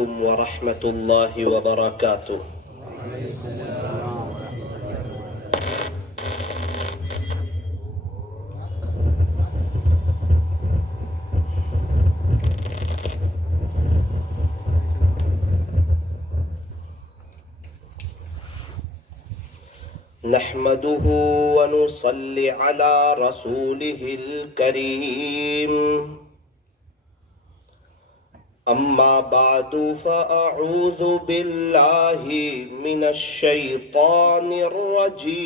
علیکم ورحمۃ اللہ وبرکاتہ۔ نحمده ونصلي على رسوله الكريم، أما بعد فأعوذ بالله من الشيطان الرجيم،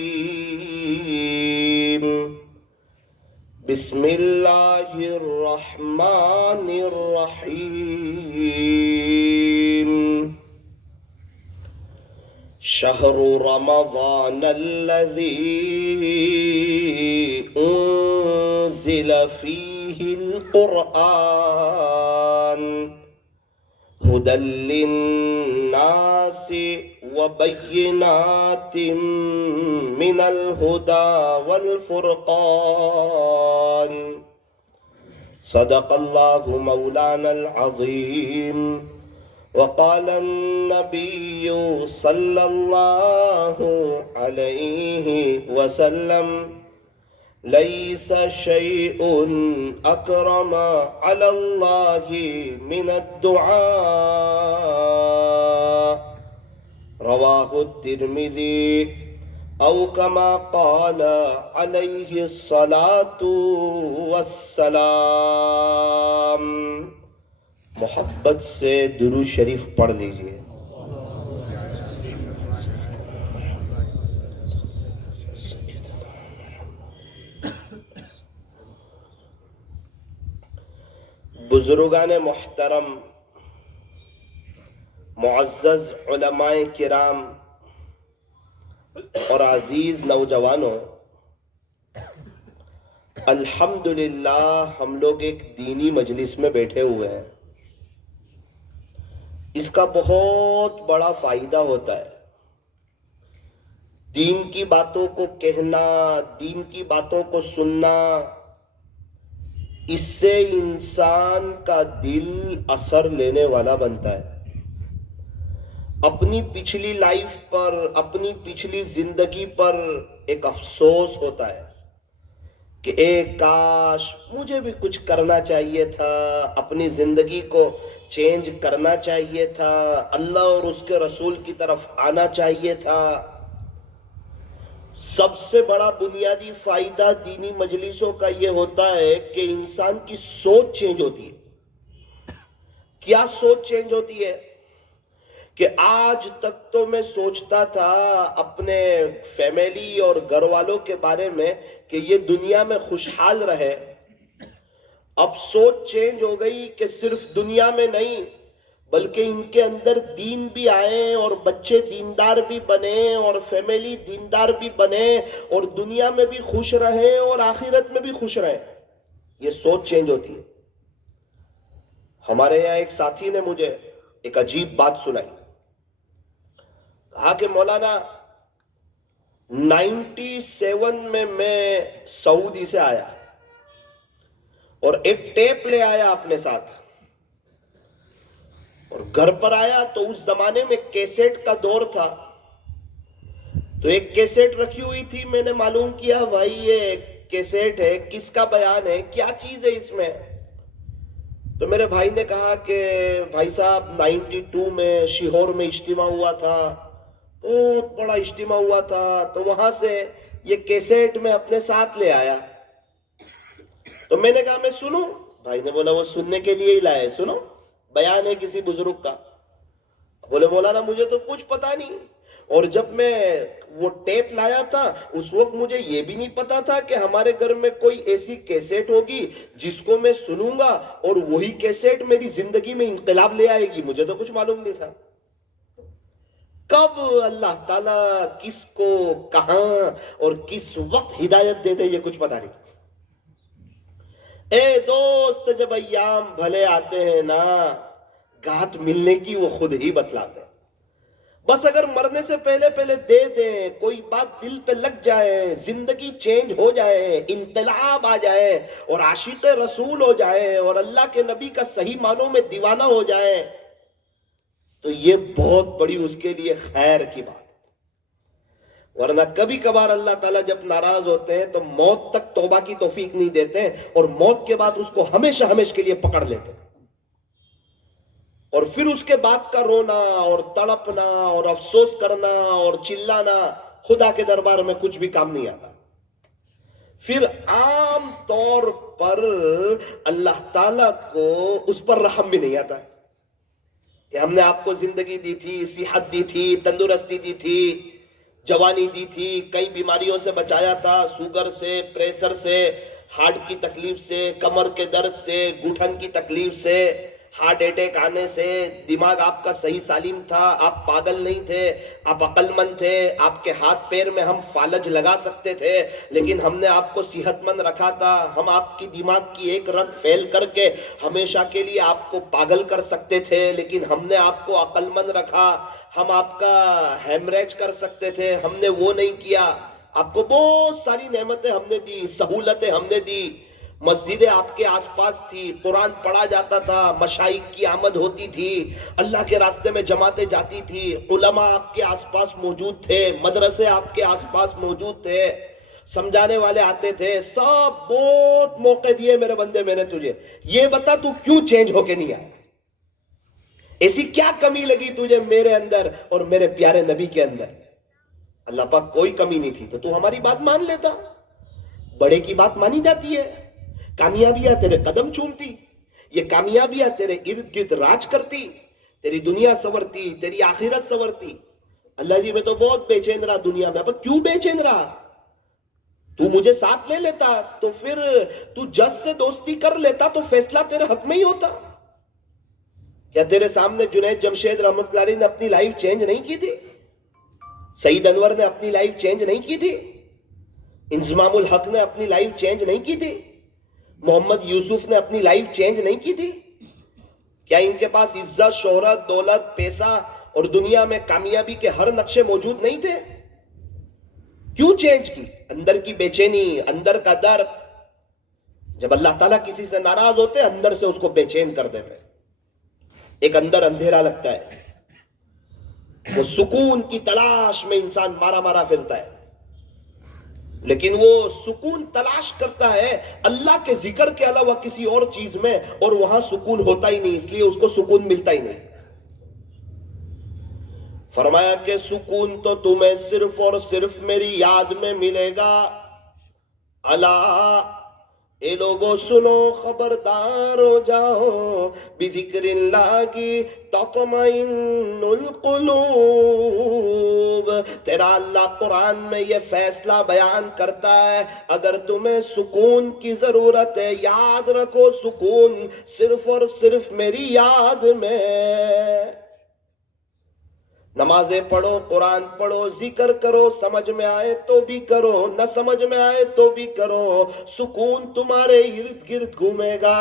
بسم الله الرحمن الرحيم، شهر رمضان الذي أنزل فيه القرآن هدى للناس وبينات من الهدى والفرقان، صدق الله مولانا العظيم، وقال النبي صلى الله عليه وسلم: ليس شيء أكرم على الله من الدعاء، رواه الترمذي، أو كما قال عليه الصلاة والسلام۔ محبت سے درود شریف پڑھ لیجئے۔ بزرگان محترم، معزز علماء کرام اور عزیز نوجوانوں، الحمدللہ ہم لوگ ایک دینی مجلس میں بیٹھے ہوئے ہیں۔ اس کا بہت بڑا فائدہ ہوتا ہے۔ دین کی باتوں کو کہنا، دین کی باتوں کو سننا، اس سے انسان کا دل اثر لینے والا بنتا ہے۔ اپنی پچھلی لائف پر، اپنی پچھلی زندگی پر ایک افسوس ہوتا ہے کہ اے کاش مجھے بھی کچھ کرنا چاہیے تھا، اپنی زندگی کو چینج کرنا چاہیے تھا، اللہ اور اس کے رسول کی طرف آنا چاہیے تھا۔ سب سے بڑا بنیادی فائدہ دینی مجلسوں کا یہ ہوتا ہے کہ انسان کی سوچ چینج ہوتی ہے۔ کیا سوچ چینج ہوتی ہے؟ کہ آج تک تو میں سوچتا تھا اپنے فیملی اور گھر والوں کے بارے میں کہ یہ دنیا میں خوشحال رہے، اب سوچ چینج ہو گئی کہ صرف دنیا میں نہیں بلکہ ان کے اندر دین بھی آئے اور بچے دیندار بھی بنے اور فیملی دیندار بھی بنے اور دنیا میں بھی خوش رہیں اور آخرت میں بھی خوش رہیں۔ یہ سوچ چینج ہوتی ہے۔ ہمارے یہاں ایک ساتھی نے مجھے ایک عجیب بات سنائی۔ کہا کہ مولانا 97 میں سعودی سے آیا اور ایک ٹیپ لے آیا اپنے ساتھ، اور گھر پر آیا تو اس زمانے میں کیسٹ کا دور تھا، تو ایک کیسٹ رکھی ہوئی تھی۔ میں نے معلوم کیا بھائی یہ کیسٹ ہے، کس کا بیان ہے، کیا چیز ہے اس میں؟ تو میرے بھائی نے کہا کہ بھائی صاحب 92 میں شیہور میں اجتماع ہوا تھا، بہت بڑا اجتماع ہوا تھا، تو وہاں سے یہ کیسٹ میں اپنے ساتھ لے آیا۔ تو میں نے کہا میں سنوں؟ بھائی نے بولا وہ سننے کے لیے ہی لائے، سنو، بیان ہے کسی بزرگ کا۔ بولے مولانا مجھے تو کچھ پتا نہیں، اور جب میں وہ ٹیپ لایا تھا اس وقت مجھے یہ بھی نہیں پتا تھا کہ ہمارے گھر میں کوئی ایسی کیسٹ ہوگی جس کو میں سنوں گا اور وہی کیسٹ میری زندگی میں انقلاب لے آئے گی، مجھے تو کچھ معلوم نہیں تھا۔ کب اللہ تعالیٰ کس کو کہاں اور کس وقت ہدایت دیتے یہ کچھ پتا نہیں۔ اے دوست، جب ایام بھلے آتے ہیں نا، گھات ملنے کی وہ خود ہی بتلاتے ہیں۔ بس اگر مرنے سے پہلے دے دیں، کوئی بات دل پہ لگ جائے، زندگی چینج ہو جائے، انقلاب آ جائے اور عاشق رسول ہو جائے اور اللہ کے نبی کا صحیح معنوں میں دیوانہ ہو جائے، تو یہ بہت بڑی اس کے لیے خیر کی بات. ورنہ کبھی کبھار اللہ تعالیٰ جب ناراض ہوتے ہیں تو موت تک توبہ کی توفیق نہیں دیتے ہیں، اور موت کے بعد اس کو ہمیشہ ہمیشہ کے لیے پکڑ لیتے ہیں، اور پھر اس کے بعد کا رونا اور تڑپنا اور افسوس کرنا اور چلانا خدا کے دربار میں کچھ بھی کام نہیں آتا. پھر عام طور پر اللہ تعالیٰ کو اس پر رحم بھی نہیں آتا کہ ہم نے آپ کو زندگی دی تھی، صحت دی تھی، تندرستی دی تھی، جوانی دی تھی، کئی بیماریوں سے بچایا تھا، شوگر سے، پریشر سے، ہارٹ کی تکلیف سے، کمر کے درد سے، گھٹن کی تکلیف سے، ہارٹ اٹیک آنے سے. دماغ آپ کا صحیح سالم تھا، آپ پاگل نہیں تھے، آپ عقل مند تھے، آپ کے ہاتھ پیر میں ہم فالج لگا سکتے تھے، لیکن ہم نے آپ کو صحت مند رکھا تھا. ہم آپ کی دماغ کی ایک رگ فیل کر کے ہمیشہ کے لیے آپ کو پاگل کر سکتے تھے، لیکن ہم نے آپ کو عقل مند رکھا. ہم آپ کا ہیمریج کر سکتے تھے، ہم نے وہ نہیں کیا. آپ کو بہت ساری نعمتیں ہم نے دی، سہولتیں ہم نے دی. مسجدیں آپ کے آس پاس تھی، قرآن پڑھا جاتا تھا، مشائخ کی آمد ہوتی تھی، اللہ کے راستے میں جماعتیں جاتی تھی، علماء آپ کے آس پاس موجود تھے، مدرسے آپ کے آس پاس موجود تھے، سمجھانے والے آتے تھے. سب بہت موقع دیے میرے بندے میں نے تجھے. یہ بتا تو کیوں چینج ہو کے نہیں آیا؟ ایسی کیا کمی لگی تجھے میرے اندر اور میرے پیارے نبی کے اندر؟ اللہ پاک کوئی کمی نہیں تھی تو ہماری بات مان لیتا. بڑے کی بات مانی جاتی ہے. کامیابیاں تیرے قدم چومتی، یہ کامیابیاں تیرے ارد گرد راج کرتی، تیری دنیا سنورتی، تیری آخرت سنورتی. اللہ جی میں تو بہت بے چین رہا دنیا میں. اب کیوں بے چین رہا؟ تو مجھے ساتھ لے لیتا تو پھر تو جس سے دوستی کر لیتا تو فیصلہ تیرے حق میں ہی ہوتا. کیا تیرے سامنے جنید جمشید رحمت اللہ علیہ نے اپنی لائف چینج نہیں کی تھی؟ سعید انور نے اپنی لائف چینج نہیں کی تھی؟ انضمام الحق نے اپنی لائف چینج نہیں کی تھی؟ محمد یوسف نے اپنی لائف چینج نہیں کی تھی؟ کیا ان کے پاس عزت، شہرت، دولت، پیسہ اور دنیا میں کامیابی کے ہر نقشے موجود نہیں تھے؟ کیوں چینج کی؟ اندر کی بے چینی، اندر کا درد. جب اللہ تعالیٰ کسی سے ناراض ہوتے اندر سے اس کو بے چین کر دیتے. ایک اندر اندھیرا لگتا ہے، وہ سکون کی تلاش میں انسان مارا مارا پھرتا ہے، لیکن وہ سکون تلاش کرتا ہے اللہ کے ذکر کے علاوہ کسی اور چیز میں، اور وہاں سکون ہوتا ہی نہیں، اس لیے اس کو سکون ملتا ہی نہیں. فرمایا کہ سکون تو تمہیں صرف اور صرف میری یاد میں ملے گا. اللہ اے لوگوں سنو، خبردار ہو جاؤ، بذکر اللہ کی تطمئن القلوب. تیرا اللہ قرآن میں یہ فیصلہ بیان کرتا ہے، اگر تمہیں سکون کی ضرورت ہے یاد رکھو سکون صرف اور صرف میری یاد میں. نمازیں پڑھو، قرآن پڑھو، ذکر کرو، سمجھ میں آئے تو بھی کرو، نہ سمجھ میں آئے تو بھی کرو، سکون تمہارے ارد گرد گھومے گا.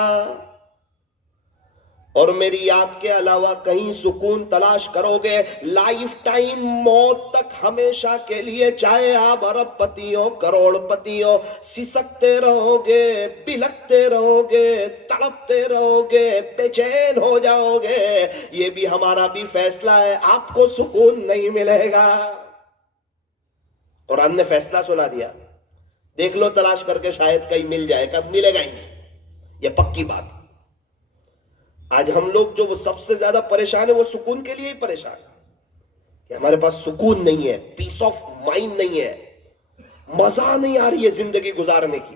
اور میری یاد کے علاوہ کہیں سکون تلاش کرو گے لائف ٹائم، موت تک ہمیشہ کے لیے، چاہے آپ ارب پتی ہو، کروڑ پتی ہو، سسکتے رہو گے، بلکتے رہو گے، تڑپتے رہو گے، بے چین ہو جاؤ گے. یہ بھی ہمارا بھی فیصلہ ہے، آپ کو سکون نہیں ملے گا. قرآن نے فیصلہ سنا دیا، دیکھ لو تلاش کر کے، شاید کہیں مل جائے. کب ملے گا ہی نہیں، یہ پکی بات. آج ہم لوگ جو وہ سب سے زیادہ پریشان ہیں وہ سکون کے لیے ہی پریشان ہیں کہ ہمارے پاس سکون نہیں ہے، پیس آف مائنڈ نہیں ہے، مزہ نہیں آ رہی ہے زندگی گزارنے کی.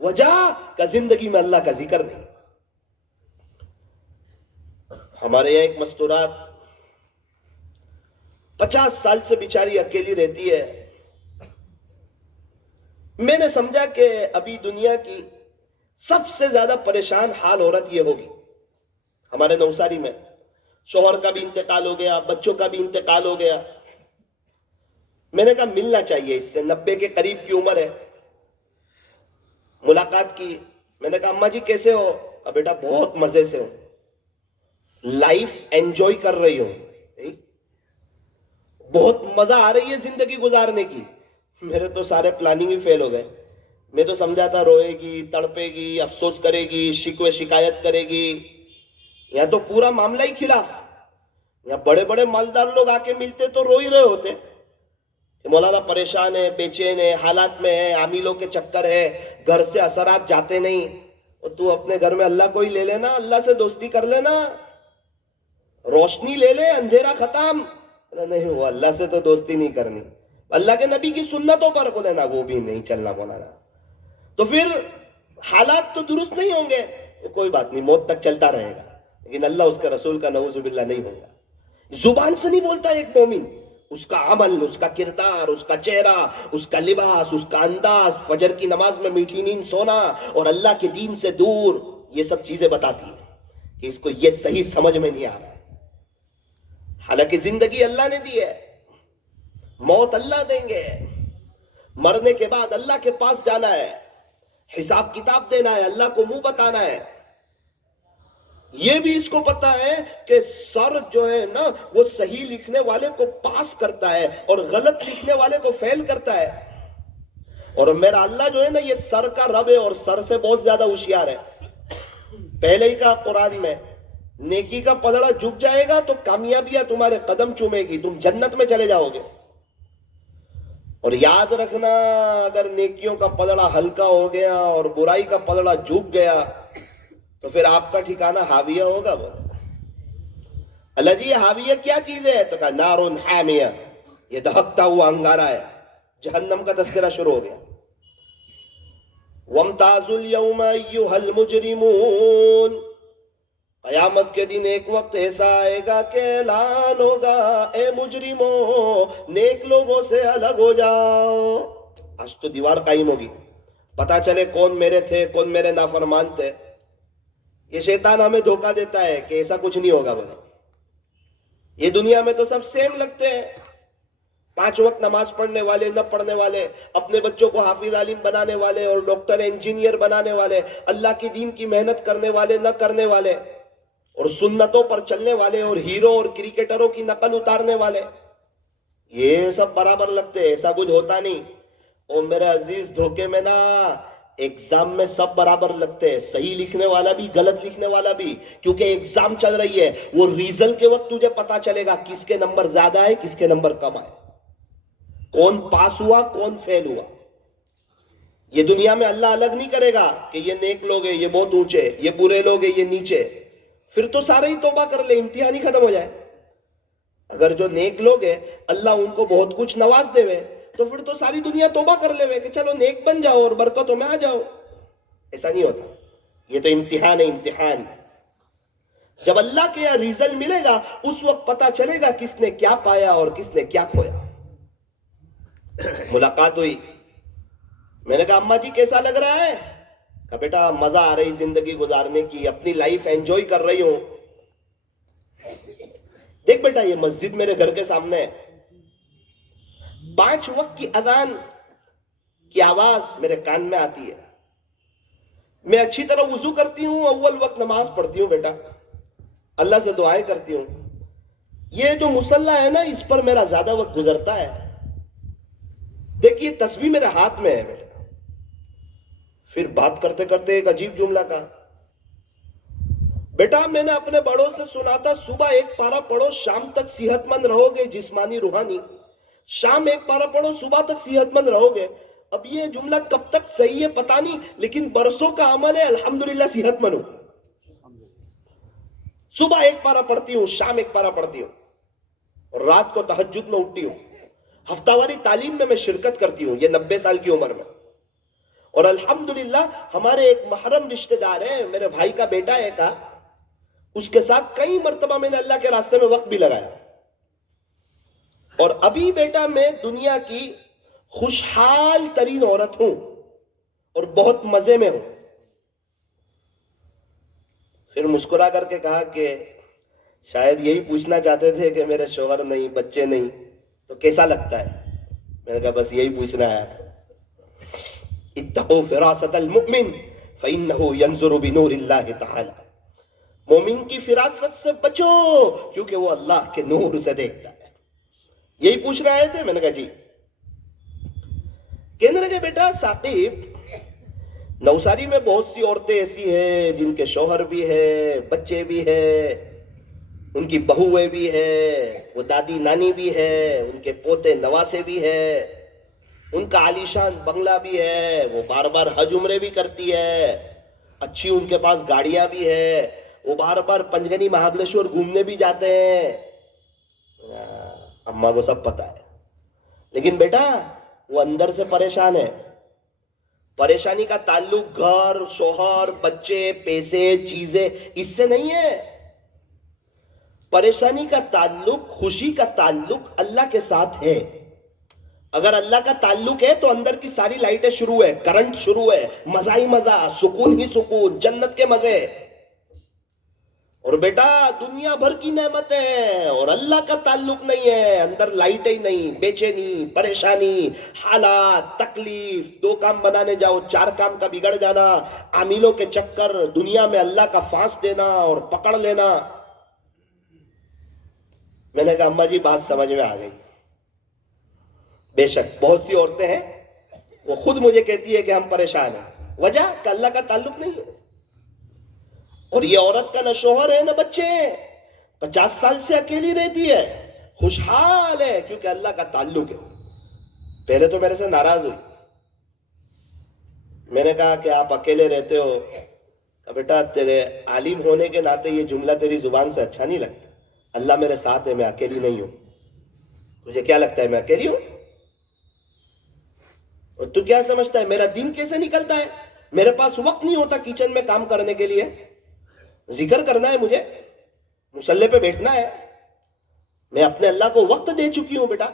وجہ کا زندگی میں اللہ کا ذکر نہیں. ہمارے یہاں ایک مستورات 50 سال سے بیچاری اکیلی رہتی ہے. میں نے سمجھا کہ ابھی دنیا کی سب سے زیادہ پریشان حال عورت یہ ہوگی. ہمارے نوساری میں شوہر کا بھی انتقال ہو گیا، بچوں کا بھی انتقال ہو گیا. میں نے کہا ملنا چاہیے اس سے، 90 کے قریب کی عمر ہے. ملاقات کی، میں نے کہا اماں جی کیسے ہو؟ اب بیٹا بہت مزے سے ہوں، لائف انجوائے کر رہی ہوں، بہت مزہ آ رہی ہے زندگی گزارنے کی. میرے تو سارے پلاننگ ہی فیل ہو گئے. میں تو سمجھا تھا روئے گی، تڑپے گی، افسوس کرے گی، شکوے شکایت کرے گی، یا تو پورا معاملہ ہی خلاف. یہاں بڑے بڑے مالدار لوگ آ کے ملتے تو رو ہی رہے ہوتے کہ مولانا پریشان ہے، بے چین ہے، حالات میں ہے، عاملوں کے چکر ہے، گھر سے اثرات جاتے نہیں. اور تو اپنے گھر میں اللہ کو ہی لے لینا، اللہ سے دوستی کر لینا، روشنی لے لے، اندھیرا ختم. نہیں، وہ اللہ سے تو دوستی نہیں کرنی، اللہ کے نبی کی سنتوں پر بولے نا، وہ بھی نہیں چلنا مولانا. تو پھر حالات تو درست نہیں ہوں گے، کوئی بات نہیں، موت تک چلتا رہے گا، لیکن اللہ اس کے رسول کا نعوذ باللہ نہیں ہوگا. زبان سے نہیں بولتا ایک مومن، اس کا عمل، اس کا کردار، اس کا چہرہ، اس کا لباس، اس کا انداز، فجر کی نماز میں میٹھی نیند سونا اور اللہ کے دین سے دور، یہ سب چیزیں بتاتی ہیں کہ اس کو یہ صحیح سمجھ میں نہیں آ رہا ہے. حالانکہ زندگی اللہ نے دی ہے، موت اللہ دیں گے، مرنے کے بعد اللہ کے پاس جانا ہے، حساب کتاب دینا ہے، اللہ کو منہ بتانا ہے. یہ بھی اس کو پتا ہے کہ سر جو ہے نا وہ صحیح لکھنے والے کو پاس کرتا ہے اور غلط لکھنے والے کو فیل کرتا ہے. اور میرا اللہ جو ہے نا یہ سر کا رب ہے اور سر سے بہت زیادہ ہوشیار ہے. پہلے ہی کہا قرآن میں، نیکی کا پلڑا جھک جائے گا تو کامیابیاں تمہارے قدم چومے گی، تم جنت میں چلے جاؤ گے. اور یاد رکھنا، اگر نیکیوں کا پلڑا ہلکا ہو گیا اور برائی کا پلڑا جھک گیا تو پھر آپ کا ٹھکانہ حاویہ ہوگا. وہ اللہ جی، یہ حاویہ کیا چیز ہے؟ تو کہا نارن حامیہ، یہ دہکتا ہوا انگارہ ہے. جہنم کا تذکرہ شروع ہو گیا. وَامْتَازُوا الْيَوْمَ أَيُّهَا الْمُجْرِمُونَ، قیامت کے دن ایک وقت ایسا آئے گا کہ اعلان ہوگا، اے مجرموں، نیک لوگوں سے الگ ہو جاؤ. آج تو دیوار قائم ہوگی، پتا چلے کون میرے تھے، کون میرے نافرمان تھے. یہ شیطان ہمیں دھوکہ دیتا ہے کہ ایسا کچھ نہیں ہوگا. بولے یہ دنیا میں تو سب سیم لگتے ہیں، 5 وقت نماز پڑھنے والے، نہ پڑھنے والے، اپنے بچوں کو حافظ عالم بنانے والے اور ڈاکٹر انجینئر بنانے والے، اللہ کی دین کی محنت کرنے والے، نہ کرنے والے، اور سنتوں پر چلنے والے، اور ہیرو اور کرکٹروں کی نقل اتارنے والے، یہ سب برابر لگتے ہیں. ایسا کچھ ہوتا نہیں. اور میرے عزیز، دھوکے میں نا، ایگزام میں سب برابر لگتے ہیں، صحیح لکھنے والا بھی، غلط لکھنے والا بھی، کیونکہ ایگزام چل رہی ہے. وہ ریزلٹ کے وقت تجھے پتا چلے گا کس کے نمبر زیادہ ہے، کس کے نمبر کم آئے، کون پاس ہوا، کون فیل ہوا. یہ دنیا میں اللہ الگ نہیں کرے گا کہ یہ نیک لوگ ہیں، یہ بہت اونچے، یہ برے لوگ ہیں، یہ نیچے. پھر تو سارے ہی توبہ کر لے، امتحان ہی ختم ہو جائے. اگر جو نیک لوگ ہیں اللہ ان کو بہت کچھ نواز دے وے تو پھر تو ساری دنیا توبہ کر لے وے کہ چلو نیک بن جاؤ اور برکتوں میں آ جاؤ. ایسا نہیں ہوتا. یہ تو امتحان ہے، امتحان. جب اللہ کے یہاں ریزلٹ ملے گا اس وقت پتا چلے گا کس نے کیا پایا اور کس نے کیا کھویا. ملاقات ہوئی، میں نے کہا اماں جی کیسا لگ رہا ہے؟ کہا بیٹا مزہ آ رہی زندگی گزارنے کی، اپنی لائف انجوائے کر رہی ہوں. دیکھ بیٹا یہ مسجد میرے گھر کے سامنے ہے، 5 وقت کی اذان کی آواز میرے کان میں آتی ہے. میں اچھی طرح وضو کرتی ہوں، اول وقت نماز پڑھتی ہوں بیٹا، اللہ سے دعائیں کرتی ہوں. یہ جو مصلی ہے نا اس پر میرا زیادہ وقت گزرتا ہے. دیکھیے تسبیح میرے ہاتھ میں ہے بیٹا. پھر بات کرتے کرتے ایک عجیب جملہ کہا، بیٹا میں نے اپنے بڑوں سے سنا تھا صبح 1 پارہ پڑھو شام تک صحت مند رہو گے، جسمانی روحانی. شام 1 پارہ پڑھو صبح تک صحت مند رہو گے. اب یہ جملہ کب تک صحیح ہے پتہ نہیں، لیکن برسوں کا عمل ہے، الحمدللہ صحت مند ہوں. صبح 1 پارہ پڑھتی ہوں، شام 1 پارہ پڑھتی ہوں، اور رات کو تہجد میں اٹھتی ہوں. ہفتہ واری تعلیم میں شرکت کرتی ہوں، یہ 90 سال کی عمر میں. اور الحمدللہ ہمارے ایک محرم رشتہ دار ہے، میرے بھائی کا بیٹا ہے کا، اس کے ساتھ کئی مرتبہ میں نے اللہ کے راستے میں وقت بھی لگایا. اور ابھی بیٹا میں دنیا کی خوشحال ترین عورت ہوں اور بہت مزے میں ہوں. پھر مسکرا کر کے کہا کہ شاید یہی پوچھنا چاہتے تھے کہ میرے شوہر نہیں، بچے نہیں، تو کیسا لگتا ہے؟ میں نے کہا بس یہی پوچھنا ہے. اتقوا فراست المؤمن فإنه ينظر بنور اللہ تعالی. مومن کی فراست سے بچو کیونکہ وہ اللہ کے نور سے دیکھتا ہے. یہی پوچھنا آئے تھے؟ میں نے کہا جی. کہنے لگے بیٹا ثاقب، نوساری میں بہت سی عورتیں ایسی ہیں جن کے شوہر بھی ہے، بچے بھی ہے، ان کی بہویں بھی ہے، وہ دادی نانی بھی ہے، ان کے پوتے نواسے بھی ہے، ان کا عالیشان بنگلہ بھی ہے، وہ بار بار حج عمرے بھی کرتی ہے، اچھی ان کے پاس گاڑیاں بھی ہے، وہ بار بار پنجگنی مہابلیشور گھومنے بھی جاتے ہیں. اماں کو سب پتا ہے، لیکن بیٹا وہ اندر سے پریشان ہے. پریشانی کا تعلق گھر، شوہر، بچے، پیسے، چیزیں اس سے نہیں ہے. پریشانی کا تعلق، خوشی کا تعلق اللہ کے ساتھ ہے. اگر اللہ کا تعلق ہے تو اندر کی ساری لائٹیں شروع ہے، کرنٹ شروع ہے، مزہ ہی مزہ، سکون ہی سکون، جنت کے مزے. اور بیٹا دنیا بھر کی نعمت ہے اور اللہ کا تعلق نہیں ہے، اندر لائٹیں ہی نہیں، بے چینی، پریشانی، حالات، تکلیف، 2 کام بنانے جاؤ 4 کام کا بگڑ جانا، عاملوں کے چکر، دنیا میں اللہ کا فانس دینا اور پکڑ لینا. میں نے کہا اماں جی بات سمجھ میں آ گئی. بے شک بہت سی عورتیں ہیں وہ خود مجھے کہتی ہے کہ ہم پریشان ہیں، وجہ کہ اللہ کا تعلق نہیں ہے. اور یہ عورت کا نہ شوہر ہے نہ بچے ہیں، 50 سال سے اکیلی رہتی ہے، خوشحال ہے کیونکہ اللہ کا تعلق ہے. پہلے تو میرے سے ناراض ہوئی. میں نے کہا کہ آپ اکیلے رہتے ہو. بیٹا تیرے عالم ہونے کے ناطے یہ جملہ تیری زبان سے اچھا نہیں لگتا. اللہ میرے ساتھ ہے، میں اکیلی نہیں ہوں. تجھے کیا لگتا ہے میں اکیلی ہوں؟ اور تو کیا سمجھتا ہے میرا دن کیسے نکلتا ہے؟ میرے پاس وقت نہیں ہوتا کچن میں کام کرنے کے لیے. ذکر کرنا ہے مجھے، مصلی پہ بیٹھنا ہے. میں اپنے اللہ کو وقت دے چکی ہوں بیٹا.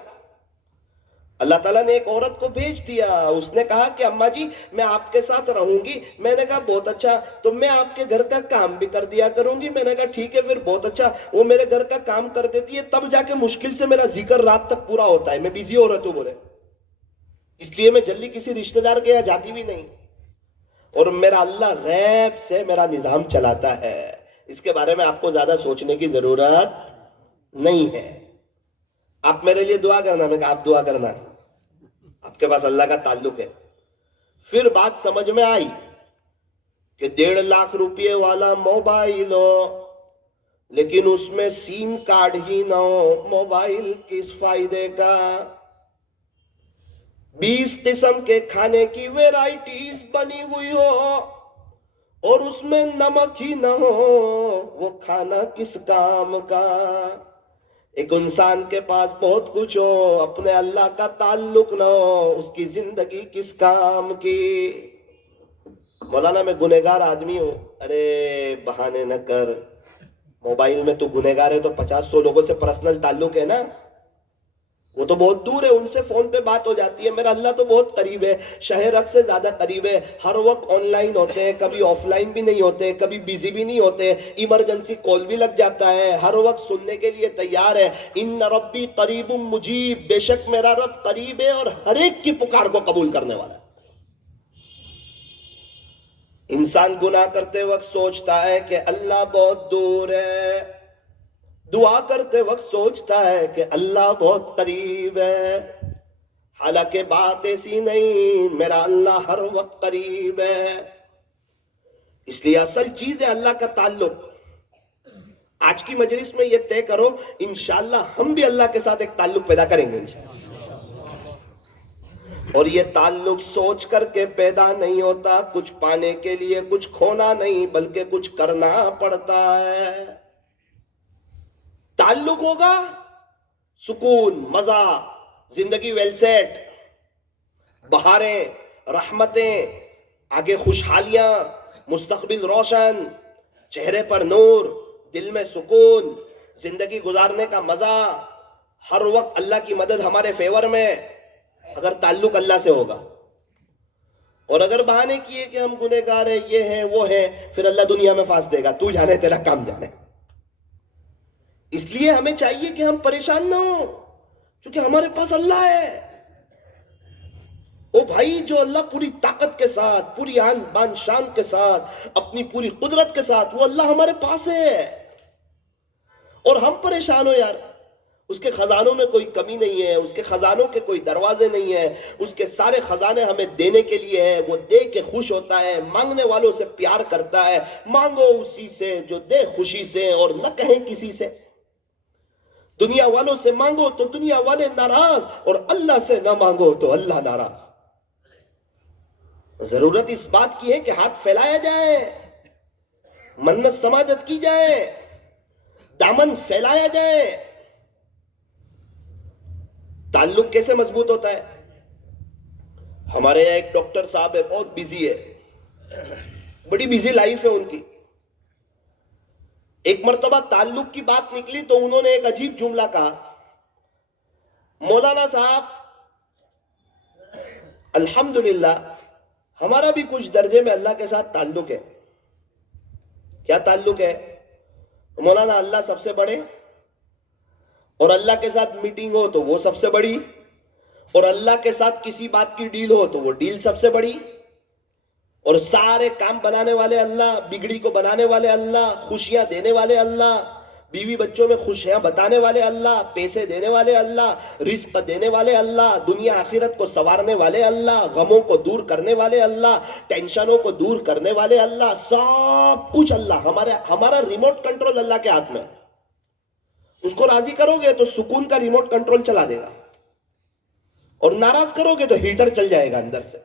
اللہ تعالیٰ نے ایک عورت کو بھیج دیا، اس نے کہا کہ اماں جی میں آپ کے ساتھ رہوں گی. میں نے کہا بہت اچھا، تو میں آپ کے گھر کا کام بھی کر دیا کروں گی. میں نے کہا ٹھیک ہے پھر بہت اچھا. وہ میرے گھر کا کام کر دیتی ہے، تب جا کے مشکل سے میرا ذکر رات تک پورا ہوتا ہے. میں بیزی ہو رہا ہوں بولے، اس لیے میں جلدی کسی رشتہ دار کے یہاں جاتی بھی نہیں. اور میرا اللہ غیب سے میرا نظام چلاتا ہے، اس کے بارے میں آپ کو زیادہ سوچنے کی ضرورت نہیں ہے. آپ میرے لیے دعا کرنا. میں کہا آپ دعا کرنا، آپ کے پاس اللہ کا تعلق ہے. پھر بات سمجھ میں آئی کہ 1.5 لاکھ روپے والا موبائل ہو لیکن اس میں سیم کارڈ ہی نہ ہو، موبائل کس فائدے کا؟ 20 قسم کے کھانے کی ویرائٹیز بنی ہوئی ہو اور اس میں نمک ہی نہ ہو، وہ کھانا کس کام کا؟ ایک انسان کے پاس بہت کچھ ہو، اپنے اللہ کا تعلق نہ ہو، اس کی زندگی کس کام کی؟ مولانا میں گنہگار آدمی ہوں. ارے بہانے نہ کر، موبائل میں تو گنہگار ہے تو 50-100 لوگوں سے پرسنل تعلق ہے نا، وہ تو بہت دور ہے، ان سے فون پہ بات ہو جاتی ہے. میرا اللہ تو بہت قریب ہے، شہر رگ سے زیادہ قریب ہے. ہر وقت آن لائن ہوتے ہیں، کبھی آف لائن بھی نہیں ہوتے، کبھی بیزی بھی نہیں ہوتے، ایمرجنسی کال بھی لگ جاتا ہے، ہر وقت سننے کے لیے تیار ہے. ان ربی قریب مجیب، بے شک میرا رب قریب ہے اور ہر ایک کی پکار کو قبول کرنے والا ہے. انسان گناہ کرتے وقت سوچتا ہے کہ اللہ بہت دور ہے، دعا کرتے وقت سوچتا ہے کہ اللہ بہت قریب ہے. حالانکہ بات ایسی نہیں، میرا اللہ ہر وقت قریب ہے. اس لیے اصل چیز ہے اللہ کا تعلق. آج کی مجلس میں یہ طے کرو انشاءاللہ ہم بھی اللہ کے ساتھ ایک تعلق پیدا کریں گے انشاءاللہ. اور یہ تعلق سوچ کر کے پیدا نہیں ہوتا، کچھ پانے کے لیے کچھ کھونا نہیں بلکہ کچھ کرنا پڑتا ہے. تعلق ہوگا، سکون، مزہ، زندگی ویل سیٹ، بہاریں، رحمتیں، آگے خوشحالیاں، مستقبل روشن، چہرے پر نور، دل میں سکون، زندگی گزارنے کا مزہ، ہر وقت اللہ کی مدد ہمارے فیور میں، اگر تعلق اللہ سے ہوگا. اور اگر بہانے کیے کہ ہم گنہگار ہیں، یہ ہیں وہ ہیں، پھر اللہ دنیا میں پھانس دے گا، تو جانے تیرا کام جانے. اس لیے ہمیں چاہیے کہ ہم پریشان نہ ہوں کیونکہ ہمارے پاس اللہ ہے. او بھائی، جو اللہ پوری طاقت کے ساتھ، پوری آن بان شان کے ساتھ، اپنی پوری قدرت کے ساتھ، وہ اللہ ہمارے پاس ہے. اور ہم پریشان ہو یار، اس کے خزانوں میں کوئی کمی نہیں ہے، اس کے خزانوں کے کوئی دروازے نہیں ہیں، اس کے سارے خزانے ہمیں دینے کے لیے ہیں. وہ دے کے خوش ہوتا ہے، مانگنے والوں سے پیار کرتا ہے. مانگو اسی سے جو دے خوشی سے اور نہ کہیں کسی سے. دنیا والوں سے مانگو تو دنیا والے ناراض، اور اللہ سے نہ مانگو تو اللہ ناراض۔ ضرورت اس بات کی ہے کہ ہاتھ پھیلایا جائے، منت سماجت کی جائے، دامن پھیلایا جائے۔ تعلق کیسے مضبوط ہوتا ہے؟ ہمارے یہاں ایک ڈاکٹر صاحب ہے، بہت بزی ہے، بڑی بزی لائف ہے ان کی۔ ایک مرتبہ تعلق کی بات نکلی تو انہوں نے ایک عجیب جملہ کہا، مولانا صاحب الحمدللہ ہمارا بھی کچھ درجے میں اللہ کے ساتھ تعلق ہے۔ کیا تعلق ہے؟ مولانا اللہ سب سے بڑے، اور اللہ کے ساتھ میٹنگ ہو تو وہ سب سے بڑی، اور اللہ کے ساتھ کسی بات کی ڈیل ہو تو وہ ڈیل سب سے بڑی، اور سارے کام بنانے والے اللہ، بگڑی کو بنانے والے اللہ، خوشیاں دینے والے اللہ، بیوی بچوں میں خوشیاں بتانے والے اللہ، پیسے دینے والے اللہ، رزق دینے والے اللہ، دنیا آخرت کو سنوارنے والے اللہ، غموں کو دور کرنے والے اللہ، ٹینشنوں کو دور کرنے والے اللہ، سب کچھ اللہ۔ ہمارا ریموٹ کنٹرول اللہ کے ہاتھ میں ہے۔ اس کو راضی کرو گے تو سکون کا ریموٹ کنٹرول چلا دے گا، اور ناراض کرو گے تو ہیٹر چل جائے گا اندر سے،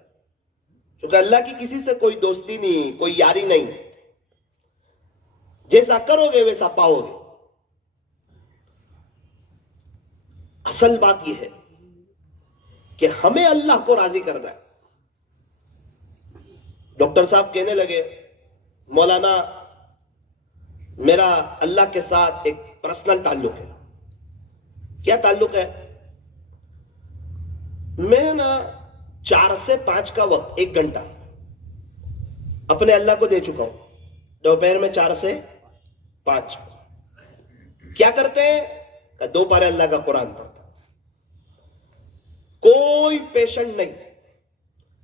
کیونکہ اللہ کی کسی سے کوئی دوستی نہیں، کوئی یاری نہیں۔ جیسا کرو گے ویسا پاؤ گے۔ اصل بات یہ ہے کہ ہمیں اللہ کو راضی کرنا ہے۔ ڈاکٹر صاحب کہنے لگے، مولانا میرا اللہ کے ساتھ ایک پرسنل تعلق ہے۔ کیا تعلق ہے؟ میں 4 سے 5 کا وقت 1 گھنٹہ اپنے اللہ کو دے چکا ہوں، دوپہر میں 4 سے 5۔ کیا کرتے ہیں؟ 2 پارے اللہ کا قرآن پڑھتا، کوئی پیشنٹ نہیں،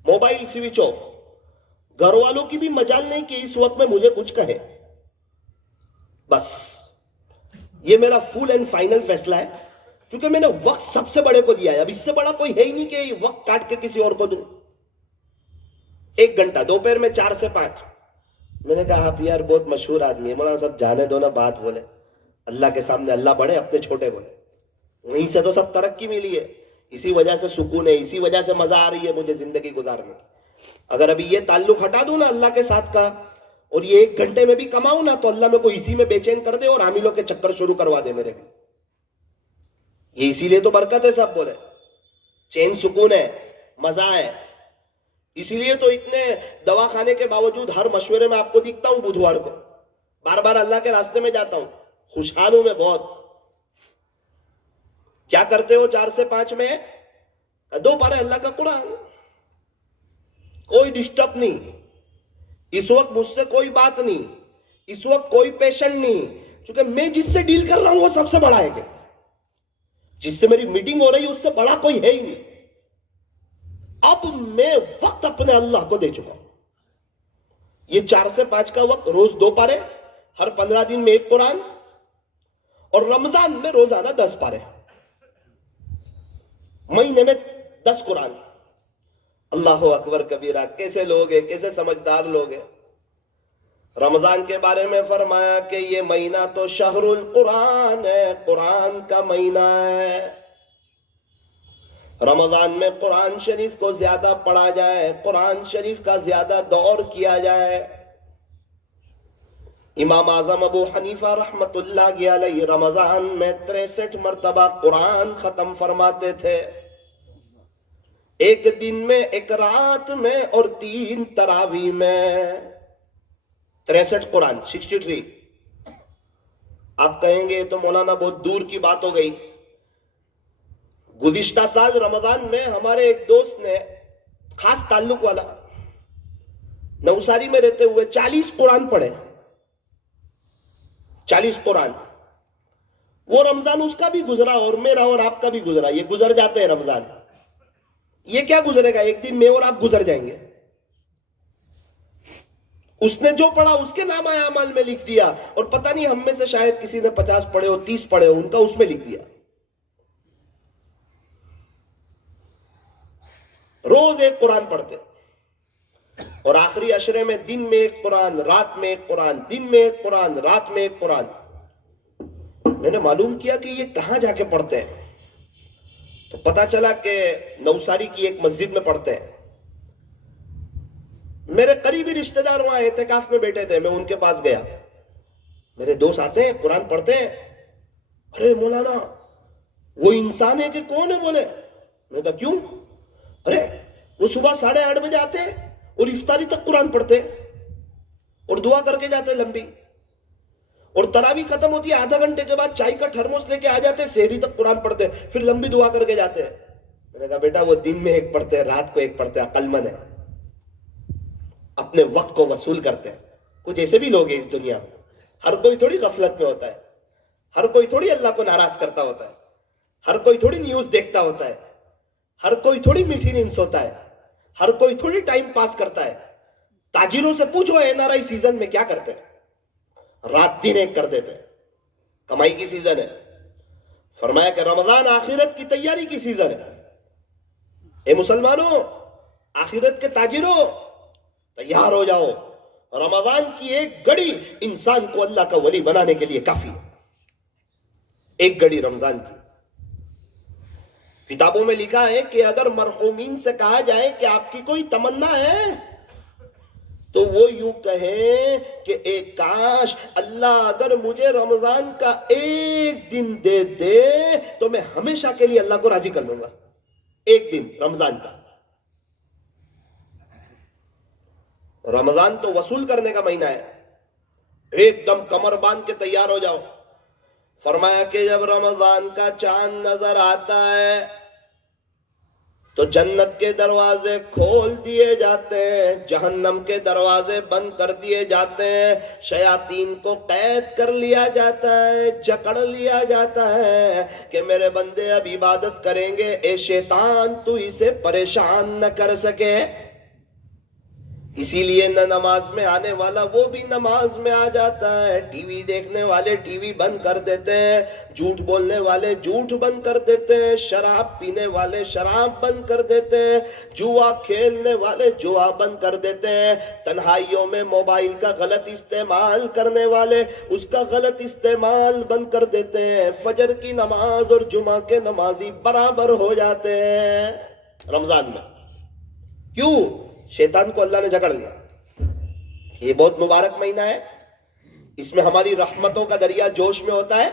موبائل سوئچ آف، گھر والوں کی بھی مجال نہیں کہ اس وقت میں مجھے کچھ کہے۔ بس یہ میرا فل اینڈ فائنل فیصلہ ہے، کیونکہ میں نے وقت سب سے بڑے کو دیا ہے۔ اب اس سے بڑا کوئی ہے ہی نہیں کہ وقت کاٹ کے کسی اور کو دوں۔ 1 گھنٹہ دوپہر میں 4 سے 5۔ میں نے کہا آپ یار بہت مشہور آدمی ہے، مولانا صاحب جانے دو نا، بات بولے۔ اللہ کے سامنے اللہ بڑے، اپنے چھوٹے بولے۔ وہیں سے تو سب ترقی ملی ہے، اسی وجہ سے سکون ہے، اسی وجہ سے مزہ آ رہی ہے مجھے زندگی گزارنے کی۔ اگر ابھی یہ تعلق ہٹا دوں نا اللہ کے ساتھ کا، اور یہ 1 گھنٹے میں بھی کماؤں نا، تو اللہ میں کو اسی میں بے چین کر دے اور عاملوں کے چکر شروع کروا دے میرے بھی۔ یہ اسی لیے تو برکت ہے، سب بولے چین سکون ہے، مزہ ہے۔ اسی لیے تو اتنے دوا کھانے کے باوجود ہر مشورے میں آپ کو دکھتا ہوں بدھوار کو، بار بار اللہ کے راستے میں جاتا ہوں، خوشحال ہوں میں بہت۔ کیا کرتے ہو 4 سے 5 میں؟ 2 پارے اللہ کا قرآن، کوئی ڈسٹرب نہیں۔ اس وقت مجھ سے کوئی بات نہیں، اس وقت کوئی پیشنٹ نہیں، چونکہ میں جس سے ڈیل کر رہا ہوں وہ سب سے بڑا ہے، کہ جس سے میری میٹنگ ہو رہی ہے اس سے بڑا کوئی ہے ہی نہیں۔ اب میں وقت اپنے اللہ کو دے چکا ہوں۔ یہ 4 سے 5 کا وقت، روز 2 پارے، ہر 15 دن میں 1 قرآن، اور رمضان میں روزانہ 10 پارے، مہینے میں 10 قرآن۔ اللہ اکبر کبیرہ، کیسے لوگ ہیں، کیسے سمجھدار لوگ ہیں۔ رمضان کے بارے میں فرمایا کہ یہ مہینہ تو شہر القرآن ہے، قرآن کا مہینہ ہے۔ رمضان میں قرآن شریف کو زیادہ پڑھا جائے، قرآن شریف کا زیادہ دور کیا جائے۔ امام اعظم ابو حنیفہ رحمت اللہ علیہ رمضان میں 63 مرتبہ قرآن ختم فرماتے تھے، 1 دن میں، 1 رات میں، اور 3 تراویح میں۔ 63 قرآن، 63۔ آپ کہیں گے تو مولانا بہت دور کی بات ہو گئی۔ گزشتہ سال رمضان میں ہمارے ایک دوست نے، خاص تعلق والا، نوساری میں رہتے ہوئے 40 قرآن پڑھے، 40 قرآن۔ وہ رمضان اس کا بھی گزرا اور میرا اور آپ کا بھی گزرا، یہ گزر جاتے ہیں رمضان۔ یہ کیا گزرے گا، ایک دن میں اور آپ گزر جائیں گے۔ اس نے جو پڑھا اس کے نام اعمال میں لکھ دیا، اور پتہ نہیں ہم میں سے شاید کسی نے 50 پڑھے ہو، 30 پڑھے ہو، ان کا اس میں لکھ دیا۔ روز 1 قرآن پڑھتے، اور آخری عشرے میں دن میں 1 قرآن، رات میں 1 قرآن، دن میں 1 قرآن، رات میں 1 قرآن۔ میں نے معلوم کیا کہ یہ کہاں جا کے پڑھتے ہیں، تو پتا چلا کہ نوساری کی ایک مسجد میں پڑھتے ہیں. میرے قریبی رشتہ دار وہاں اعتکاف میں بیٹھے تھے، میں ان کے پاس گیا. میرے دوست آتے ہیں، قرآن پڑھتے ہیں. ارے مولانا وہ انسان ہے کہ کون ہے؟ بولے. میں کہا کیوں؟ ارے وہ صبح 8:30 بجے آتے ہیں اور افطاری تک قرآن پڑھتے اور دعا کر کے جاتے لمبی، اور تراویح ختم ہوتی ہے آدھا گھنٹے کے بعد چائے کا تھرموس لے کے آ جاتے، سحری تک قرآن پڑھتے، پھر لمبی دعا کر کے جاتے ہیں. میں نے کہا بیٹا وہ دن میں ایک پڑھتے ہیں، رات کو ایک پڑھتے ہیں، عقل مند ہے، اپنے وقت کو وصول کرتے ہیں. کچھ ایسے بھی لوگ ہیں اس دنیا میں. ہر کوئی تھوڑی غفلت میں ہوتا ہے، ہر کوئی تھوڑی اللہ کو ناراض کرتا ہوتا ہے، ہر کوئی تھوڑی نیوز دیکھتا ہوتا ہے، ہر کوئی تھوڑی میٹھی نیند سوتا ہے، ہر کوئی تھوڑی ٹائم پاس کرتا ہے. تاجروں سے پوچھو NRI سیزن میں کیا کرتے ہیں؟ رات دن ایک کر دیتے ہیں. کمائی کی سیزن ہے. فرمایا کہ رمضان آخرت کی تیاری کی سیزن ہے. اے مسلمانوں، آخرت کے تاجروں، تیار ہو جاؤ. رمضان کی ایک گھڑی انسان کو اللہ کا ولی بنانے کے لیے کافی ہے. ایک گھڑی رمضان کی. کتابوں میں لکھا ہے کہ اگر مرحومین سے کہا جائے کہ آپ کی کوئی تمنا ہے تو وہ یوں کہیں کہ اے کاش اللہ اگر مجھے رمضان کا ایک دن دے دے تو میں ہمیشہ کے لیے اللہ کو راضی کر لوں گا. ایک دن رمضان کا. رمضان تو وصول کرنے کا مہینہ ہے. ایک دم کمر باندھ کے تیار ہو جاؤ. فرمایا کہ جب رمضان کا چاند نظر آتا ہے تو جنت کے دروازے کھول دیے جاتے ہیں، جہنم کے دروازے بند کر دیے جاتے ہیں، شیاطین کو قید کر لیا جاتا ہے، جکڑ لیا جاتا ہے کہ میرے بندے اب عبادت کریں گے، اے شیطان تو اسے پریشان نہ کر سکے. اسی لیے نہ نماز میں آنے والا وہ بھی نماز میں آ جاتا ہے، ٹی وی دیکھنے والے ٹی وی بند کر دیتے ہیں، جھوٹ بولنے والے جھوٹ بند کر دیتے ہیں، شراب پینے والے شراب بند کر دیتے ہیں، جوا کھیلنے والے جوا بند کر دیتے ہیں، تنہائیوں میں موبائل کا غلط استعمال کرنے والے اس کا غلط استعمال بند کر دیتے ہیں. فجر کی نماز اور جمعہ کے نمازی برابر ہو جاتے ہیں رمضان میں. کیوں؟ شیطان کو اللہ نے جکڑ لیا. یہ بہت مبارک مہینہ ہے، اس میں ہماری رحمتوں کا دریا جوش میں ہوتا ہے،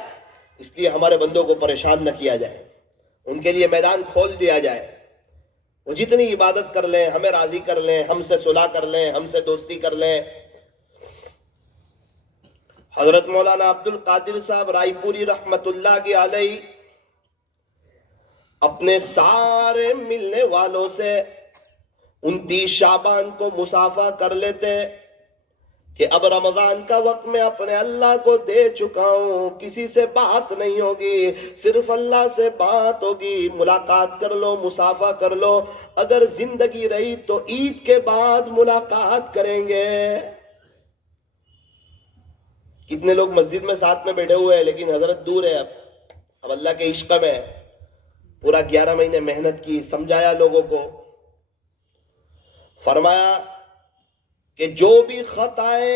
اس لیے ہمارے بندوں کو پریشان نہ کیا جائے، ان کے لیے میدان کھول دیا جائے. وہ جتنی عبادت کر لیں، ہمیں راضی کر لیں، ہم سے صلح کر لیں، ہم سے دوستی کر لیں. حضرت مولانا عبد القادر صاحب رائے پوری رحمت اللہ علیہ اپنے سارے ملنے والوں سے 29 شعبان کو مصافحہ کر لیتے کہ اب رمضان کا وقت میں اپنے اللہ کو دے چکا ہوں، کسی سے بات نہیں ہوگی، صرف اللہ سے بات ہوگی. ملاقات کر لو، مصافحہ کر لو، اگر زندگی رہی تو عید کے بعد ملاقات کریں گے. کتنے لوگ مسجد میں ساتھ میں بیٹھے ہوئے ہیں لیکن حضرت دور ہے. اب اللہ کے عشق میں پورا 11 مہینے محنت کی، سمجھایا لوگوں کو. فرمایا کہ جو بھی خط آئے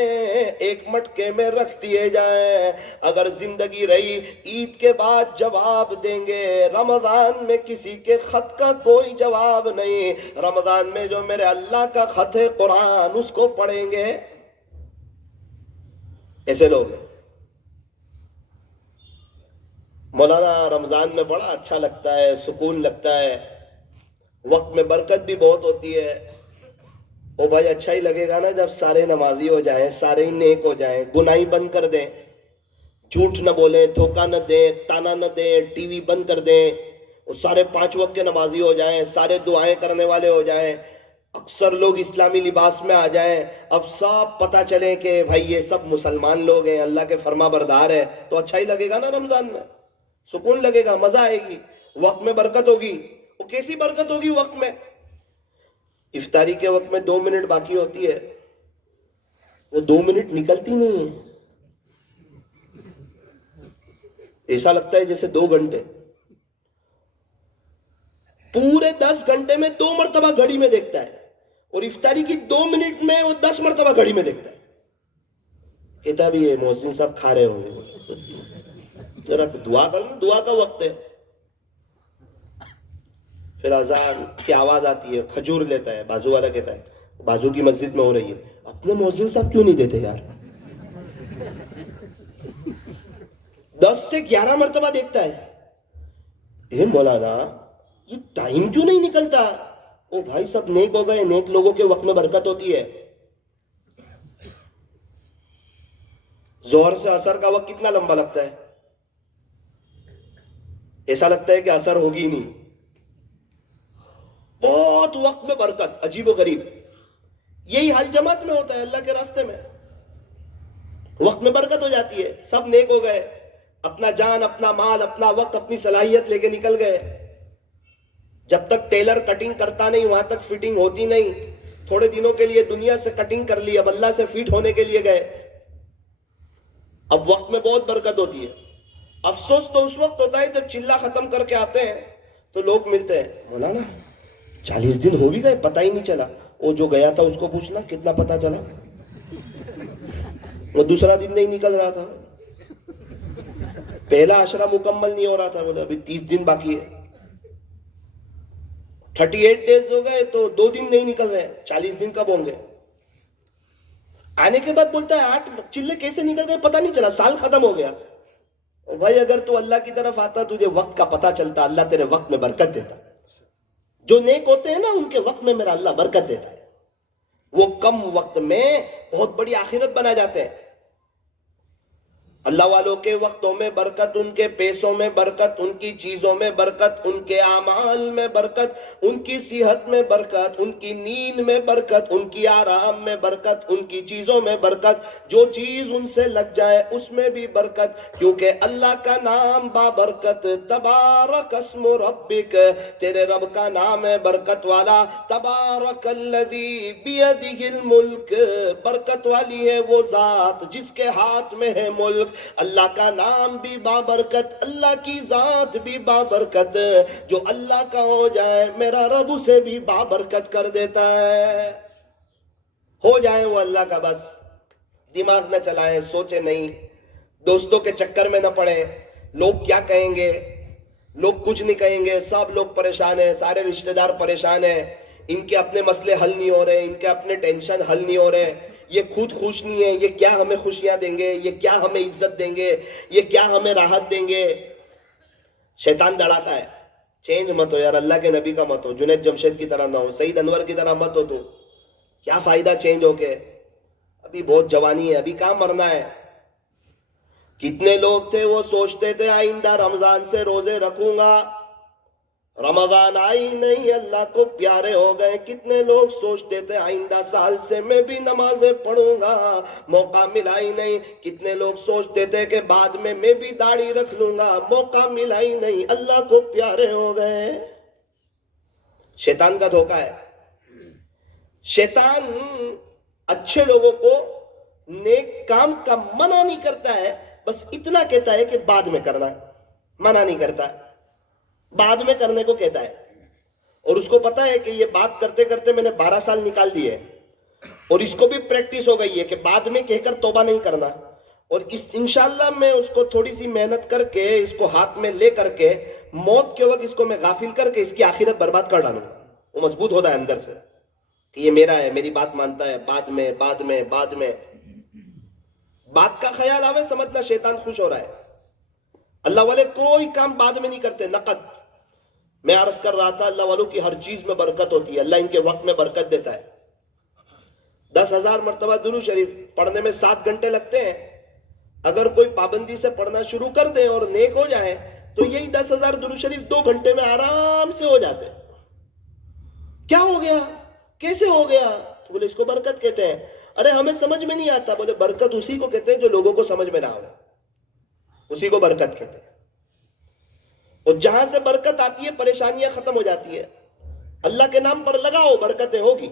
ایک مٹکے میں رکھ دیے جائیں، اگر زندگی رہی عید کے بعد جواب دیں گے. رمضان میں کسی کے خط کا کوئی جواب نہیں، رمضان میں جو میرے اللہ کا خط ہے قرآن اس کو پڑھیں گے. ایسے لوگ ہیں. مولانا رمضان میں بڑا اچھا لگتا ہے، سکون لگتا ہے، وقت میں برکت بھی بہت ہوتی ہے. او بھائی اچھا ہی لگے گا نا جب سارے نمازی ہو جائیں، سارے ہی نیک ہو جائیں، گناہی بند کر دیں، جھوٹ نہ بولیں، دھوکہ نہ دیں، تانا نہ دیں، ٹی وی بند کر دیں، اور سارے 5 وقت کے نمازی ہو جائیں، سارے دعائیں کرنے والے ہو جائیں، اکثر لوگ اسلامی لباس میں آ جائیں. اب سب پتہ چلے کہ بھائی یہ سب مسلمان لوگ ہیں، اللہ کے فرما بردار ہیں، تو اچھا ہی لگے گا نا. رمضان میں سکون لگے گا، مزہ آئے گی، وقت میں برکت ہوگی. وہ کیسی برکت ہوگی وقت میں؟ افطاری کے وقت میں 2 منٹ باقی ہوتی ہے، وہ 2 منٹ نکلتی نہیں ہے، ایسا لگتا ہے جیسے 2 گھنٹے. پورے 10 گھنٹے میں 2 مرتبہ گھڑی میں دیکھتا ہے، اور افطاری کی 2 منٹ میں وہ 10 مرتبہ گھڑی میں دیکھتا ہے. کہتا بھی ہے مؤذن صاحب کھا رہے ہوں گے. ذرا دعا کر لو، دعا کا وقت ہے. پھر اذان کی آواز آتی ہے، کھجور لیتا ہے، بازو والا کہتا ہے بازو کی مسجد میں ہو رہی ہے. اپنے مؤذن صاحب کیوں نہیں دیتے یار؟ 10 سے 11 مرتبہ دیکھتا ہے. اے مولانا یہ ٹائم کیوں نہیں نکلتا؟ او بھائی سب نیک ہو گئے، نیک لوگوں کے وقت میں برکت ہوتی ہے. ظہر سے عصر کا وقت کتنا لمبا لگتا ہے؟ ایسا لگتا ہے کہ عصر ہوگی نہیں. بہت وقت میں برکت، عجیب و غریب. یہی حال جماعت میں ہوتا ہے، اللہ کے راستے میں وقت میں برکت ہو جاتی ہے. سب نیک ہو گئے، اپنا جان، اپنا مال، اپنا وقت، اپنی صلاحیت لے کے نکل گئے. جب تک ٹیلر کٹنگ کرتا نہیں وہاں تک فٹنگ ہوتی نہیں. تھوڑے دنوں کے لیے دنیا سے کٹنگ کر لی، اب اللہ سے فٹ ہونے کے لیے گئے. اب وقت میں بہت برکت ہوتی ہے. افسوس تو اس وقت ہوتا ہے جب چلہ ختم کر کے آتے ہیں تو لوگ ملتے ہیں، مولانا 40 دن ہو بھی گئے پتہ ہی نہیں چلا. وہ جو گیا تھا اس کو پوچھنا کتنا پتہ چلا، وہ دوسرا دن نہیں نکل رہا تھا، پہلا عشرہ مکمل نہیں ہو رہا تھا، بولے ابھی 30 دن باقی ہے. 38 ڈیز ہو گئے تو 2 دن نہیں نکل رہے، 40 دن کب ہوں گے؟ آنے کے بعد بولتا ہے 8 چلے کیسے نکل گئے پتہ نہیں چلا، سال ختم ہو گیا. بھائی اگر تو اللہ کی طرف آتا تجھے وقت کا پتہ چلتا، اللہ تیرے وقت میں برکت دیتا. جو نیک ہوتے ہیں نا ان کے وقت میں میرا اللہ برکت دیتا ہے. وہ کم وقت میں بہت بڑی آخرت بنا جاتے ہیں. اللہ والوں کے وقتوں میں برکت، ان کے پیسوں میں برکت، ان کی چیزوں میں برکت، ان کے اعمال میں برکت، ان کی صحت میں برکت، ان کی نیند میں برکت، ان کی آرام میں برکت، ان کی چیزوں میں برکت. جو چیز ان سے لگ جائے اس میں بھی برکت، کیونکہ اللہ کا نام بابرکت. تبارک اسم ربک، تیرے رب کا نام ہے برکت والا. تبارک الذی بیدہ الملک، برکت والی ہے وہ ذات جس کے ہاتھ میں ہے ملک. اللہ کا نام بھی بابرکت، اللہ کی ذات بھی بابرکت. جو اللہ کا ہو جائے میرا رب اسے بھی بابرکت کر دیتا ہے. ہو جائے وہ اللہ کا، بس دماغ نہ چلائیں، سوچیں نہیں، دوستوں کے چکر میں نہ پڑیں. لوگ کیا کہیں گے؟ لوگ کچھ نہیں کہیں گے. سب لوگ پریشان ہیں، سارے رشتہ دار پریشان ہیں. ان کے اپنے مسئلے حل نہیں ہو رہے، ان کے اپنے ٹینشن حل نہیں ہو رہے. یہ خود خوش نہیں ہے، یہ کیا ہمیں خوشیاں دیں گے، یہ کیا ہمیں عزت دیں گے، یہ کیا ہمیں راحت دیں گے. شیطان ڈراتا ہے چینج مت ہو یار، اللہ کے نبی کا مت ہو، جنید جمشید کی طرح نہ ہو، سعید انور کی طرح مت ہو. تو کیا فائدہ چینج ہو کے؟ ابھی بہت جوانی ہے، ابھی کہاں مرنا ہے. کتنے لوگ تھے وہ سوچتے تھے آئندہ رمضان سے روزے رکھوں گا، رمضان آئی نہیں، اللہ کو پیارے ہو گئے. کتنے لوگ سوچتے تھے آئندہ سال سے میں بھی نمازیں پڑھوں گا، موقع ملا ہی نہیں. کتنے لوگ سوچتے تھے کہ بعد میں بھی داڑھی رکھ لوں گا، موقع ملا ہی نہیں، اللہ کو پیارے ہو گئے. شیطان کا دھوکہ ہے. شیطان اچھے لوگوں کو نیک کام کا منع نہیں کرتا ہے، بس اتنا کہتا ہے کہ بعد میں کرنا ہے. منع نہیں کرتا، بعد میں کرنے کو کہتا ہے. اور اس کو پتا ہے کہ یہ بات کرتے کرتے میں نے 12 سال نکال دیے، اور اس کو بھی پریکٹس ہو گئی ہے کہ بعد میں کہہ کر توبہ نہیں کرنا. اور انشاءاللہ میں اس کو تھوڑی سی محنت کر کے، اس کو ہاتھ میں لے کر کے موت کے وقت اس کو میں غافل کر کے اس کی آخرت برباد کر ڈالوں گا. وہ مضبوط ہوتا ہے اندر سے کہ یہ میرا ہے، میری بات مانتا ہے. بعد میں بعد میں بعد میں بات کا خیال آوے سمجھنا شیطان خوش ہو رہا ہے. اللہ والے کوئی کام بعد میں نہیں کرتے. نقد میں عرض کر رہا تھا، اللہ والوں کی ہر چیز میں برکت ہوتی ہے، اللہ ان کے وقت میں برکت دیتا ہے. 10,000 مرتبہ درود شریف پڑھنے میں 7 گھنٹے لگتے ہیں. اگر کوئی پابندی سے پڑھنا شروع کر دے اور نیک ہو جائے تو یہی 10,000 درود شریف 2 گھنٹے میں آرام سے ہو جاتے. کیا ہو گیا؟ کیسے ہو گیا؟ تو بولے اس کو برکت کہتے ہیں. ارے ہمیں سمجھ میں نہیں آتا. بولے برکت اسی کو کہتے ہیں جو لوگوں کو سمجھ میں نہ آئے، اسی کو برکت کہتے ہیں. اور جہاں سے برکت آتی ہے پریشانیاں ختم ہو جاتی ہے. اللہ کے نام پر لگاؤ، برکتیں ہوگی.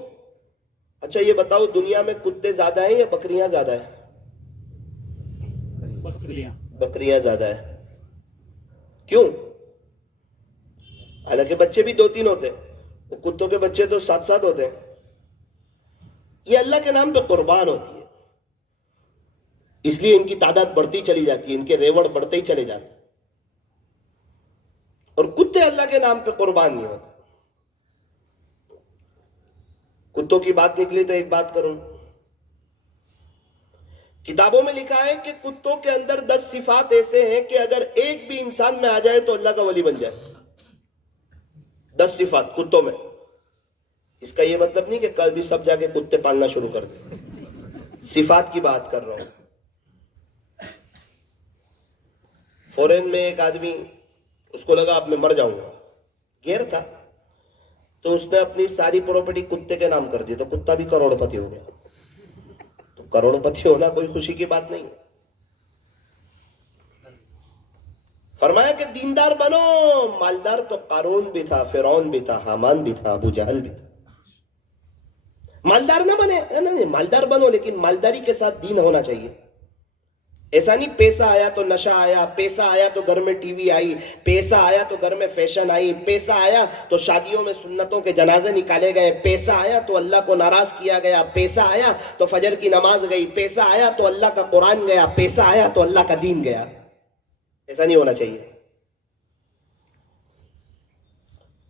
اچھا یہ بتاؤ، دنیا میں کتے زیادہ ہیں یا بکریاں زیادہ ہیں؟ بکریاں زیادہ ہیں. کیوں؟ حالانکہ بچے بھی 2-3 ہوتے ہیں، وہ کتوں کے بچے تو 7 ہوتے ہیں. یہ اللہ کے نام پہ قربان ہوتی ہے، اس لیے ان کی تعداد بڑھتی چلی جاتی ہے، ان کے ریوڑ بڑھتے ہی چلے جاتے ہیں. کتے اللہ کے نام پہ قربان نہیں ہوتے. کتوں کی بات نکلی تو ایک بات کروں. کتابوں میں لکھا ہے کہ کتوں کے اندر 10 صفات ایسے ہیں کہ اگر ایک بھی انسان میں آ جائے تو اللہ کا ولی بن جائے. 10 صفات کتوں میں. اس کا یہ مطلب نہیں کہ کل بھی سب جا کے کتے پالنا شروع کر دیں. صفات کی بات کر رہا ہوں. فورن میں ایک آدمی، اس کو لگا اب میں مر جاؤں گا، گیر تھا، تو اس نے اپنی ساری پراپرٹی کتے کے نام کر دی، تو کتا بھی کروڑ پتی ہو گیا. تو کروڑ پتی ہونا کوئی خوشی کی بات نہیں. فرمایا کہ دیندار بنو. مالدار تو قارون بھی تھا، فرعون بھی تھا، حامان بھی تھا، ابو جہل بھی تھا. مالدار نہ بنے، نہیں، مالدار بنو لیکن مالداری کے ساتھ دین ہونا چاہیے. ایسا نہیں پیسہ آیا تو نشہ آیا، پیسہ آیا تو گھر میں ٹی وی آئی، پیسہ آیا تو گھر میں فیشن آئی، پیسہ آیا تو شادیوں میں سنتوں کے جنازے نکالے گئے، پیسہ آیا تو اللہ کو ناراض کیا گیا، پیسہ آیا تو فجر کی نماز گئی، پیسہ آیا تو اللہ کا قرآن گیا، پیسہ آیا تو اللہ کا دین گیا. ایسا نہیں ہونا چاہیے.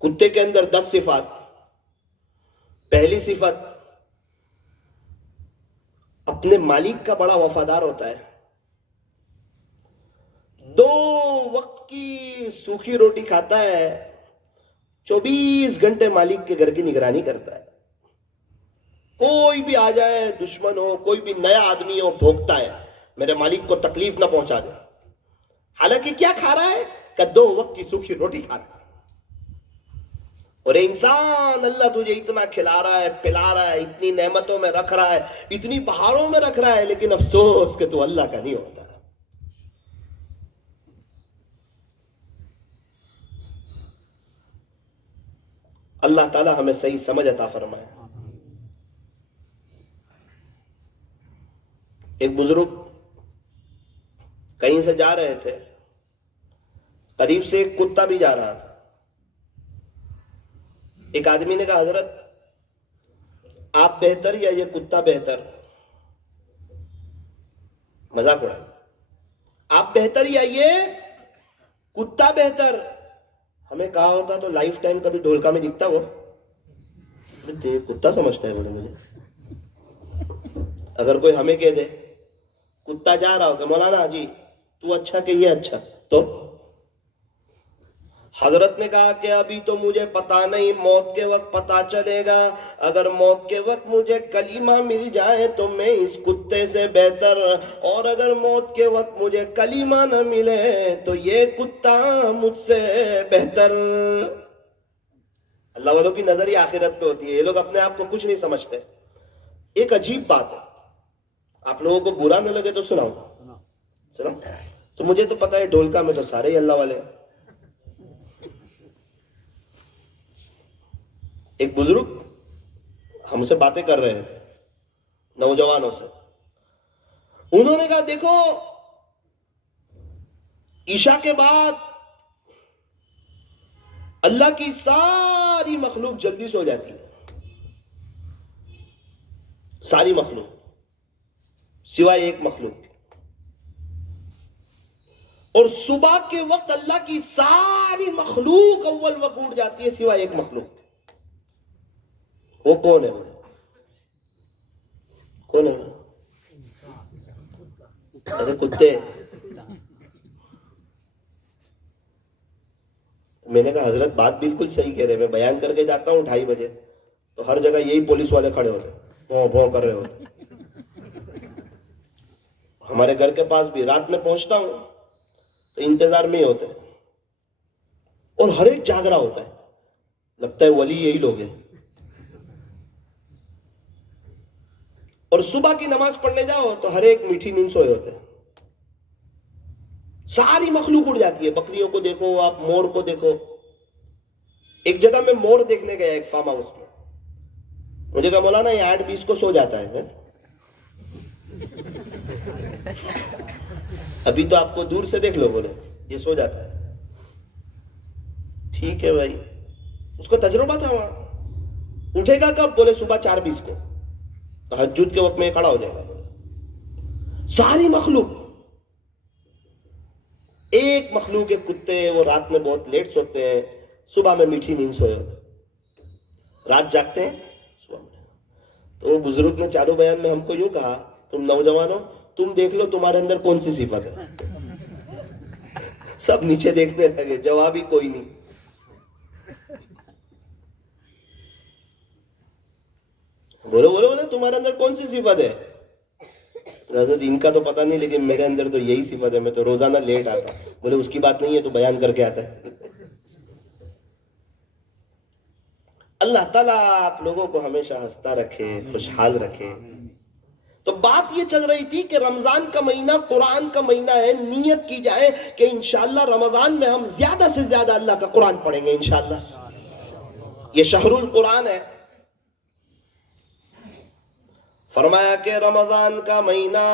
کتے کے اندر 10 صفات. پہلی صفت، اپنے مالک کا بڑا وفادار ہوتا ہے. 2 وقت کی سوکھی روٹی کھاتا ہے، 24 گھنٹے مالک کے گھر کی نگرانی کرتا ہے. کوئی بھی آ جائے، دشمن ہو، کوئی بھی نیا آدمی ہو، بھوکتا ہے میرے مالک کو تکلیف نہ پہنچا دے. حالانکہ کیا کھا رہا ہے؟ کہ 2 وقت کی سوکھی روٹی کھا رہا ہے. اور انسان، اللہ تجھے اتنا کھلا رہا ہے، پلا رہا ہے، اتنی نعمتوں میں رکھ رہا ہے، اتنی بہاروں میں رکھ رہا ہے، لیکن افسوس کہ تو اللہ کا نہیں ہوتا. اللہ تعالی ہمیں صحیح سمجھ عطا فرمائے. ایک بزرگ کہیں سے جا رہے تھے، قریب سے ایک کتا بھی جا رہا تھا. ایک آدمی نے کہا حضرت آپ بہتر یا یہ کتا بہتر؟ مذاق اڑا. آپ بہتر یا یہ کتا بہتر؟ ہمیں کہا ہوتا تو لائف ٹائم کبھی ڈھولکا میں دکھتا وہ کتا سمجھتا ہے. بولے مجھے اگر کوئی ہمیں کہہ دے، کتا جا رہا ہو کہ مولانا جی تو اچھا کہ یہ اچھا، تو حضرت نے کہا کہ ابھی تو مجھے پتا نہیں، موت کے وقت پتا چلے گا. اگر موت کے وقت مجھے کلمہ مل جائے تو میں اس کتے سے بہتر، اور اگر موت کے وقت مجھے کلمہ نہ ملے تو یہ کتا مجھ سے بہتر. اللہ والوں کی نظر ہی آخرت پہ ہوتی ہے. یہ لوگ اپنے آپ کو کچھ نہیں سمجھتے. ایک عجیب بات ہے، آپ لوگوں کو برا نہ لگے تو سناؤں. تو مجھے تو پتا ہے ڈھولکا میں تو سارے ہی اللہ والے ہیں. ایک بزرگ ہم سے باتیں کر رہے تھے، نوجوانوں سے. انہوں نے کہا دیکھو عشاء کے بعد اللہ کی ساری مخلوق جلدی سو جاتی ہے، ساری مخلوق سوائے ایک مخلوق. اور صبح کے وقت اللہ کی ساری مخلوق اول وقت اٹھ جاتی ہے سوائے ایک مخلوق. وہ کون ہے؟ کون ہے؟ ارے کتے. میں نے کہا حضرت بات بالکل صحیح کہہ رہے. میں بیان کر کے جاتا ہوں 2:30 بجے تو ہر جگہ یہی پولیس والے کھڑے ہوتے، بھوں بھوں کر رہے ہوتے. ہمارے گھر کے پاس بھی رات میں پہنچتا ہوں تو انتظار میں ہی ہوتے ہیں، اور ہر ایک جاگ رہا ہوتا ہے. لگتا ہے ولی یہی لوگ ہیں. اور صبح کی نماز پڑھنے جاؤ تو ہر ایک میٹھی نیند سوئے ہوتے ہیں. ساری مخلوق اڑ جاتی ہے. بکریوں کو دیکھو آپ، مور کو دیکھو. ایک جگہ میں مور دیکھنے گیا ایک فارم ہاؤس میں. مجھے کہا مولانا یہ 8:20 کو سو جاتا ہے. ابھی تو آپ کو دور سے دیکھ لو، بولے یہ سو جاتا ہے. ٹھیک ہے بھائی، اس کو تجربہ تھا. وہاں اٹھے گا کب؟ بولے صبح 4:20 کو. تہجد کے وقت میں کھڑا ہو جائے گا. ساری مخلوق ایک مخلوق ہے کتے، وہ رات میں بہت لیٹ سوتے ہیں، صبح میں میٹھی نیند سوئے ہوتے، رات جاگتے ہیں صبح میں۔ تو وہ بزرگ نے چاروں بیان میں ہم کو یوں کہا، تم نوجوانوں تم دیکھ لو تمہارے اندر کون سی صفت ہے۔ سب نیچے دیکھنے لگے، جواب ہی کوئی نہیں۔ بولو بولو بولو تمہارے اندر کون سی صفت ہے؟ حضرت ان کا تو پتہ نہیں، لیکن میرے اندر تو یہی صفت ہے، میں تو روزانہ لیٹ آتا۔ بولے اس کی بات نہیں ہے، تو بیان کر کے آتا ہے۔ اللہ تعالیٰ آپ لوگوں کو ہمیشہ ہنستا رکھے، خوشحال رکھے۔ تو بات یہ چل رہی تھی کہ رمضان کا مہینہ قرآن کا مہینہ ہے، نیت کی جائے کہ انشاءاللہ رمضان میں ہم زیادہ سے زیادہ اللہ کا قرآن پڑھیں گے انشاءاللہ۔ یہ شہر القرآن ہے۔ فرمایا کہ رمضان کا مہینہ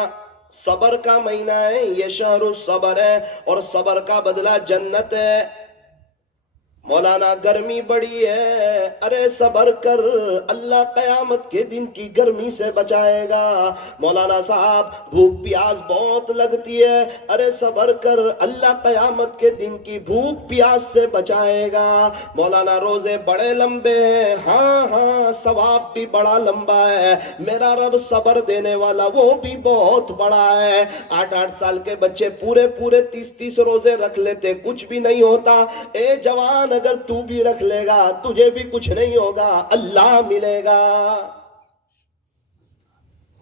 صبر کا مہینہ ہے، یہ شہر الصبر ہے، اور صبر کا بدلہ جنت ہے۔ مولانا گرمی بڑی ہے، ارے صبر کر، اللہ قیامت کے دن کی گرمی سے بچائے گا۔ مولانا صاحب بھوک پیاس بہت لگتی ہے، ارے صبر کر، اللہ قیامت کے دن کی بھوک پیاس سے بچائے گا۔ مولانا روزے بڑے لمبے ہیں، ہاں ہاں ثواب بھی بڑا لمبا ہے، میرا رب صبر دینے والا وہ بھی بہت بڑا ہے۔ 8 سال کے بچے پورے 30 روزے رکھ لیتے، کچھ بھی نہیں ہوتا۔ اے جوان اگر تو بھی رکھ لے گا تجھے بھی کچھ نہیں ہوگا، اللہ ملے گا۔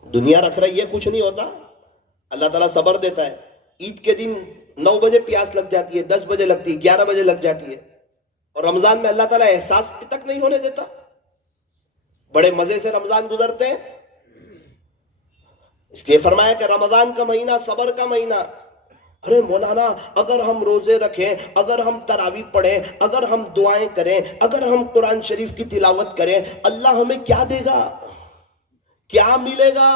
دنیا رکھ رہی ہے کچھ نہیں ہوتا، اللہ تعالیٰ صبر دیتا ہے۔ عید کے دن 9 بجے پیاس لگ جاتی ہے، 10 بجے لگتی ہے، 11 بجے لگ جاتی ہے، اور رمضان میں اللہ تعالیٰ احساس تک نہیں ہونے دیتا۔ بڑے مزے سے رمضان گزرتے ہیں۔ اس لیے فرمایا کہ رمضان کا مہینہ صبر کا مہینہ۔ ارے مولانا اگر ہم روزے رکھیں، اگر ہم تراویح پڑھیں، اگر ہم دعائیں کریں، اگر ہم قرآن شریف کی تلاوت کریں، اللہ ہمیں کیا دے گا؟ کیا ملے گا؟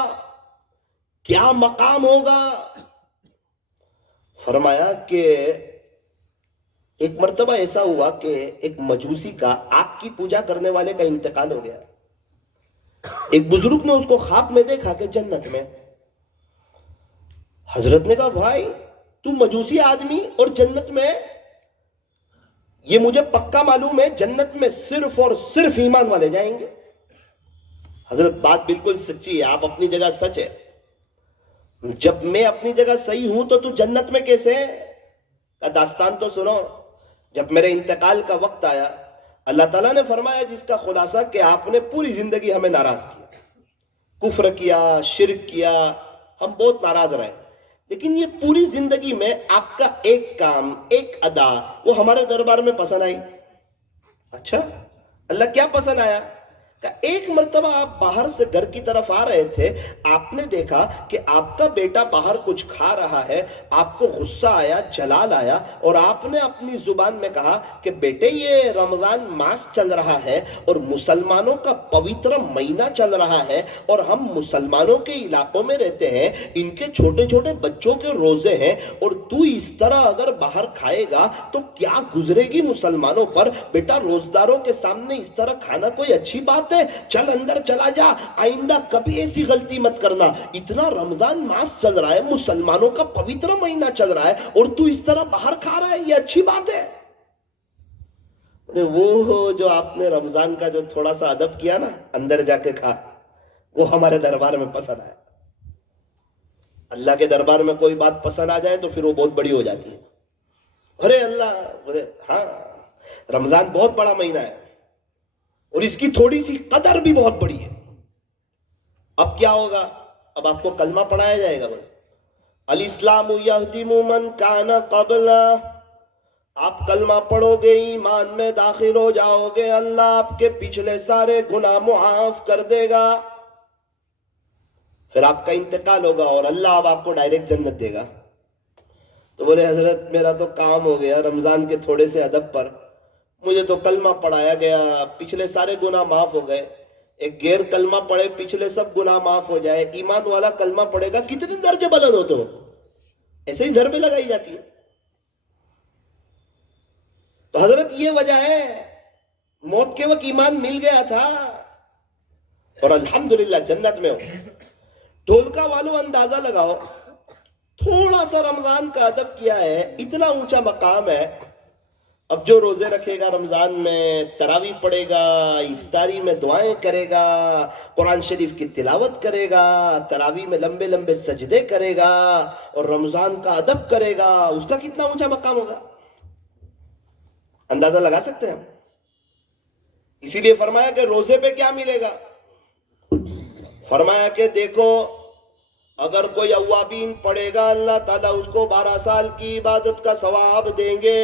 کیا مقام ہوگا؟ فرمایا کہ ایک مرتبہ ایسا ہوا کہ ایک مجوسی کا، آگ کی پوجا کرنے والے کا انتقال ہو گیا۔ ایک بزرگ نے اس کو خواب میں دیکھا کہ جنت میں۔ حضرت نے کہا بھائی تو مجوسی آدمی اور جنت میں؟ یہ مجھے پکا معلوم ہے جنت میں صرف اور صرف ایمان والے جائیں گے۔ حضرت بات بالکل سچی ہے، آپ اپنی جگہ سچ ہے، جب میں اپنی جگہ صحیح ہوں تو جنت میں کیسے ہے؟ کا داستان تو سنو۔ جب میرے انتقال کا وقت آیا، اللہ تعالیٰ نے فرمایا جس کا خلاصہ کہ آپ نے پوری زندگی ہمیں ناراض کیا، کفر کیا، شرک کیا، ہم بہت ناراض رہے، لیکن یہ پوری زندگی میں آپ کا ایک کام، ایک ادا وہ ہمارے دربار میں پسند آئی۔ اچھا اللہ کیا پسند آیا؟ کہ ایک مرتبہ آپ باہر سے گھر کی طرف آ رہے تھے، آپ نے دیکھا کہ آپ کا بیٹا باہر کچھ کھا رہا ہے، آپ کو غصہ آیا، جلال آیا، اور آپ نے اپنی زبان میں کہا کہ بیٹے یہ رمضان ماس چل رہا ہے اور مسلمانوں کا پوتر مہینہ چل رہا ہے، اور ہم مسلمانوں کے علاقوں میں رہتے ہیں، ان کے چھوٹے چھوٹے بچوں کے روزے ہیں، اور تو اس طرح اگر باہر کھائے گا تو کیا گزرے گی مسلمانوں پر؟ بیٹا روزداروں کے سامنے اس طرح کھانا کوئی اچھی بات؟ چل اندر چلا جا، آئندہ کبھی ایسی غلطی مت کرنا۔ اتنا رمضان ماس چل رہا ہے، مسلمانوں کا پوتر مہینہ چل رہا ہے، اور تو اس طرح باہر کھا رہا ہے، یہ اچھی بات ہے؟ وہ جو آپ نے رمضان کا جو تھوڑا سا ادب کیا نا، اندر جا کے کھا، وہ ہمارے دربار میں پسند آیا۔ اللہ کے دربار میں کوئی بات پسند آ جائے تو پھر وہ بہت بڑی ہو جاتی ہے۔ ارے اللہ، ہاں رمضان بہت بڑا مہینہ ہے اور اس کی تھوڑی سی قدر بھی بہت بڑی ہے۔ اب کیا ہوگا؟ اب آپ کو کلمہ پڑھایا جائے گا۔ الاسلام یہدم من کان قبلہ، آپ کلمہ پڑھو گے، ایمان میں داخل ہو جاؤ گے، اللہ آپ کے پچھلے سارے گناہ معاف کر دے گا۔ پھر آپ کا انتقال ہوگا اور اللہ اب آپ کو ڈائریکٹ جنت دے گا۔ تو بولے حضرت میرا تو کام ہو گیا رمضان کے تھوڑے سے ادب پر، مجھے تو کلمہ پڑھایا گیا، پچھلے سارے گناہ معاف ہو گئے۔ ایک غیر کلمہ پڑھے پچھلے سب گناہ معاف ہو جائے، ایمان والا کلمہ پڑھے گا کتنے درجے بلند ہوتے ہو؟ ایسے ہی ضربیں لگائی جاتی ہے۔ تو حضرت یہ وجہ ہے، موت کے وقت ایمان مل گیا تھا اور الحمدللہ جنت میں ہو۔ ڈھولکا والوں اندازہ لگاؤ، تھوڑا سا رمضان کا ادب کیا ہے، اتنا اونچا مقام ہے. اب جو روزے رکھے گا رمضان میں، تراویح پڑھے گا، افطاری میں دعائیں کرے گا، قرآن شریف کی تلاوت کرے گا، تراویح میں لمبے لمبے سجدے کرے گا اور رمضان کا ادب کرے گا، اس کا کتنا اونچا مقام ہوگا، اندازہ لگا سکتے ہیں ہم. اسی لیے فرمایا کہ روزے پہ کیا ملے گا. فرمایا کہ دیکھو، اگر کوئی اوابین پڑھے گا اللہ تعالیٰ اس کو 12 سال کی عبادت کا ثواب دیں گے.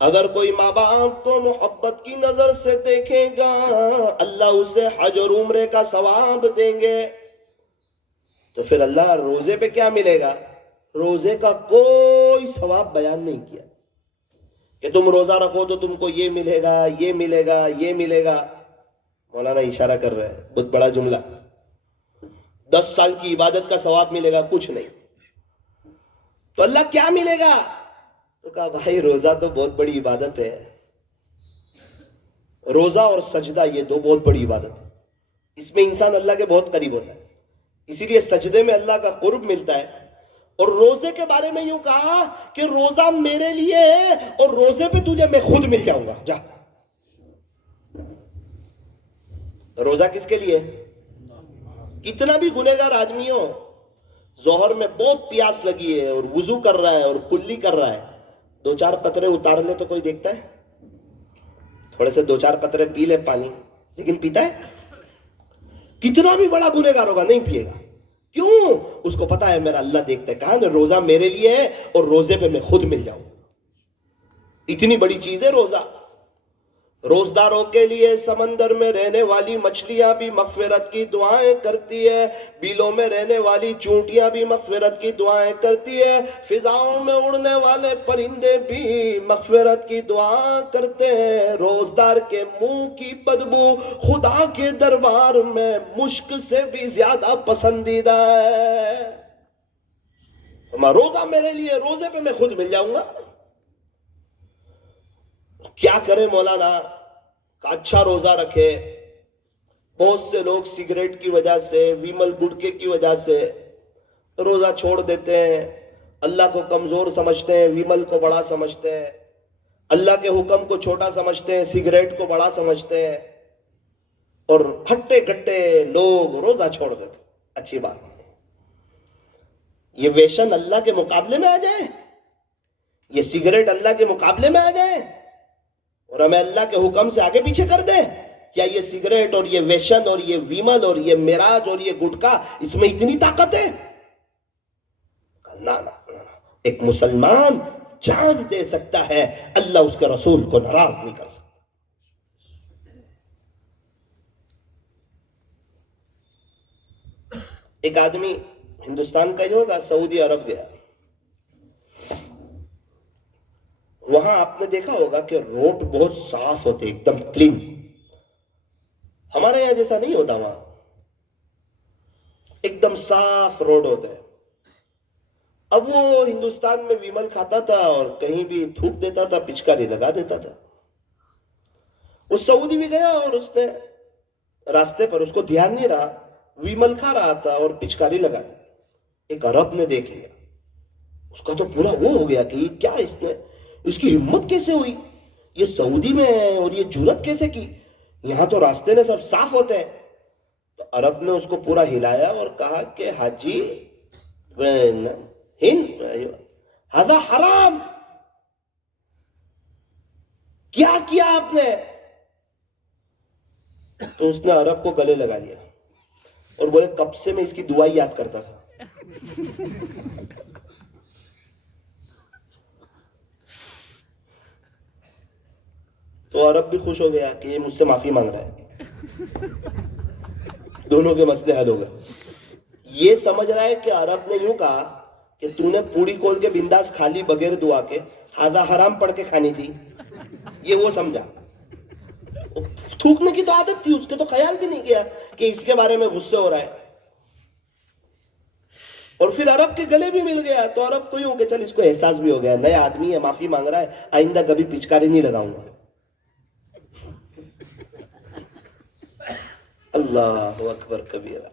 اگر کوئی ماں باپ کو محبت کی نظر سے دیکھے گا اللہ اسے حج اور عمرے کا ثواب دیں گے. تو پھر اللہ روزے پہ کیا ملے گا؟ روزے کا کوئی ثواب بیان نہیں کیا کہ تم روزہ رکھو تو تم کو یہ ملے گا، یہ ملے گا، یہ ملے گا. مولانا اشارہ کر رہے ہیں، بہت بڑا جملہ. 10 سال کی عبادت کا ثواب ملے گا، کچھ نہیں. تو اللہ کیا ملے گا؟ تو کہا بھائی روزہ تو بہت بڑی عبادت ہے. روزہ اور سجدہ یہ دو بہت بڑی عبادت ہے. اس میں انسان اللہ کے بہت قریب ہوتا ہے. اسی لیے سجدے میں اللہ کا قرب ملتا ہے. اور روزے کے بارے میں یوں کہا کہ روزہ میرے لیے ہے اور روزے پہ تجھے میں خود مل جاؤں گا. جا. روزہ کس کے لیے؟ کتنا بھی گنہگار آدمی ہو، ظہر میں بہت پیاس لگی ہے اور وضو کر رہا ہے اور کلی کر رہا ہے، 2-4 قطرے اتار لے تو کوئی دیکھتا ہے؟ تھوڑے سے 2-4 قطرے پی لے پانی، لیکن پیتا ہے؟ کتنا بھی بڑا گنہگار ہوگا نہیں پیے گا. کیوں؟ اس کو پتا ہے میرا اللہ دیکھتا ہے. کہا نا روزہ میرے لیے ہے اور روزے پہ میں خود مل جاؤں. اتنی بڑی چیز ہے روزہ. روزداروں کے لیے سمندر میں رہنے والی مچھلیاں بھی مغفرت کی دعائیں کرتی ہے، بیلوں میں رہنے والی چونٹیاں بھی مغفرت کی دعائیں کرتی ہے، فضاؤں میں اڑنے والے پرندے بھی مغفرت کی دعا کرتے ہیں. روزدار کے منہ کی بدبو خدا کے دربار میں مشک سے بھی زیادہ پسندیدہ ہے. روزہ میرے لیے، روزے پہ میں خود مل جاؤں گا. کیا کرے مولانا؟ اچھا روزہ رکھے. بہت سے لوگ سگریٹ کی وجہ سے، ویمل گٹکے کی وجہ سے روزہ چھوڑ دیتے ہیں. اللہ کو کمزور سمجھتے ہیں، ویمل کو بڑا سمجھتے ہیں. اللہ کے حکم کو چھوٹا سمجھتے ہیں، سگریٹ کو بڑا سمجھتے ہیں. اور ہٹے کٹے لوگ روزہ چھوڑ دیتے. اچھی بات. یہ ویشن اللہ کے مقابلے میں آ جائے، یہ سگریٹ اللہ کے مقابلے میں آ جائے اور ہمیں اللہ کے حکم سے آگے پیچھے کر دے. کیا یہ سگریٹ اور یہ ویشن اور یہ ویمل اور یہ میراج اور یہ گٹکا، اس میں اتنی طاقت ہے؟ نہ. ایک مسلمان جان دے سکتا ہے، اللہ اس کے رسول کو ناراض نہیں کر سکتا. ایک آدمی ہندوستان کا ہی ہوگا، سعودی عرب گیا. وہاں آپ نے دیکھا ہوگا کہ روڈ بہت صاف ہوتے، ایک دم کلین. ہمارے یہاں جیسا نہیں ہوتا. وہاں ایک دم صاف روڈ ہوتے ہیں. اب وہ ہندوستان میں ویمل کھاتا تھا اور کہیں بھی تھوک دیتا تھا، پچکاری لگا دیتا تھا. وہ سعودی بھی گیا اور اس نے راستے پر، اس کو دھیان نہیں رہا، ویمل کھا رہا تھا اور پچکاری لگا دی. ایک عرب نے دیکھ لیا. اس کا تو پورا وہ ہو گیا کہ یہ کیا، اس کی ہمت کیسے ہوئی، یہ سعودی میں ہے اور یہ جرات کیسے کی، یہاں تو راستے نے سب صاف ہوتے ہیں. تو عرب نے اس کو پورا ہلایا اور کہا کہ حاجی ہذا حرام، کیا کیا آپ نے؟ تو اس نے عرب کو گلے لگا لیا اور بولے کب سے میں اس کی دعائی یاد کرتا تھا. تو عرب بھی خوش ہو گیا کہ یہ مجھ سے معافی مانگ رہا ہے. دونوں کے مسئلے حل ہو گئے. یہ سمجھ رہا ہے کہ عرب نے یوں کہا کہ تو نے پوری کھول کے بنداس کھا لی بغیر دعا کے، ہذا حرام پڑھ کے کھانی تھی. یہ وہ سمجھا. تھوکنے کی تو عادت تھی، اس کے تو خیال بھی نہیں کیا کہ اس کے بارے میں غصے ہو رہا ہے. اور پھر عرب کے گلے بھی مل گیا تو عرب کو یوں کہ چل اس کو احساس بھی ہو گیا، نیا آدمی ہے، معافی مانگ رہا ہے، آئندہ کبھی پچکاری نہیں لگاؤں گا. اللہ اکبر کبیرہ.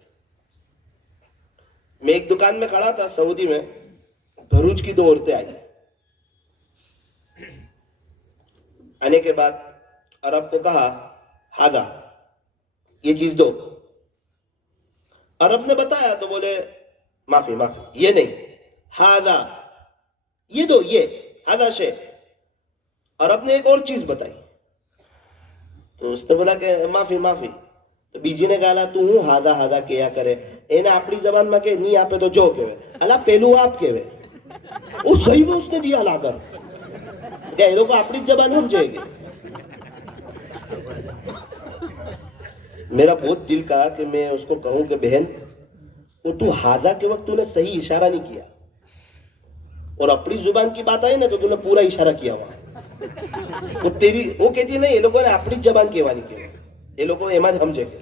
میں ایک دکان میں کھڑا تھا سعودی میں، بھروچ کی 2 عورتیں آئی. آنے کے بعد عرب کو کہا ہادا، یہ چیز دو. عرب نے بتایا تو بولے معافی معافی، یہ نہیں، ہادا یہ دو، یہ ہادا شے. عرب نے ایک اور چیز بتائی تو اس نے بولا کہ معافی معافی. تو بیجی نے کہا تو ہوں ہادا ہادا کیا کرے اینا اپنی زبان میں کہ نہیں آپ تو جو کہوے اللہ پہلو آپ کہوے. وہ صحیح میں اس نے دیا لا کر کہ یہ لوگ اپنی زبان سمجھے گے. میرا بہت دل کہا کہ میں اس کو کہوں کہ بہن وہ تو ہادا کے وقت تو نے صحیح اشارہ نہیں کیا، اور اپنی زبان کی بات آئی نا تو تو نے پورا اشارہ کیا ہوا. وہ کہتی ہے نہیں یہ لوگوں نے اپنی زبان کہوانی کی، یہ لوگوں ایمان سمجھے گے.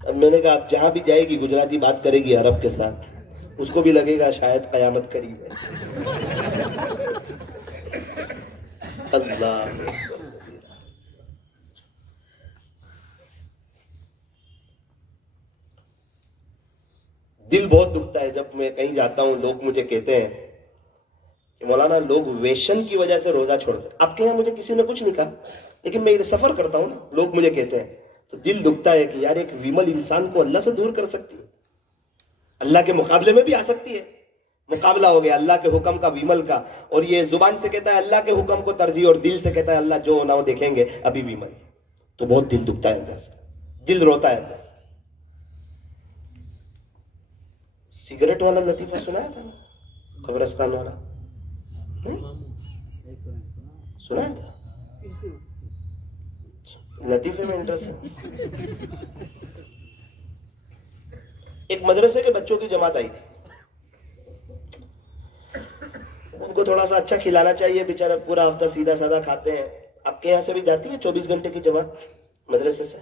اب میں نے کہا آپ جہاں بھی جائے گی گجراتی بات کرے گی عرب کے ساتھ، اس کو بھی لگے گا شاید قیامت قریب ہے. اللہ دل بہت دکھتا ہے جب میں کہیں جاتا ہوں، لوگ مجھے کہتے ہیں کہ مولانا لوگ ویشن کی وجہ سے روزہ چھوڑتے ہیں. آپ کے یہاں مجھے کسی نے کچھ نہیں کہا، لیکن میں سفر کرتا ہوں نا، لوگ مجھے کہتے ہیں تو دل دکھتا ہے کہ یار ایک ویمل انسان کو اللہ سے دور کر سکتی ہے، اللہ کے مقابلے میں بھی آ سکتی ہے. مقابلہ ہو گیا اللہ کے حکم کا ویمل کا، اور یہ زبان سے کہتا ہے اللہ کے حکم کو ترجیح، اور دل سے کہتا ہے اللہ جو ہونا وہ دیکھیں گے ابھی ویمل. تو بہت دل دکھتا ہے اندر سے، دل روتا ہے اندر سے. سگریٹ والا لطیفہ سنایا تھا نا، قبرستان والا سنایا تھا. لطیفے میں انٹرسٹ ہے. ایک مدرسے کے بچوں کی جماعت آئی تھی، ان کو تھوڑا سا اچھا کھلانا چاہیے، بیچارہ پورا ہفتہ سیدھا سادہ کھاتے ہیں. آپ کے یہاں سے بھی جاتی ہے 24 گھنٹے کی جماعت مدرسے سے؟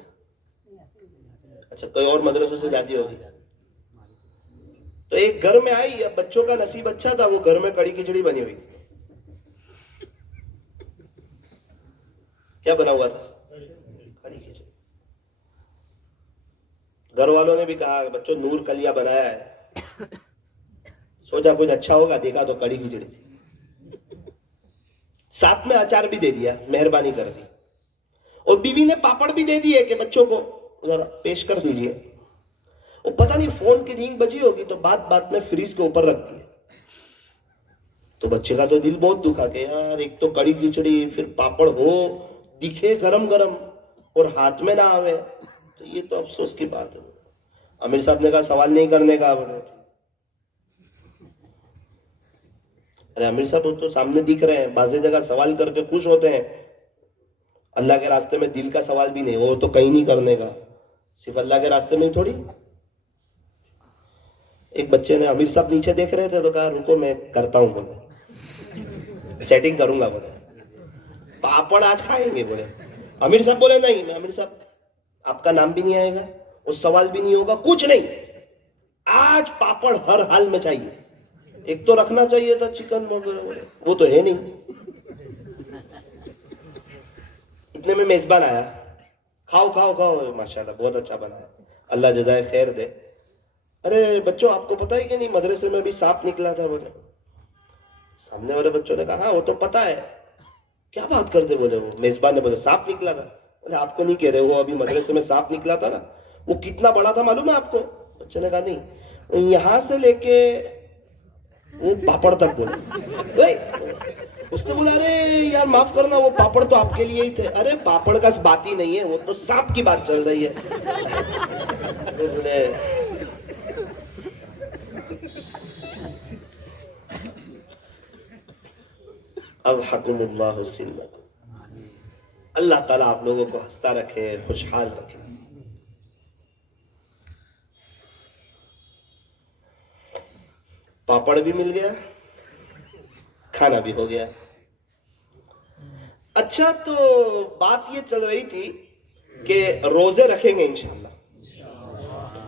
اچھا کوئی اور مدرسوں سے جاتی ہوگی. تو ایک گھر میں آئی، اب بچوں کا نصیب اچھا تھا، وہ گھر میں کڑی کھچڑی بنی ہوئی. کیا بنا ہوا تھا؟ کڑی کھچڑی. گھر والوں نے بھی کہا بچوں نور کلیا بنایا ہے، سوچا کچھ اچھا ہوگا، دیکھا تو کڑی کھچڑی تھی. ساتھ میں اچار بھی دے دیا، مہربانی کر دی. اور بیوی نے پاپڑ بھی دے دیے کہ بچوں کو ذرا پیش کر دیجیے. وہ پتہ نہیں فون کی رینگ بجی ہوگی تو بات بات میں فریج کے اوپر رکھ دی. تو بچے کا تو دل بہت دکھا کہ یار ایک تو کڑی کھچڑی، پھر پاپڑ ہو، دکھے گرم گرم اور ہاتھ میں نہ آوے، تو یہ تو افسوس کی بات ہے. امیر صاحب نے کہا سوال نہیں کرنے کا. ارے امیر صاحب وہ تو سامنے دکھ رہے ہیں، بعض جگہ سوال کر کے خوش ہوتے ہیں، اللہ کے راستے میں دل کا سوال بھی نہیں، وہ تو کہیں نہیں کرنے کا، صرف اللہ کے راستے میں ہی تھوڑی. ایک بچے نے، امیر صاحب نیچے دیکھ رہے تھے تو کہا رکو میں کرتا ہوں، بولے سیٹنگ کروں گا، بولے پاپڑ آج کھائیں گے. بولے امیر صاحب بولے نہیں، میں امیر صاحب آپ کا نام بھی نہیں آئے گا، اس سوال بھی نہیں ہوگا، کچھ نہیں، آج پاپڑ ہر حال میں چاہیے. ایک تو رکھنا چاہیے تھا چکن وغیرہ، وہ تو ہے نہیں. اتنے میں میزبان آیا، کھاؤ کھاؤ کھاؤ، ماشاءاللہ بہت اچھا بنا ہے، اللہ جزائے خیر دے. ارے بچوں آپ کو پتا ہے کہ نہیں مدرسے میں بھی سانپ نکلا تھا؟ بولے سامنے والے بچوں نے کہا ہاں وہ تو پتا ہے. کیا بات کرتے؟ بولے وہ میزبان نے بولے سانپ نکلا تھا. بولے آپ کو نہیں کہہ رہے، وہ ابھی مدرسے میں سانپ نکلا تھا نا، وہ کتنا بڑا تھا معلوم ہے آپ کو؟ بچوں نے کہا نہیں، یہاں سے لے کے وہ پاپڑ تک. بولے اس نے بولا ارے یار معاف کرنا، وہ پاپڑ تو آپ کے لیے ہی تھے. ارے پاپڑ کا بات ہی نہیں ہے، وہ تو سانپ کی بات چل رہی ہے. اب حکم اللہ سلم. اللہ تعالیٰ آپ لوگوں کو ہنستا رکھے، خوشحال رکھے. پاپڑ بھی مل گیا، کھانا بھی ہو گیا. اچھا تو بات یہ چل رہی تھی کہ روزے رکھیں گے انشاءاللہ،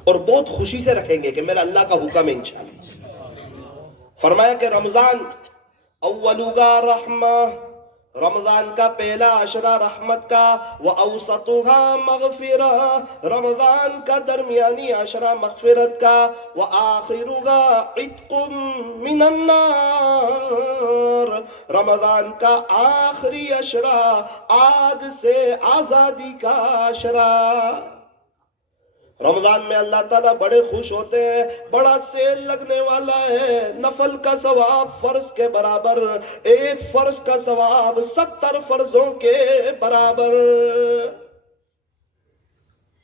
اور بہت خوشی سے رکھیں گے کہ میرا اللہ کا حکم ہے انشاءاللہ. فرمایا کہ رمضان اولوگا رحمہ رمضان کا پہلا عشرہ رحمت کا، وَأَوْسَطُهَا مَغْفِرَةٌ، رمضان کا درمیانی عشرہ مغفرت کا، وَآخِرُهَا عِتْقٌ مِّنَ النَّارِ، رمضان کا آخری عشرہ آگ سے آزادی کا عشرہ۔ رمضان میں اللہ تعالیٰ بڑے خوش ہوتے ہیں، بڑا سیل لگنے والا ہے، نفل کا ثواب فرض کے برابر، ایک فرض کا ثواب 70 فرضوں کے برابر۔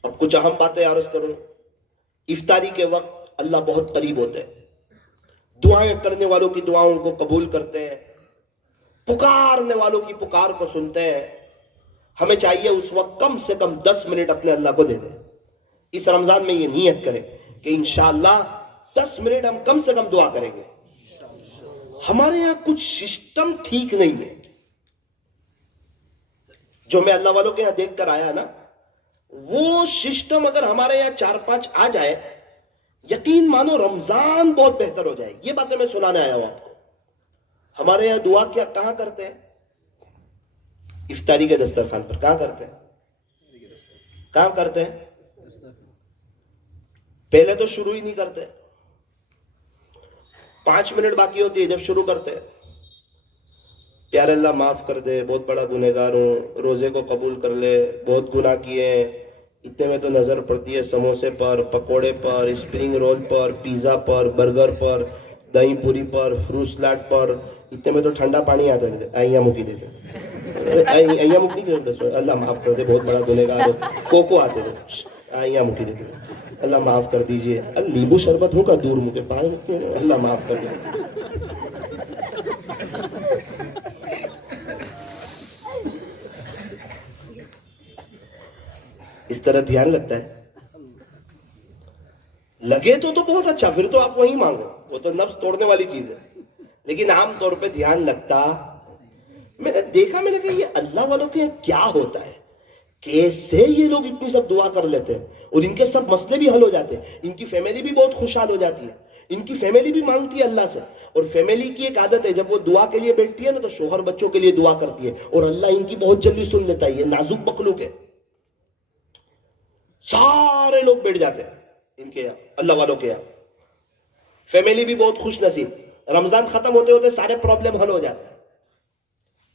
اب کچھ اہم باتیں عرض کروں۔ افطاری کے وقت اللہ بہت قریب ہوتے ہیں، دعائیں کرنے والوں کی دعاؤں کو قبول کرتے ہیں، پکارنے والوں کی پکار کو سنتے ہیں۔ ہمیں چاہیے اس وقت کم سے کم 10 منٹ اپنے اللہ کو دے دیں۔ اس رمضان میں یہ نیت کریں کہ انشاءاللہ 10 منٹ ہم کم سے کم دعا کریں گے۔ ہمارے یہاں کچھ سسٹم ٹھیک نہیں ہے، جو میں اللہ والوں کے یہاں دیکھ کر آیا نا، وہ سسٹم اگر ہمارے یہاں 4-5 آ جائے، یقین مانو رمضان بہت بہتر ہو جائے۔ یہ باتیں میں سنانے آیا ہوں آپ کو۔ ہمارے یہاں دعا کہاں کرتے ہیں؟ افطاری کے دسترخوان پر۔ کہاں کرتے ہیں؟ کہاں کرتے ہیں؟ پہلے تو شروع ہی نہیں کرتے، 5 منٹ باقی ہوتی ہے جب شروع کرتے ہیں۔ پیارے اللہ معاف کر دے، بہت بڑا گنہگار ہوں، روزے کو قبول کر لے، بہت گناہ کیے ہیں، اتنے میں تو نظر پڑتی ہے سموسے پر، پکوڑے پر، اسپرنگ رول پر، پیزا پر، برگر پر، دہی پوری پر، فروٹ سلاٹ پر، اتنے میں تو ٹھنڈا پانی آتا ہے، آئیاں مکی دیتے آئیاں مکی دیتے، اللہ معاف کر دے، بہت بڑا گنہگار ہوں، کوکو آتے تھے، آئیاں مکی دیتے، اللہ معاف کر دیجئے، لیمبو شربت ہوں کا دور مجھے پائے رکھتے ہیں، اللہ معاف کر دے۔ اس طرح دھیان لگتا ہے، لگے تو بہت اچھا، پھر تو آپ وہی مانگو، وہ تو نفس توڑنے والی چیز ہے، لیکن عام طور پہ دھیان لگتا۔ میں نے دیکھا، میں نے کہا یہ اللہ والوں کے کیا ہوتا ہے، کیسے یہ لوگ اتنی سب دعا کر لیتے ہیں اور ان کے سب مسئلے بھی حل ہو جاتے ہیں، ان کی فیملی بھی بہت خوشحال ہو جاتی ہے، ان کی فیملی بھی مانگتی ہے اللہ سے۔ اور فیملی کی ایک عادت ہے، جب وہ دعا کے لیے بیٹھتی ہے نا تو شوہر بچوں کے لیے دعا کرتی ہے، اور اللہ ان کی بہت جلدی سن لیتا ہے، یہ نازک مخلوق ہے۔ سارے لوگ بیٹھ جاتے ہیں ان کے یہاں، اللہ والوں کے یہاں، فیملی بھی بہت خوش نصیب، رمضان ختم ہوتے ہوتے سارے پرابلم حل ہو جاتے ہیں۔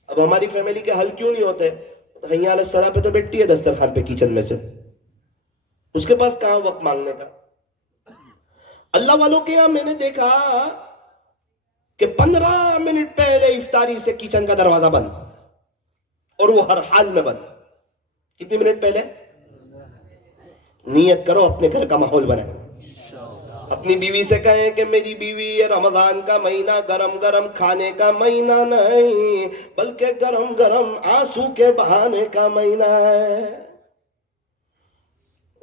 اب ہماری فیملی کے حل کیوں نہیں ہوتے؟ حی علی الصلاۃ پہ تو بیٹھتی ہے دسترخوان پہ کچن میں سے، اس کے پاس کہاں وقت مانگنے کا؟ اللہ والوں کے یہاں میں نے دیکھا کہ 15 منٹ پہلے افطاری سے کچن کا دروازہ بند، اور وہ ہر حال میں بند۔ کتنی منٹ پہلے؟ نیت کرو اپنے گھر کا ماحول بنائیں، اپنی بیوی سے کہیں کہ میری بیوی، یہ رمضان کا مہینہ گرم گرم کھانے کا مہینہ نہیں، بلکہ گرم گرم آنسو کے بہانے کا مہینہ ہے۔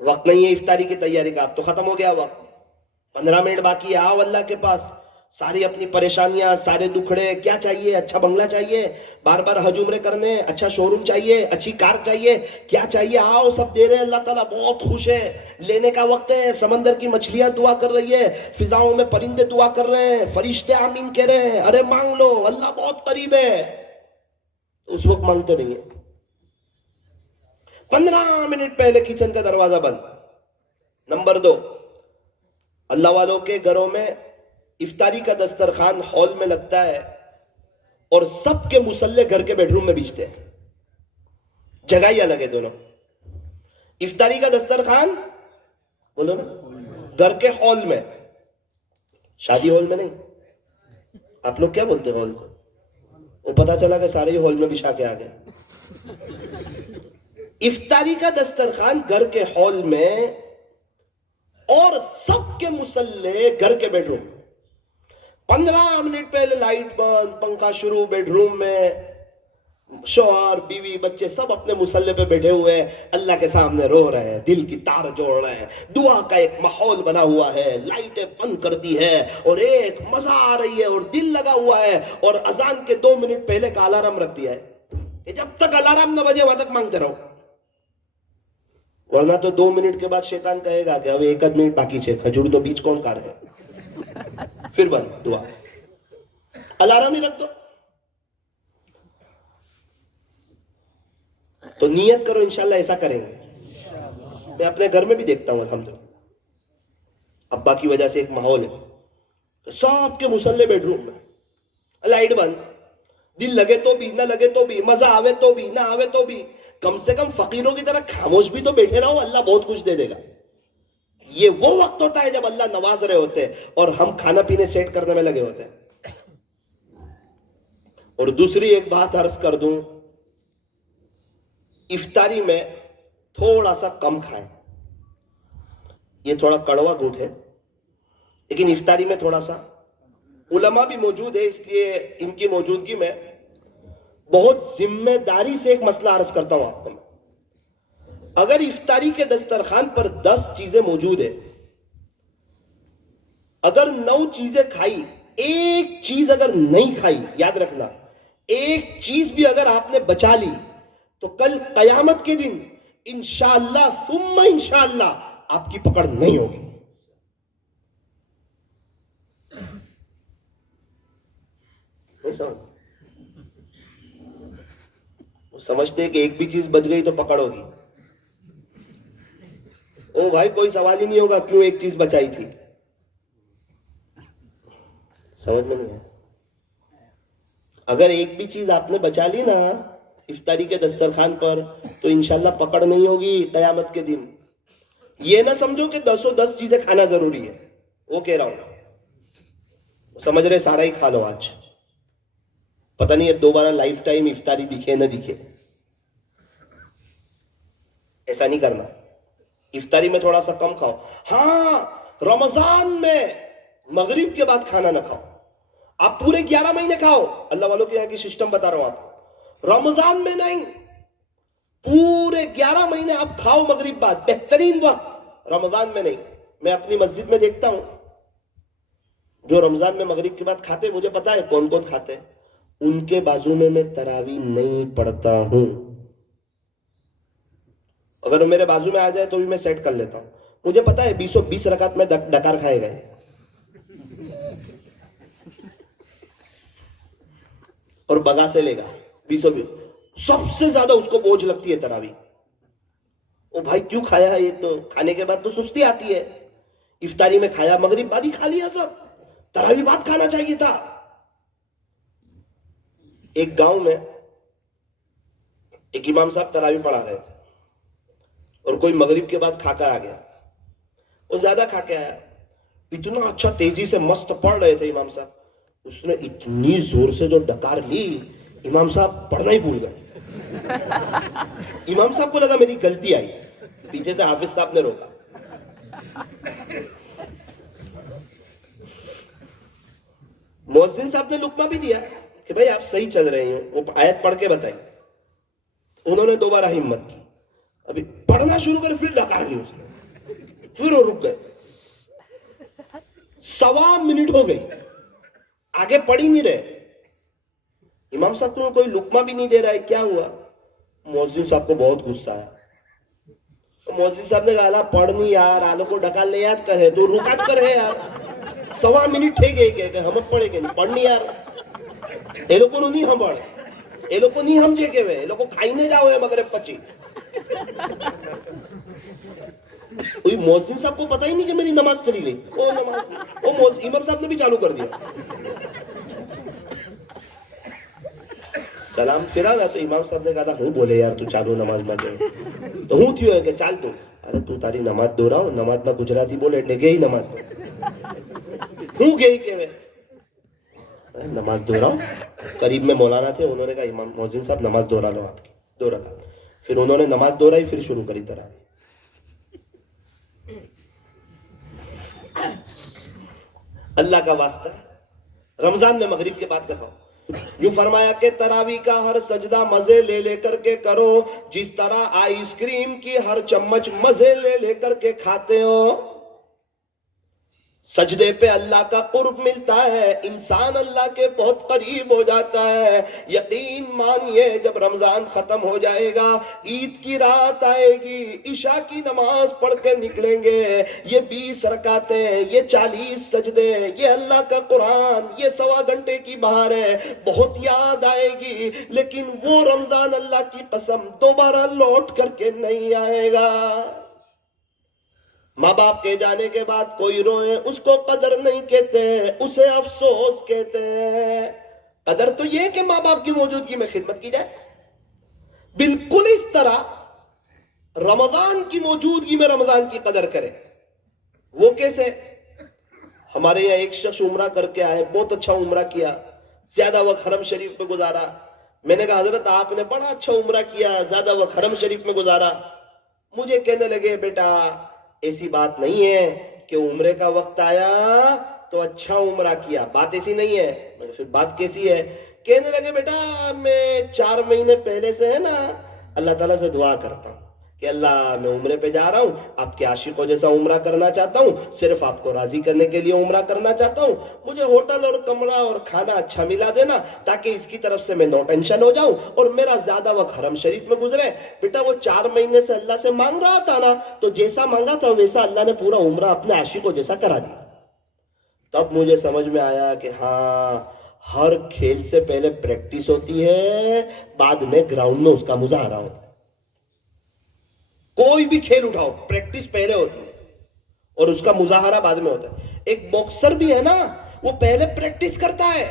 وقت نہیں ہے افطاری کی تیاری کا، اب تو ختم ہو گیا وقت، 15 منٹ باقی ہے، آؤ اللہ کے پاس، ساری اپنی پریشانیاں، سارے دکھڑے، کیا چاہیے؟ اچھا بنگلہ چاہیے، بار بار حج عمرے کرنے، اچھا شو روم چاہیے، اچھی کار چاہیے، کیا چاہیے؟ آؤ، سب دے رہے ہیں، اللہ تعالیٰ بہت خوش ہے، لینے کا وقت ہے۔ سمندر کی مچھلیاں دعا کر رہی ہے، فضاؤں میں پرندے دعا کر رہے ہیں، فرشتے آمین کہہ رہے ہیں، ارے مانگ لو، اللہ بہت قریب ہے۔ اس وقت مانگتے نہیں ہیں، 15 منٹ پہلے کچن کا دروازہ بند۔ نمبر 2، اللہ والوں کے گھروں میں افطاری کا دسترخوان ہال میں لگتا ہے اور سب کے مصلے گھر کے بیڈ روم میں بیچتے ہیں، جگہ ہی الگ ہے دونوں۔ افطاری کا دسترخوان بولو نا گھر کے ہال میں، شادی ہال میں نہیں۔ آپ لوگ کیا بولتے ہیں ہال کو؟ وہ پتا چلا کہ سارے ہی ہال میں بچھا کے آ گئے۔ افطاری کا دسترخوان گھر کے ہال میں اور سب کے مصلے گھر کے بیڈ روم۔ 15 منٹ پہلے لائٹ بند، پنکھا شروع، بیڈ روم میں شوہر بیوی بچے سب اپنے مصلے پہ بیٹھے ہوئے ہیں، اللہ کے سامنے رو رہے ہیں، دل کی تار جوڑ رہے ہیں، دعا کا ایک ماحول بنا ہوا ہے، لائٹیں بند کر دی ہے اور ایک مزہ آ رہی ہے اور دل لگا ہوا ہے، اور اذان کے 2 منٹ پہلے کا الارم رکھ دیا ہے کہ جب تک الارم نہ بجے وہاں تک مانگتے رہو، ورنہ تو 2 منٹ کے بعد شیطان کہے گا کہ اب 1 منٹ باقی ہے، کھجور تو بیچ کون کار ہے، پھر بند دعا، الارم ہی رکھ دو۔ تو نیت کرو انشاءاللہ ایسا کریں گے. میں اپنے گھر میں بھی دیکھتا ہوں الحمدللہ. ابا کی وجہ سے ایک ماحول ہے، سب کے مصلے بیڈ روم میں، لائٹ بند، دل لگے تو بھی نہ لگے تو بھی، مزہ آوے تو بھی نہ آوے تو بھی، کم سے کم فقیروں کی طرح خاموش بھی تو بیٹھے رہو، اللہ بہت کچھ دے دے گا. یہ وہ وقت ہوتا ہے جب اللہ نواز رہے ہوتے ہیں اور ہم کھانا پینے سیٹ کرنے میں لگے ہوتے ہیں. اور دوسری ایک بات عرض کر دوں، افطاری میں تھوڑا سا کم کھائیں. یہ تھوڑا کڑوا گھونٹ ہے لیکن افطاری میں تھوڑا سا، علماء بھی موجود ہے اس لیے ان کی موجودگی میں بہت ذمہ داری سے ایک مسئلہ عرض کرتا ہوں آپ کو. اگر افطاری کے دسترخوان پر 10 چیزیں موجود ہیں، اگر 9 چیزیں کھائی، ایک چیز اگر نہیں کھائی، یاد رکھنا ایک چیز بھی اگر آپ نے بچا لی تو کل قیامت کے دن انشاءاللہ ثم انشاءاللہ آپ کی پکڑ نہیں ہوگی. وہ سمجھتے ہیں کہ ایک بھی چیز بچ گئی تو پکڑ ہوگی. او بھائی کوئی سوال ہی نہیں ہوگا کیوں ایک چیز بچائی تھی. سمجھ میں نہیں ہے. اگر ایک بھی چیز آپ نے بچا لی نا افطاری کے دسترخوان پر تو انشاءاللہ پکڑ نہیں ہوگی قیامت کے دن. یہ نہ سمجھو کہ 10 چیزیں کھانا ضروری ہے، وہ کہہ رہا ہوں سمجھ رہے سارا ہی کھا لو آج، پتہ نہیں اب دوبارہ لائف ٹائم افطاری دکھے نہ دکھے. ایسا نہیں کرنا. افطاری میں تھوڑا سا کم کھاؤ. ہاں رمضان میں مغرب کے بعد کھانا نہ کھاؤ. آپ پورے 11 مہینے کھاؤ، اللہ والوں کے یہاں کی سسٹم بتا رہا ہوں آپ کو. رمضان میں نہیں، پورے 11 مہینے آپ کھاؤ مغرب بعد، بہترین وقت. رمضان میں نہیں. میں اپنی مسجد میں دیکھتا ہوں جو رمضان میں مغرب کے بعد کھاتے، مجھے پتا ہے کون کون کھاتے. ان کے بازو میں تراویح نہیں پڑھتا ہوں. اگر میرے بازو میں آ جائے تو بھی میں سیٹ کر لیتا ہوں. مجھے پتا ہے 20 رکعت میں ڈکار کھائے گئے. اور بگا سے لے گا 20 سب سے زیادہ اس کو بوجھ لگتی ہے تراویح. او بھائی کیوں کھایا ہے؟ یہ تو کھانے کے بعد تو سستی آتی ہے. افطاری میں کھایا، مغرب بعد ہی کھا لیا، سب تراویح بعد کھانا چاہیے تھا. ایک گاؤں میں ایک امام صاحب تراویح پڑھا رہے تھے اور کوئی مغرب کے بعد کھا کر آ گیا. وہ زیادہ کھا کے آیا، اتنا اچھا تیزی سے مست پڑھ رہے تھے امام صاحب. اس نے اتنی زور سے جو ڈکار لی، امام صاحب پڑھنا ہی بھول گئے. امام صاحب کو لگا میری غلطی آئی، پیچھے سے حافظ صاحب نے روکا. مؤذن صاحب نے لقمہ بھی دیا کہ بھائی آپ صحیح چل رہے ہیں، وہ آیت پڑھ کے بتائیں. انہوں نے دوبارہ ہمت کی، ابھی پڑھنا شروع کرے، پھر ڈکار لی اس نے، پھر وہ رک گئے. 1.25 منٹ ہو گئی، آگے پڑھ ہی نہیں رہے. امام صاحب کو کوئی لقمہ بھی نہیں دے رہا ہے، کیا ہوا؟ مؤذن صاحب کو بہت غصہ آیا. مؤذن صاحب نے کہا پڑھ نہیں یار، آلو کو ڈکال لے یاد کرے تو رکعت کرے یار. 1.25 منٹ ٹھیک ہے کہ ہم پڑھے گے نہیں، پڑھنی یار. یہ لوگوں کو نہیں ہمبڑ، یہ لوگ کو نہیں ہمجے کے ہوئے، یہ لوگ کو کھائی نہیں جاؤ ہے مغرب پچی. مؤذن صاحب کو پتہ ہی نہیں کہ میری نماز چلی گئی. امام صاحب نے بھی چالو کر دیا. سلام پھرا نا تو امام صاحب نے کہا ہوں بولے یار تو چالو نماز میں جائے تو ہوں تھیو ہے کہ چال تو. ارے تو تاری نماز دو رہا ہوں، نماز میں گجراتی بولے اٹلے گئی نماز ہوں گئی کہ نماز دو رہا ہوں. قریب میں مولانا تھے، انہوں نے کہا امام مؤذن صاحب نماز دوہرا لو آپ کی 2 رکعت. پھر انہوں نے نماز دوہرائی، پھر شروع کری طرح. اللہ کا واسطہ رمضان میں مغرب کے بعد کا کھاؤ. یوں فرمایا کہ تراویح کا ہر سجدہ مزے لے لے کر کے کرو، جس طرح آئس کریم کی ہر چمچ مزے لے لے کر کے کھاتے ہو. سجدے پہ اللہ کا قرب ملتا ہے، انسان اللہ کے بہت قریب ہو جاتا ہے۔ یقین مانیے جب رمضان ختم ہو جائے گا، عید کی رات آئے گی، عشاء کی نماز پڑھ کے نکلیں گے، یہ 20 رکعتیں، یہ 40 سجدے، یہ اللہ کا قرآن، یہ 1.25 گھنٹے کی بہار ہے، بہت یاد آئے گی، لیکن وہ رمضان اللہ کی قسم دوبارہ لوٹ کر کے نہیں آئے گا۔ ماں باپ کے جانے کے بعد کوئی روئے، اس کو قدر نہیں کہتے ہیں، اسے افسوس کہتے ہیں۔ قدر تو یہ کہ ماں باپ کی موجودگی میں خدمت کی جائے، بالکل اس طرح رمضان کی موجودگی میں رمضان کی قدر کرے۔ وہ کیسے؟ ہمارے یہاں ایک شخص عمرہ کر کے آئے، بہت اچھا عمرہ کیا، زیادہ وقت حرم شریف میں گزارا۔ میں نے کہا حضرت آپ نے بڑا اچھا عمرہ کیا، زیادہ وقت حرم شریف میں گزارا۔ مجھے کہنے لگے بیٹا ایسی بات نہیں ہے کہ عمرے کا وقت آیا تو اچھا عمرہ کیا، بات ایسی نہیں ہے۔ پھر بات کیسی ہے؟ کہنے لگے بیٹا میں 4 مہینے پہلے سے ہے نا اللہ تعالیٰ سے دعا کرتا ہوں کہ اللہ میں عمرے پہ جا رہا ہوں، آپ کے عاشقوں جیسا عمرہ کرنا چاہتا ہوں، صرف آپ کو راضی کرنے کے لیے عمرہ کرنا چاہتا ہوں، مجھے ہوٹل اور کمرہ اور کھانا اچھا ملا دینا تاکہ اس کی طرف سے میں نو ٹینشن ہو جاؤں اور میرا زیادہ وقت حرم شریف میں گزرے۔ بیٹا وہ 4 مہینے سے اللہ سے مانگ رہا تھا نا، تو جیسا مانگا تھا ویسا اللہ نے پورا عمرہ اپنے عاشقوں جیسا کرا دیا۔ تب مجھے سمجھ میں آیا کہ ہاں، ہر کھیل سے پہلے پریکٹس ہوتی ہے، بعد میں گراؤنڈ میں اس کا مظاہرہ ہوتا ہے۔ کوئی بھی کھیل اٹھاؤ، پریکٹس پہلے ہوتی ہے اور اس کا مظاہرہ بعد میں ہوتا ہے۔ ایک باکسر بھی ہے نا، وہ پہلے پریکٹس کرتا ہے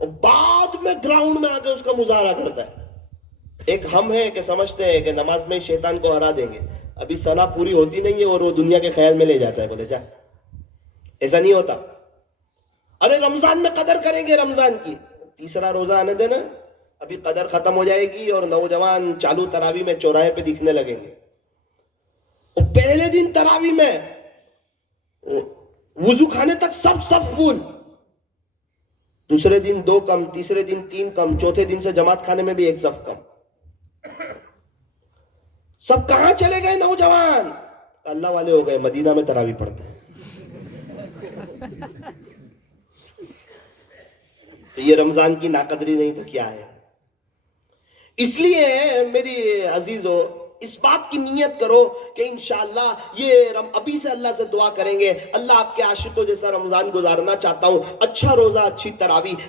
اور بعد میں گراؤنڈ میں آ کے اس کا مظاہرہ کرتا ہے۔ ایک ہم ہیں کہ سمجھتے ہیں کہ نماز میں شیطان کو ہرا دیں گے، ابھی صلاح پوری ہوتی نہیں ہے اور وہ دنیا کے خیال میں لے جاتا ہے، بولے جا، ایسا نہیں ہوتا۔ ارے رمضان میں قدر کریں گے رمضان کی، تیسرا روزہ آنے دینا، ابھی قدر ختم ہو جائے گی اور نوجوان چالو تراوی میں چوراہے پہ دکھنے لگیں گے۔ پہلے دن تراوی میں وضو کھانے تک سب فول، دوسرے دن 2 کم، تیسرے دن 3 کم، چوتھے دن سے جماعت کھانے میں بھی 1 صف کم۔ سب کہاں چلے گئے نوجوان؟ اللہ والے ہو گئے، مدینہ میں تراوی پڑھتے ہیں۔ تو یہ رمضان کی ناقدری نہیں تو کیا ہے؟ اس لیے میری عزیزو اس بات کی نیت کرو کہ انشاءاللہ یہ ابھی سے اللہ سے دعا کریں گے، اللہ آپ کے عاشقوں جیسا رمضان گزارنا چاہتا ہوں، اچھا روزہ، اچھی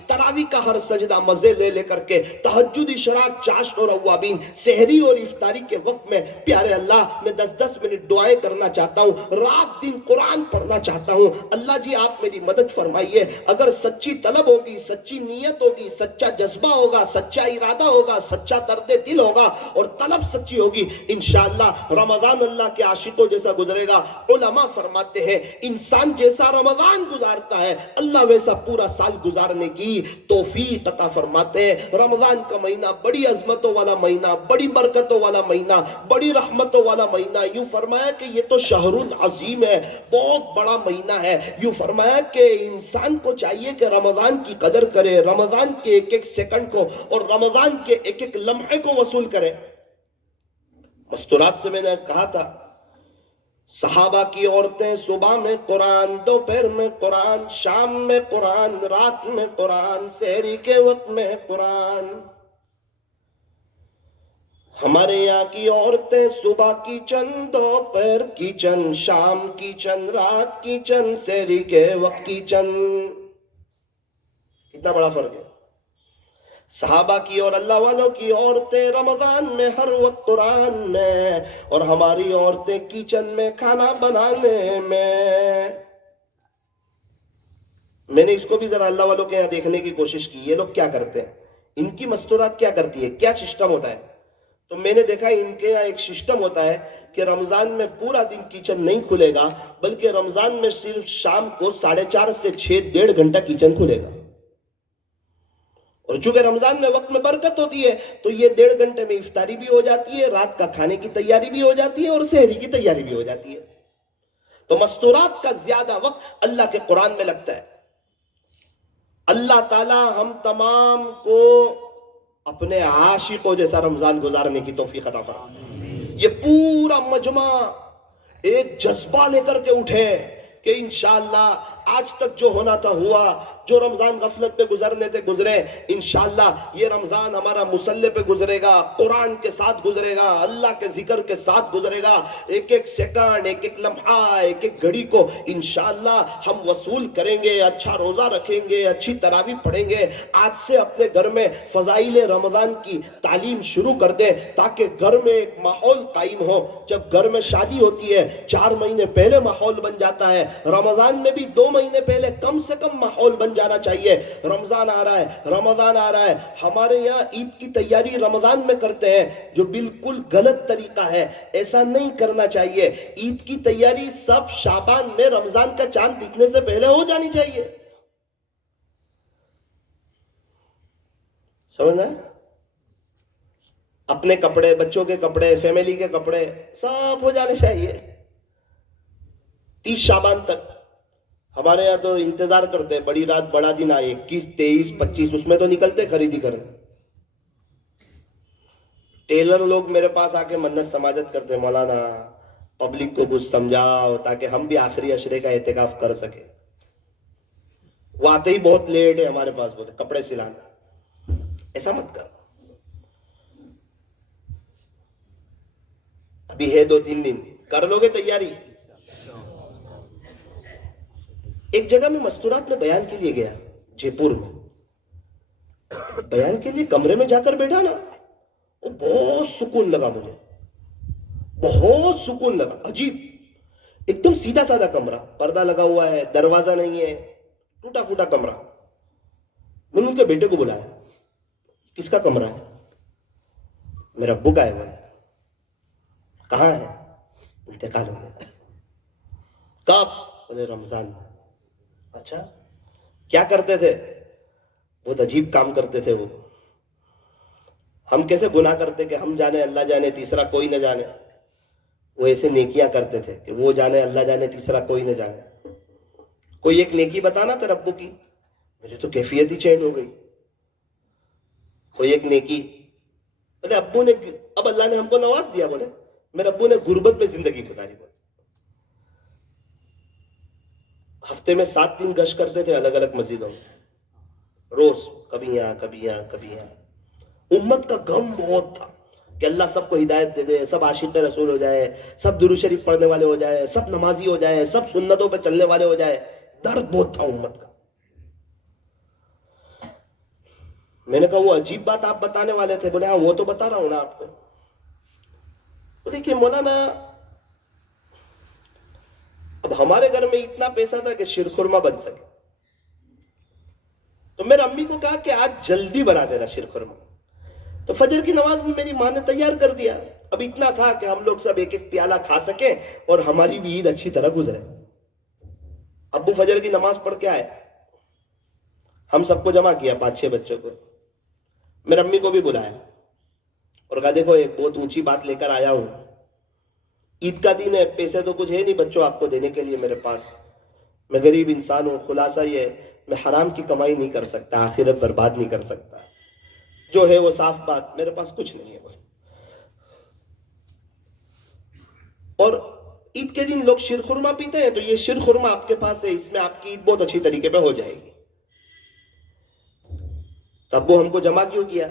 تراوی کا ہر سجدہ مزے لے کر کے، تہجد، اشراق، چاشت اور اوابین، سحری اور افطاری کے وقت میں پیارے اللہ میں 10-10 منٹ دعائیں کرنا چاہتا ہوں، رات دن قرآن پڑھنا چاہتا ہوں۔ اللہ جی آپ میری مدد فرمائیے، اگر سچی طلب ہوگی، سچی نیت ہوگی، سچا جذبہ ہوگا، سچا ارادہ ہوگا، سچا درد دل ہوگا اور طلب سچی ہوگی، انشاءاللہ رمضان اللہ کے عاشقوں جیسا گزرے گا۔ علماء فرماتے ہیں انسان جیسا رمضان گزارتا ہے اللہ ویسا پورا سال گزارنے کی توفیق عطا فرماتے ہیں۔ رمضان کا مہینہ بڑی عظمتوں والا مہینہ، بڑی برکتوں والا مہینہ، بڑی رحمتوں والا مہینہ۔ یوں فرمایا کہ یہ تو شہر العظیم ہے، بہت بڑا مہینہ ہے۔ یوں فرمایا کہ انسان کو چاہیے کہ رمضان کی قدر کرے، رمضان کے ایک ایک سیکنڈ کو اور رمضان کے ایک ایک لمحے کو وصول کرے۔ مستورات سے میں نے کہا تھا، صحابہ کی عورتیں صبح میں قرآن، دوپہر میں قرآن، شام میں قرآن، رات میں قرآن، سحری کے وقت میں قرآن۔ ہمارے یہاں کی عورتیں صبح کی چند، دوپہر کی چند، شام کی چند، رات کی چند، سحری کے وقت کی چند۔ کتنا بڑا فرق ہے۔ صحابہ کی اور اللہ والوں کی عورتیں رمضان میں ہر وقت قرآن میں، اور ہماری عورتیں کچن میں کھانا بنانے میں۔ میں نے اس کو بھی ذرا اللہ والوں کے یہاں دیکھنے کی کوشش کی، یہ لوگ کیا کرتے ہیں، ان کی مستورات کیا کرتی ہے، کیا سسٹم ہوتا ہے۔ تو میں نے دیکھا ان کے یہاں ایک سسٹم ہوتا ہے کہ رمضان میں پورا دن کچن نہیں کھلے گا، بلکہ رمضان میں صرف شام کو 4:30 سے 6 1.5 گھنٹہ کچن کھلے گا۔ اور چونکہ رمضان میں وقت میں برکت ہوتی ہے تو یہ 1.5 گھنٹے میں افطاری بھی ہو جاتی ہے، رات کا کھانے کی تیاری بھی ہو جاتی ہے اور سحری کی تیاری بھی ہو جاتی ہے۔ تو مستورات کا زیادہ وقت اللہ کے قرآن میں لگتا ہے۔ اللہ تعالی ہم تمام کو اپنے عاشقوں جیسا رمضان گزارنے کی توفیق عطا فرمائے۔ یہ پورا مجمع ایک جذبہ لے کر کے اٹھے کہ انشاءاللہ آج تک جو ہونا تھا ہوا, جو رمضان غفلت پہ گزرنے تھے گزرے. انشاءاللہ یہ رمضان ہمارا مصلی پہ گزرے گا, قرآن کے ساتھ گزرے گا, اللہ کے ذکر کے ساتھ گزرے گا. ایک ایک سیکنڈ, ایک ایک لمحہ, ایک ایک گھڑی کو انشاءاللہ ہم وصول کریں گے. اچھا روزہ رکھیں گے, اچھی تراویح پڑھیں گے. آج سے اپنے گھر میں فضائل رمضان کی تعلیم شروع کر دیں تاکہ گھر میں ایک ماحول قائم ہو. جب گھر میں شادی ہوتی ہے 4 مہینے پہلے ماحول بن جاتا ہے, رمضان میں بھی 2 مہینے پہلے کم سے کم ماحول بن جانا چاہیے. رمضان آ رہا ہے, رمضان آ رہا ہے. ہمارے یہاں عید کی تیاری رمضان میں کرتے ہیں جو بالکل غلط طریقہ ہے. ایسا نہیں کرنا چاہیے. عید کی تیاری سب شعبان میں رمضان کا چاند دکھنے سے پہلے ہو جانی چاہیے. سمجھنا ہے؟ اپنے کپڑے, بچوں کے کپڑے, فیملی کے کپڑے سب ہو جانے چاہیے 30 شعبان تک. ہمارے یہاں تو انتظار کرتے ہیں بڑی رات بڑا دن آئے, 21, 23, 25, اس میں تو نکلتے خریدی کرنے. ٹیلر لوگ میرے پاس آ کے منت سماجت کرتے ہیں, مولانا پبلک کو کچھ سمجھاؤ تاکہ ہم بھی آخری عشرے کا اعتکاف کر سکیں. وہ آتے ہی بہت لیٹ ہے ہمارے پاس, بولے کپڑے سلانا. ایسا مت کر, ابھی ہے 2-3 دن, کر لو گے تیاری. ایک جگہ میں مستورات میں بیان کے لیے گیا, جے پور میں. بیان کے لیے کمرے میں جا کر بیٹھا نا, وہ بہت سکون لگا مجھے, بہت سکون لگا. عجیب, ایک دم سیدھا سادہ کمرہ, پردہ لگا ہوا ہے, دروازہ نہیں ہے, ٹوٹا پھوٹا کمرہ. میں نے ان کے بیٹے کو بلایا, کس کا کمرہ ہے؟ میرے ابو کا ہے. وہ کہاں ہے؟ انتقال ہو گیا. کب؟ بولے رمضان میں. اچھا, کیا کرتے تھے؟ بہت عجیب کام کرتے تھے وہ. ہم کیسے گناہ کرتے کہ ہم جانے اللہ جانے تیسرا کوئی نہ جانے. وہ ایسے نیکیاں کرتے تھے کہ وہ جانے اللہ جانے تیسرا کوئی نہ جانے. کوئی ایک نیکی بتانا تیرے ابو کی. مجھے تو کیفیت ہی چینج ہو گئی. کوئی ایک نیکی. بولے ابو نے, اب اللہ نے ہم کو نواز دیا. بولے میرے ابو نے غربت میں زندگی گزاری. ہفتے میں 7 دن گشت کرتے تھے الگ الگ مسجدوں میں, روز, کبھی یہاں کبھی یہاں کبھی یہاں. امت کا غم بہت تھا کہ اللہ سب کو ہدایت دے دے, سب عاشق رسول ہو جائے, سب درود شریف پڑھنے والے ہو جائے, سب نمازی ہو جائے, سب سنتوں پہ چلنے والے ہو جائے. درد بہت تھا امت کا. میں نے کہا وہ عجیب بات آپ بتانے والے تھے. بولے ہاں وہ تو بتا رہا ہوں نا آپ کو. دیکھیے مولانا, اب ہمارے گھر میں اتنا پیسہ تھا کہ شیرخرما بن سکے, تو میرے امی کو کہا کہ آج جلدی بنا دینا شیرخرما. تو فجر کی نماز میں میری ماں نے تیار کر دیا. اب اتنا تھا کہ ہم لوگ سب ایک ایک پیالہ کھا سکیں اور ہماری بھی عید اچھی طرح گزرے. ابو فجر کی نماز پڑھ کے آئے, ہم سب کو جمع کیا, 5-6 بچوں کو. میرے امی کو بھی بلایا اور کہا دیکھو ایک بہت اونچی بات لے کر آیا ہوں. عید کا دن ہے, پیسے تو کچھ ہے نہیں بچوں آپ کو دینے کے لیے میرے پاس. میں غریب انسان ہوں. خلاصہ یہ ہے میں حرام کی کمائی نہیں کر سکتا, آخرت برباد نہیں کر سکتا. جو ہے وہ صاف بات, میرے پاس کچھ نہیں ہے. اور عید کے دن لوگ شیرخرما پیتے ہیں, تو یہ شیرخرما آپ کے پاس ہے, اس میں آپ کی عید بہت اچھی طریقے پہ ہو جائے گی. تب وہ ہم کو جمع کیوں کیا؟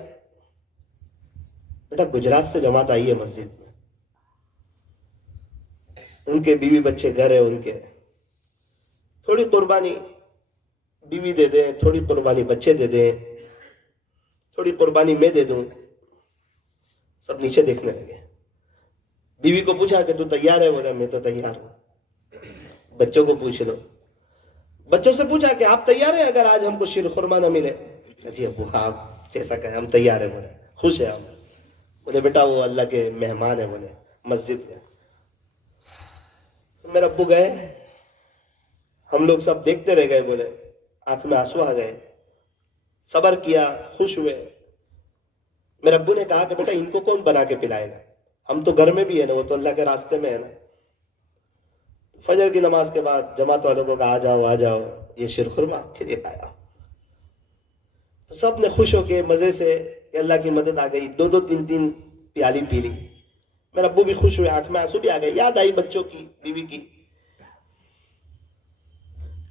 بیٹا گجرات سے جماعت آئی ہے مسجد میں, ان کے بیوی بچے گھر ہے, ان کے تھوڑی قربانی بیوی دے دیں, تھوڑی قربانی بچے دے دیں, تھوڑی قربانی میں دے دوں. سب نیچے دیکھنے لگے. بیوی کو پوچھا کہ تو تیار ہے؟ بولا میں تو تیار ہوں. بچوں کو پوچھ لو. بچوں سے پوچھا کہ آپ تیار ہیں اگر آج ہم کو شیرخرما نہ ملے؟ جی ابو آپ جیسا کہیں, ہم تیار ہیں. بولے خوش ہیں ہم. بولے بیٹا وہ اللہ کے مہمان ہیں, بولے مسجد میں. میرے ابو گئے, ہم لوگ سب دیکھتے رہ گئے. بولے آنکھ میں آنسو آ گئے. صبر کیا, خوش ہوئے. میرے ابو نے کہا کہ بیٹا ان کو کون بنا کے پلائے گا, ہم تو گھر میں بھی ہے نا, وہ تو اللہ کے راستے میں ہے نا. فجر کی نماز کے بعد جماعت والوں کو کہا آ جاؤ یہ شیرخرما آپ کے لیے لایا. سب نے خوش ہو کے مزے سے, اللہ کی مدد آ گئی, 2-2, 3-3 پیالی پی لی. میرے ابو بھی خوش ہوئے, آنکھ میں آنسو بھی آ گئے. یاد آئی بچوں کی, بیوی کی.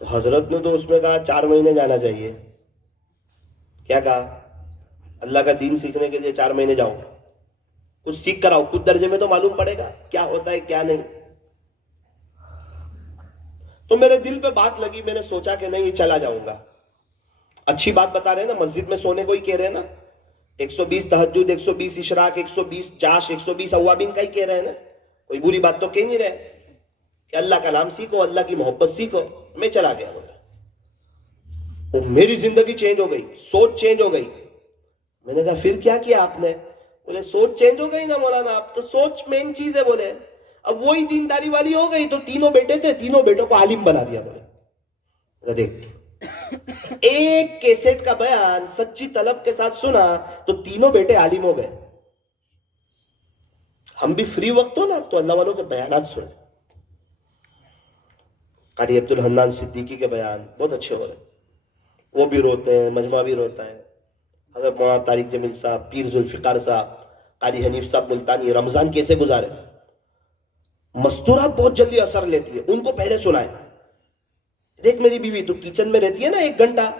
تو حضرت نے تو اس میں کہا 4 مہینے جانا چاہیے. کیا کہا؟ اللہ کا دین سیکھنے کے لیے 4 مہینے جاؤ, کچھ سیکھ کر آؤ, کچھ درجے میں تو معلوم پڑے گا کیا ہوتا ہے کیا نہیں. تو میرے دل پہ بات لگی, میں نے سوچا کہ نہیں چلا جاؤں گا. اچھی بات بتا رہے ہیں نا, مسجد میں سونے کو ہی کہہ رہے ہیں نا, 120 تہجد, 120 اشراق, 120 چاش, 120 اوابین کا ہی کہہ رہے ہیں نا, کوئی بری بات تو کہہ نہیں رہے کہ اللہ کا نام سیکھو, اللہ کی محبت سیکھو. میں چلا گیا بولا, وہ میری زندگی چینج ہو گئی, سوچ چینج ہو گئی. میں نے کہا پھر کیا کیا آپ نے؟ بولے سوچ چینج ہو گئی نا مولانا, آپ تو سوچ مین چیز ہے. بولے اب وہی دینداری والی ہو گئی, تو 3 بیٹے تھے, 3 بیٹوں کو عالم بنا دیا. بولے دیکھ, ایک کیسٹ کا بیان سچی طلب کے ساتھ سنا تو 3 بیٹے عالم ہو گئے. ہم بھی فری وقت ہو نا تو اللہ والوں کے بیانات سنیں. قاری عبدالحنان صدیقی کے بیان بہت اچھے ہو رہے ہیں, وہ بھی روتے ہیں, مجمع بھی روتا ہے. حضرت مولانا طارق جمیل صاحب, پیر ذوالفقار صاحب, قاری حنیف صاحب ملتانی, رمضان کیسے گزارے. مستورات بہت جلدی اثر لیتی ہے, ان کو پہلے سنائے. دیکھ میری بیوی تو کچن میں رہتی ہے نا 1 گھنٹہ,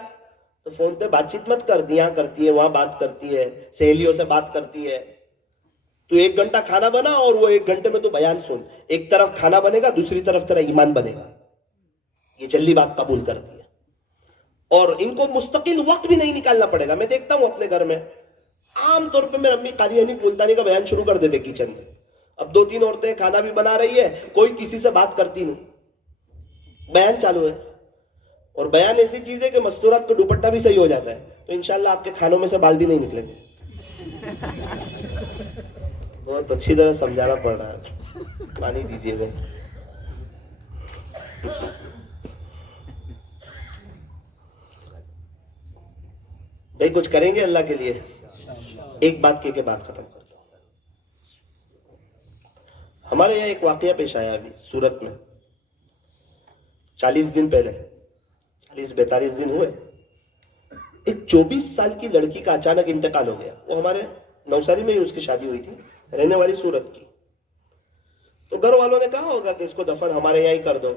تو فون پہ بات چیت مت کر, یہاں کرتی ہے وہاں بات کرتی ہے, سہیلیوں سے بات کرتی ہے. تو 1 گھنٹہ کھانا بنا اور وہ 1 گھنٹے میں تو بیان سن. ایک طرف کھانا بنے گا, دوسری طرف تیرا ایمان بنے گا. یہ جلدی بات قبول کرتی ہے, اور ان کو مستقل وقت بھی نہیں نکالنا پڑے گا. میں دیکھتا ہوں اپنے گھر میں, عام طور پہ میری امی قاری حنیف ملتانی کا بیان شروع کر دیتے کچن میں. اب 2-3 عورتیں کھانا بھی بنا رہی ہے, کوئی کسی سے بات کرتی نہیں, بیان چالو ہے. اور بیان ایسی چیز ہے کہ مستورات کو دوپٹہ بھی صحیح ہو جاتا ہے, تو انشاءاللہ آپ کے کھانوں میں سے بال بھی نہیں نکلیں گے. بہت اچھی طرح سمجھانا پڑ رہا ہے, پانی دیجیے گا. بھائی کچھ کریں گے اللہ کے لیے. ایک بات کے بات ختم کرتا ہوں. ہمارے یہاں ایک واقعہ پیش آیا ابھی سورت میں, 40 دن پہلے, 40-42 دن ہوئے. ایک 24 سال کی لڑکی کا اچانک انتقال ہو گیا. وہ ہمارے نوساری میں ہی اس کی شادی ہوئی تھی, رہنے والی سورت کی. تو گھر والوں نے کہا ہوگا کہ اس کو دفن ہمارے یہاں ہی کر دو,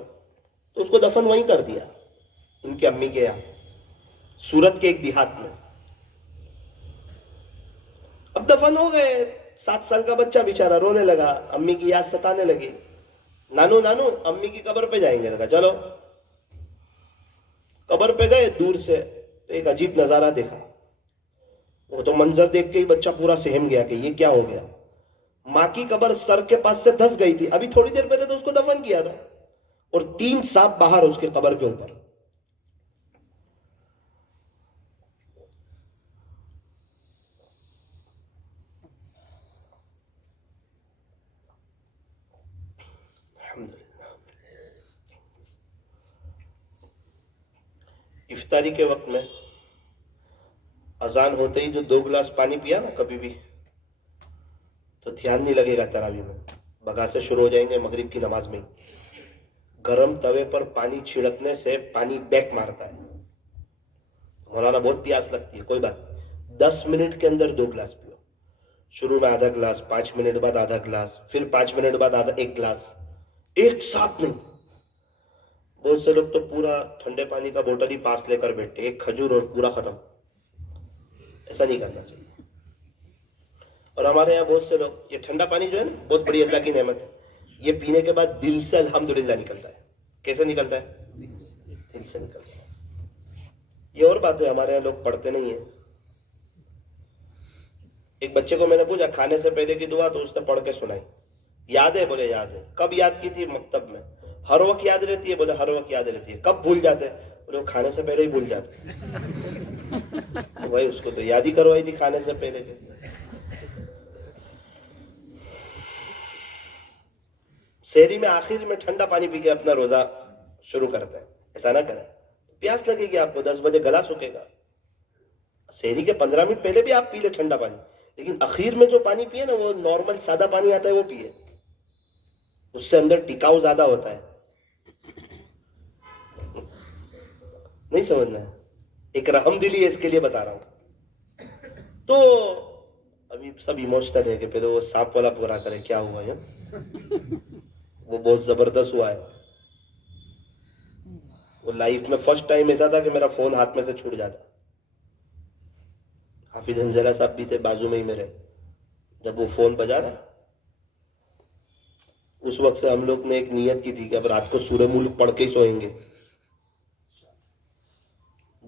تو اس کو دفن وہیں کر دیا, ان کی امی کے یہاں, سورت کے ایک دیہات میں. اب دفن ہو گئے, 7 سال کا بچہ بیچارہ رونے لگا, امی کی یاد ستانے لگی. نانو نانو امی کی قبر پہ جائیں گے. لگا چلو. قبر پہ گئے, دور سے تو ایک عجیب نظارہ دیکھا. وہ تو منظر دیکھ کے ہی بچہ پورا سہم گیا کہ یہ کیا ہو گیا. ماں کی قبر سر کے پاس سے دھس گئی تھی, ابھی تھوڑی دیر پہلے تو اس کو دفن کیا تھا, اور 3 سانپ باہر اس کے قبر کے اوپر. افطاری کے وقت میں اذان ہوتے ہی جو 2 گلاس پانی پیا نا کبھی بھی, تو دھیان نہیں لگے گا تراویح میں, بگاسے شروع ہو جائیں گے مغرب کی نماز میں. گرم توے پر پانی چھڑکنے سے پانی بیک مارتا ہے. مولانا بہت پیاس لگتی ہے, کوئی بات, 10 منٹ کے اندر 2 گلاس پیو. شروع میں آدھا گلاس, 5 منٹ بعد آدھا گلاس, پھر 5 منٹ بعد 1 گلاس, ایک ساتھ نہیں. بہت سے لوگ تو پورا ٹھنڈے پانی کا بوتل ہی پاس لے کر بیٹھتے, ایک کھجور اور پورا ختم. ایسا نہیں کرنا چاہیے. اور ہمارے یہاں بہت سے لوگ, یہ ٹھنڈا پانی جو ہے نا بہت بڑی اللہ کی نعمت ہے, یہ پینے کے بعد دل سے الحمدللہ نکلتا ہے. کیسے نکلتا ہے؟ دل سے نکلتا ہے. یہ اور بات ہے, ہمارے یہاں لوگ پڑھتے نہیں ہیں. ایک بچے کو میں نے پوچھا کھانے سے پہلے کی دعا, تو اس نے پڑھ کے سنائی. یاد ہے؟ بولے یاد ہے. کب یاد کی تھی؟ مکتب میں. ہر وقت یاد رہتی ہے؟ بولے ہر وقت یاد رہتی ہے. کب بھول جاتے؟ بولے وہ کھانے سے پہلے ہی بھول جاتے. بھائی اس کو تو یاد ہی کروائی تھی کھانے سے پہلے کے. سحری میں آخر میں ٹھنڈا پانی پی کے اپنا روزہ شروع کرتا ہے. ایسا نہ کریں, پیاس لگے گی آپ کو, 10 بجے گلا سوکھے گا. سحری کے 15 منٹ پہلے بھی آپ پی لے ٹھنڈا پانی, لیکن اخیر میں جو پانی پیے نا وہ نارمل سادہ پانی آتا ہے وہ پیے, اس سے اندر ٹکاؤ زیادہ ہوتا ہے. نہیں سمجھنا ہے, ایک رحم دلی ہے, اس کے لیے بتا رہا ہوں. تو ابھی سب ایموشنل ہے کہ پھر وہ سانپ والا پورا کرے, کیا ہوا ہے, وہ بہت زبردست ہوا ہے. وہ لائف میں فرسٹ ٹائم ایسا تھا کہ میرا فون ہاتھ میں سے چھوٹ جاتا. حافظ حنظلہ صاحب بھی تھے بازو میں ہی میرے. جب وہ فون بجا نا, اس وقت سے ہم لوگ نے ایک نیت کی تھی کہ اب رات کو سورہ ملک پڑھ کے ہی سوئیں گے.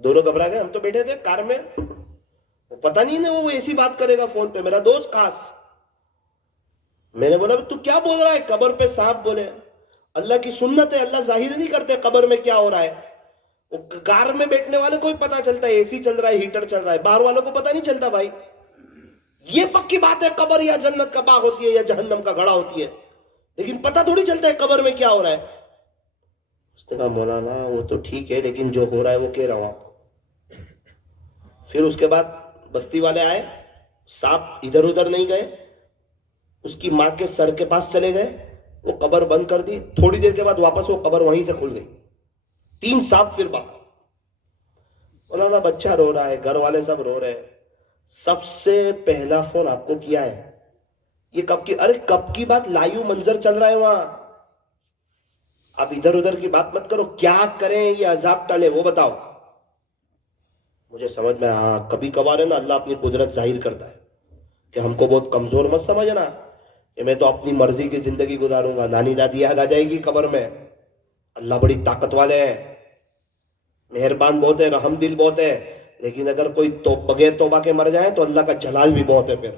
دونوں گھبرا گئے. ہم تو بیٹھے تھے کار میں, پتہ نہیں نا وہ ایسی بات کرے گا فون پہ. میرا دوست خاص, میں نے بولا تو کیا بول رہا ہے؟ قبر پہ سانپ. بولے اللہ کی سنت ہے, اللہ ظاہر نہیں کرتے قبر میں کیا ہو رہا ہے. وہ کار میں بیٹھنے والے کو بھی پتا چلتا ہے, اے سی چل رہا ہے, ہیٹر چل رہا ہے. باہر والوں کو پتا نہیں چلتا بھائی. یہ پکی بات ہے قبر یا جنت کا باغ ہوتی ہے یا جہنم کا گھڑا ہوتی ہے, لیکن پتا تھوڑی چلتا ہے قبر میں کیا ہو رہا ہے. اس نے کہا مولانا وہ تو ٹھیک ہے, لیکن جو ہو رہا ہے وہ کہہ رہا ہوں آپ. پھر اس کے بعد بستی والے آئے, سانپ ادھر ادھر نہیں گئے, اس کی ماں کے سر کے پاس چلے گئے, وہ قبر بند کر دی. تھوڑی دیر کے بعد واپس وہ قبر وہیں سے کھل گئی. 3 سانپ پھر باقی. مولانا بچہ رو رہا ہے, گھر والے سب رو رہے ہیں. سب سے پہلا فون آپ کو کیا ہے؟ یہ کب کی؟ ارے کب کی بات؟ لائیو منظر چل رہا ہے وہاں. آپ ادھر ادھر کی بات مت کرو. کیا کریں یہ عذاب ٹلے وہ بتاؤ. مجھے سمجھ میں ہاں کبھی کبھار ہے نا اللہ اپنی قدرت ظاہر کرتا ہے کہ ہم کو بہت کمزور مت سمجھنا کہ میں تو اپنی مرضی کی زندگی گزاروں گا. نانی دادی یاد آ جائے گی قبر میں. اللہ بڑی طاقت والے ہیں, مہربان بہت ہے, رحم دل بہت ہے, لیکن اگر کوئی تو بغیر توبہ کے مر جائے تو اللہ کا جلال بھی بہت ہے. پھر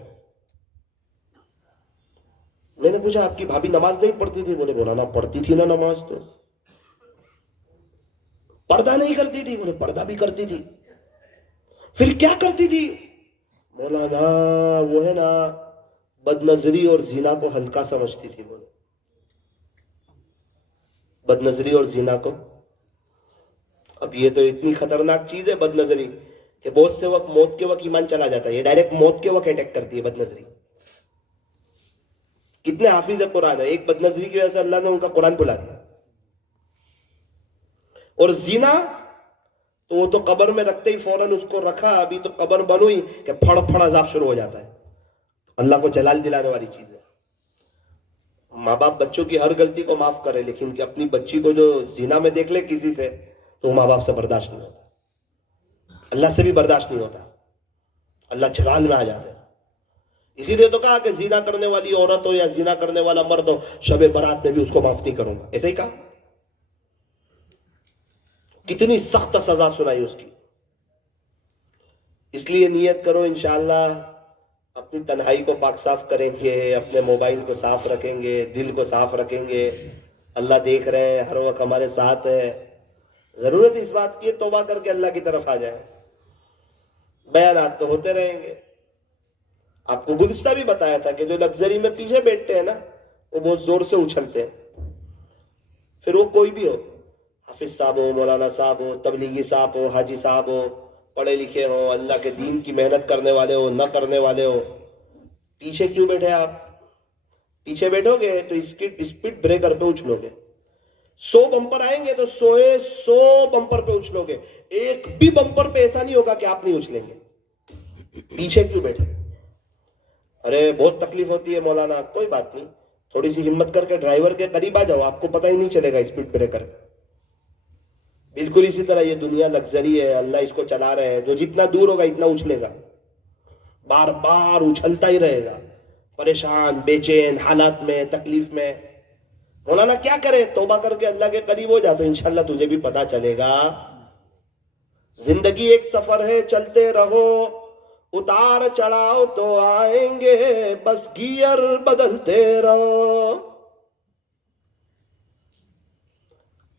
میں نے پوچھا آپ کی بھابھی نماز نہیں پڑھتی تھی؟ بولے مولانا پڑھتی تھی نا نماز. تو پردہ نہیں کرتی تھی؟ بولے پردہ بھی کرتی تھی. پھر کیا کرتی تھی؟ مولانا وہ ہے نا بد نظری اور زنا کو ہلکا سمجھتی تھی. بولے بد نظری اور زنا کو, اب یہ تو اتنی خطرناک چیز ہے بد نظری کہ بہت سے وقت موت کے وقت ایمان چلا جاتا ہے. یہ ڈائریکٹ موت کے وقت اٹیک کرتی ہے بد نظری. کتنے حافظ قرآن ہے, ایک بد نظری کی وجہ سے اللہ نے ان کا قرآن بلا دیا. اور زنا تو وہ تو قبر میں رکھتے ہی فوراً اس کو رکھا, ابھی تو قبر بنوئی کہ پھڑ پھڑ عذاب شروع ہو جاتا ہے. اللہ کو جلال دلانے والی چیز ہے. ماں باپ بچوں کی ہر غلطی کو معاف کرے, لیکن کہ اپنی بچی کو جو زنا میں دیکھ لے کسی سے تو ماں باپ سے برداشت نہیں ہوتا, اللہ سے بھی برداشت نہیں ہوتا. اللہ جلال میں آ جاتے ہیں. اسی لیے تو کہا کہ زنا کرنے والی عورت ہو یا زنا کرنے والا مرد ہو, شب برات میں بھی اس کو معاف نہیں کروں گا. ایسا ہی کہا. کتنی سخت سزا سنائی اس کی. اس لیے نیت کرو انشاءاللہ اپنی تنہائی کو پاک صاف کریں گے, اپنے موبائل کو صاف رکھیں گے, دل کو صاف رکھیں گے. اللہ دیکھ رہے ہیں, ہر وقت ہمارے ساتھ ہے. ضرورت اس بات کی توبہ کر کے اللہ کی طرف آ جائیں. بیانات تو ہوتے رہیں گے. آپ کو گزشتہ بھی بتایا تھا کہ جو لگژری میں پیچھے بیٹھتے ہیں نا وہ بہت زور سے اچھلتے ہیں. پھر وہ کوئی بھی ہو, حافظ صاحب ہو, مولانا صاحب ہو, تبلیغی صاحب ہو, حاجی صاحب ہو, پڑھے لکھے ہو, اللہ کے دین کی محنت کرنے والے ہو, نہ کرنے والے ہو, پیچھے کیوں بیٹھے آپ؟ پیچھے بیٹھو گے تو اسپیڈ بریکر پہ اچھلو گے. 100 بمپر آئیں گے تو 100 بمپر پہ اچھلو گے. ایک بھی بمپر پہ ایسا نہیں ہوگا کہ آپ نہیں اچھلیں گے. پیچھے کیوں بیٹھے؟ ارے بہت تکلیف ہوتی ہے مولانا. کوئی بات نہیں, تھوڑی سی ہمت کر کے ڈرائیور کے قریب آ جاؤ, آپ کو پتہ ہی نہیں چلے گا اسپیڈ بریکر. بالکل اسی طرح یہ دنیا لگژری ہے, اللہ اس کو چلا رہے ہیں. جو جتنا دور ہوگا اتنا اچھلے گا, بار بار اچھلتا ہی رہے گا, پریشان بے چین حالات میں, تکلیف میں. مولانا کیا کرے؟ توبہ کر کے اللہ کے قریب ہو جا تو انشاءاللہ تجھے بھی پتا چلے گا. زندگی ایک سفر ہے, چلتے رہو, اتار چڑھاؤ تو آئیں گے, بس گیئر بدلتے رہو.